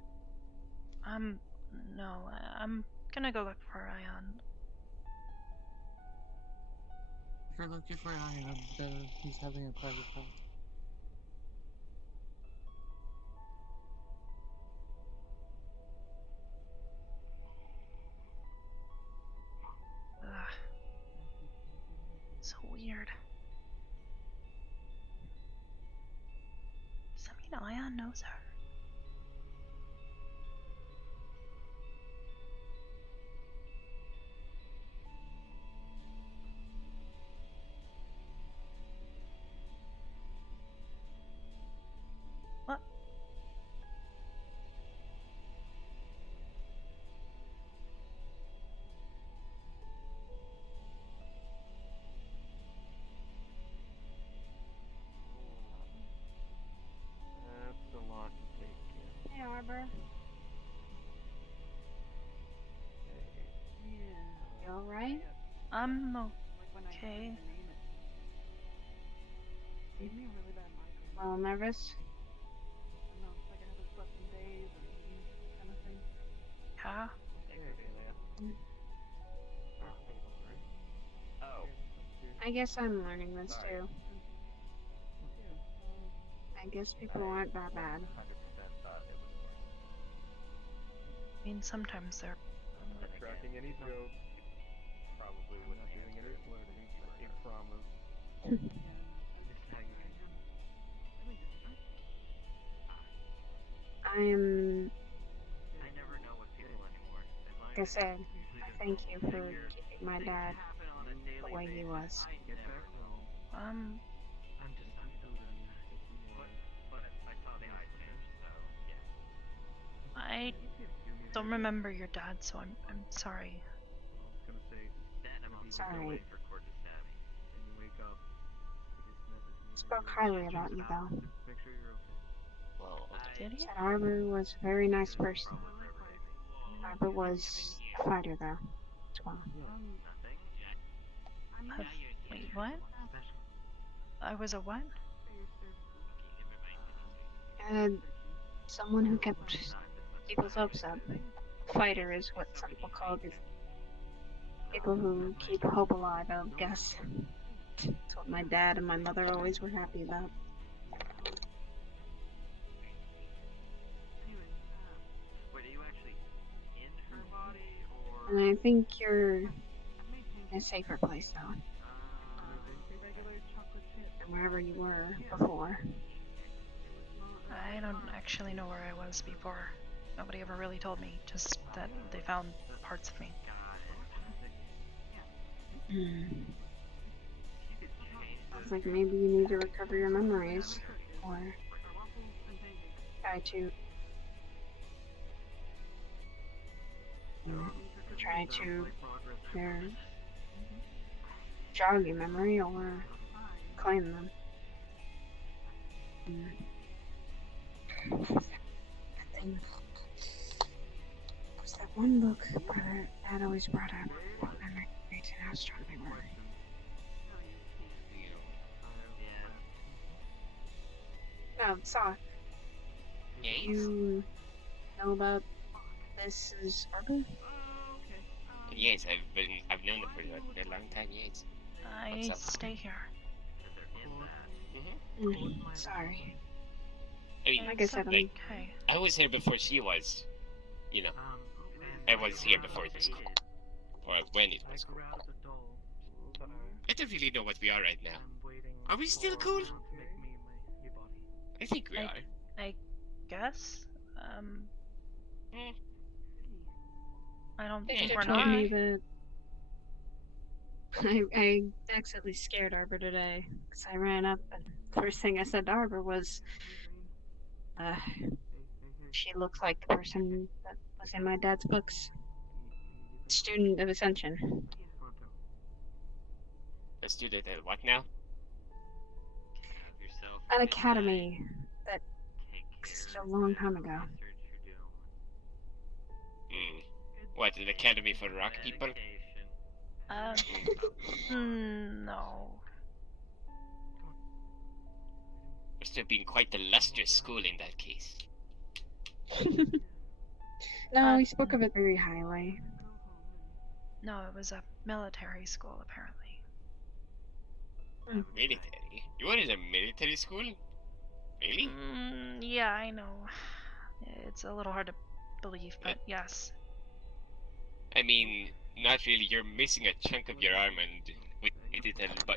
No, I'm gonna go look for Ion. If you're looking for Ion, he's having a private call. So weird. Does that mean Ion knows her? I'm Like when I okay. name it. Gave me a really bad migraine. A little nervous? I don't know, it's like I haven't slept in days or eaten kind of thing. Yeah. Oh. I guess I'm learning this Sorry. too. I guess people aren't that bad. 100% thought it was worse. I mean, sometimes they're. I'm not tracking any joke. Probably I'm wouldn't not doing answer any it flirting. if you were I nervous. promise. I am. I never know with people anymore. Like I said, I thank you for keeping my dad the way he was. Um, But I saw the eye change, so yeah. I don't remember your dad, so I'm sorry. It's alright. For court to stab me. Spoke highly about you though. Well, Did he? Said Arbor was a very nice person. Arbor was a fighter though, as well. Wait, what? I was a what? And someone who kept people's hopes up. Fighter is what some people call it. People who keep hope alive, I would guess. That's what my dad and my mother always were happy about. wait, are you actually in her body, or? And I think you're in a safer place though. Than wherever you were before. I don't actually know where I was before. Nobody ever really told me, just that they found parts of me. Sounds like maybe you need to recover your memories, or try to either jog your memory or claim them. That thing. Was that one book brother Dad always brought up? What memories and astronomy were? No, Saw. You know about this is Arbor? Yes, I've known it for a long time. Yes. I What's up? stay here. Sorry. I mean, Like I said, like, Okay. I was here before she was. You know, I was here before it was cool, or when it was cool. I don't really know what we are right now. Are we still cool? I think we are. I guess. I don't think They we're told not. me that I accidentally scared Arbor today because I ran up and first thing I said to Arbor was, she looks like the person that was in my dad's books. Student of Ascension. A student at what now? An academy that existed a long time ago. What, an academy for rock people? No. Must have been quite the lustrous school in that case. No, he spoke of it very highly. No, it was a military school, apparently. Military? You were in a military school? Really? Yeah, I know. It's a little hard to believe, but yes. I mean, not really. You're missing a chunk of your arm and with it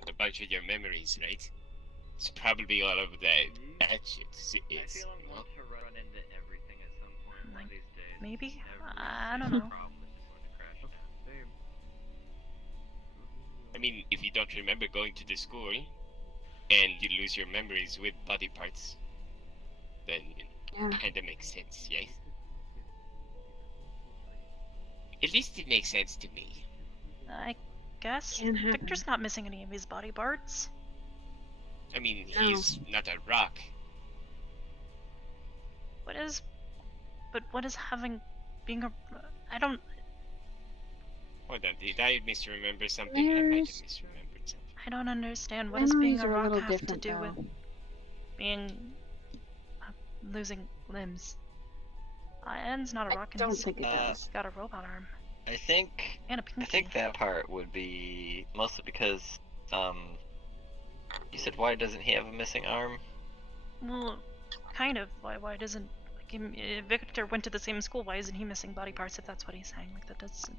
a bunch of your memories, right? It's probably all of that shit is, you know? To run into everything at some point one of these days. Maybe? I don't know. I mean, if you don't remember going to the school and you lose your memories with body parts, then it kinda makes sense, yes? At least it makes sense to me. I guess. Can happen. Victor's not missing any of his body parts. I mean, No. he's not a rock. But what is having... being a... I don't... Hold on, did I misremember something? I might have There's- misremembered something. I don't understand. What does being Memories a are a rock little have to different, do though. with being losing limbs? Anne's not a rock, and don't he's think it does. got a robot arm. I think And a I pinky. think that part would be mostly because you said why doesn't he have a missing arm? Well, kind of. Why doesn't like Victor went to the same school? Why isn't he missing body parts? If that's what he's saying, like that doesn't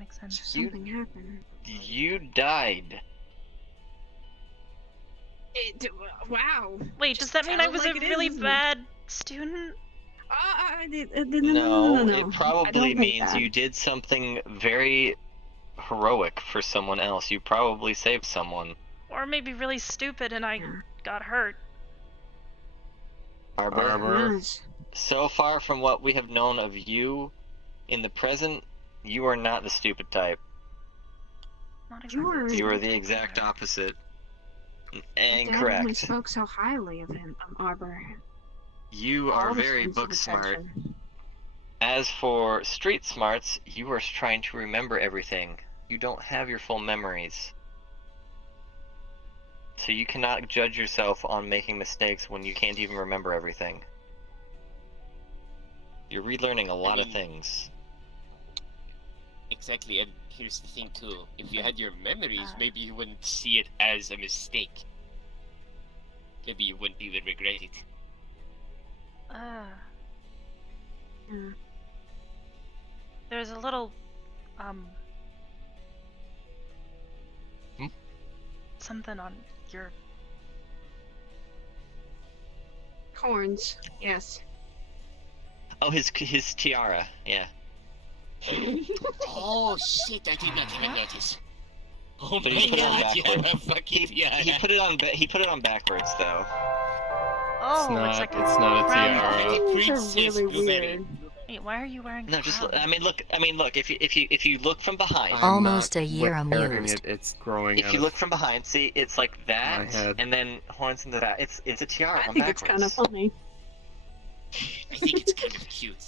make sense. Something happened. You died. Wow. Wait, does that mean I Tell it was like a it is, really isn't it? bad student? No. It I don't probably think means that. you did something very heroic for someone else. You probably saved someone. Or maybe really stupid and I got hurt. Arbor. So far from what we have known of you in the present, you are not the stupid type. Not exactly. You are the exact opposite. Dad only Incorrect. spoke so highly of him, Arbor. You All are the very sense of book smart. attention. As for street smarts, you are trying to remember everything. You don't have your full memories. So you cannot judge yourself on making mistakes when you can't even remember everything. You're relearning a lot of things. Exactly, and here's the thing too. If you had your memories, maybe you wouldn't see it as a mistake. Maybe you wouldn't even regret it. There's a little something on your Horns, yes. Oh, his tiara, yeah. Oh shit! I did not even notice. Oh But my he put it on god! You have a backwards. fucking tiara. He put it on backwards though. Oh, not- it's like it's not a crown. tiara. Princess really Blueberry. weird. Wait, why are you wearing? No, just crown? I mean look. If you look from behind. Almost a year wearing amused. it, it's growing If out you of look from behind, see it's like my that, head. and then horns in the back. It's a tiara I on think it's backwards. kind of funny. I think it's kind of cute.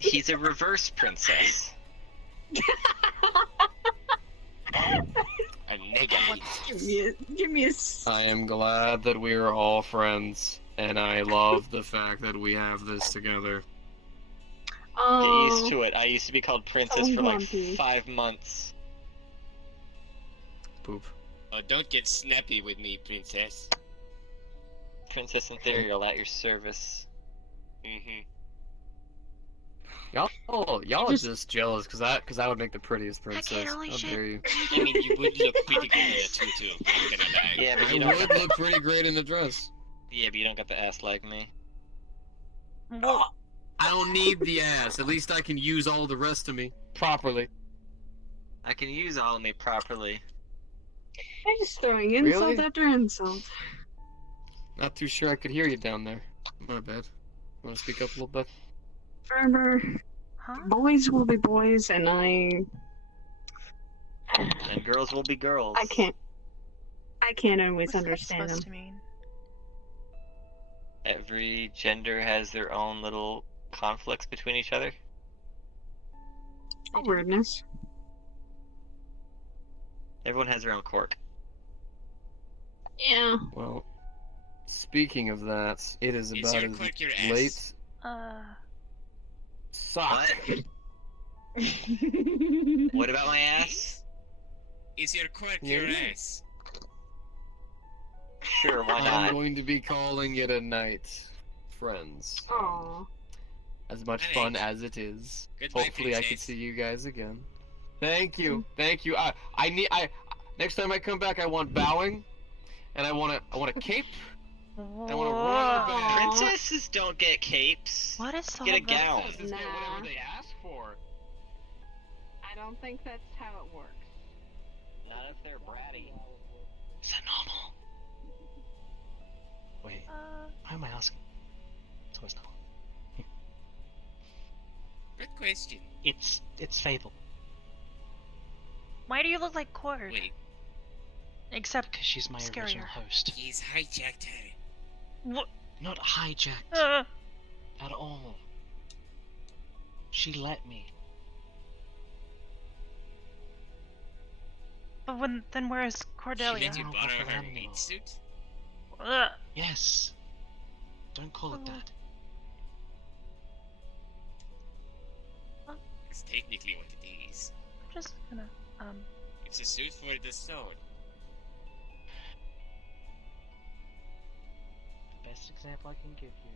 He's a reverse princess. A negative. Give me a. I am glad that we are all friends, and I love the fact that we have this together. Get used to it. I used to be called princess for like grumpy. 5 months. Poop. Oh, don't get snappy with me, princess. Princess Ethereal at your service. Mm-hmm. Y'all are just jealous because I would make the prettiest princess. holy How shit. dare you? I mean, you would look pretty good in a tutu. I'm gonna lie. Yeah, but you I don't. would look pretty great in the dress. Yeah, but you don't got the ass like me. Well, I don't need the ass. At least I can use all the rest of me properly. I can use all of me properly. I'm just throwing insult Really? after insult. Not too sure I could hear you down there. My bad. Want to speak up a little bit? Arbor, boys will be boys, and And girls will be girls. I can't always what's that understand them. supposed to mean? Every gender has their own little conflicts between each other. Weirdness. Everyone has their own quirk. Yeah. Well, speaking of that, it is Is about your as quirk your ass? late. Sock. What about my ass? Is your quirk Yeah. your ass? Sure, why I'm not? going to be calling it a night, friends. Aww. As much Alright. fun as it is. Goodbye, Hopefully, I can princess. see you guys again. Thank you, thank you. Next time I come back, I want bowing, and I want a cape. And I want to run the band. Princesses don't get capes. What is all Get a that? gown. Princesses get whatever they ask for. I don't think that's how it works. Not if they're bratty. Is that normal? Wait, why am I asking? It's always normal. Good question. It's Fable. Why do you look like Cord? Wait, Except Because she's my scarier. original host. he's hijacked her. What? Not hijacked at all. She let me. But then where is She Cordelia? let you borrow her meat suit? Ugh. Yes. Don't call it that. It's technically what it is. I'm just gonna, It's a suit for the stone. The best example I can give you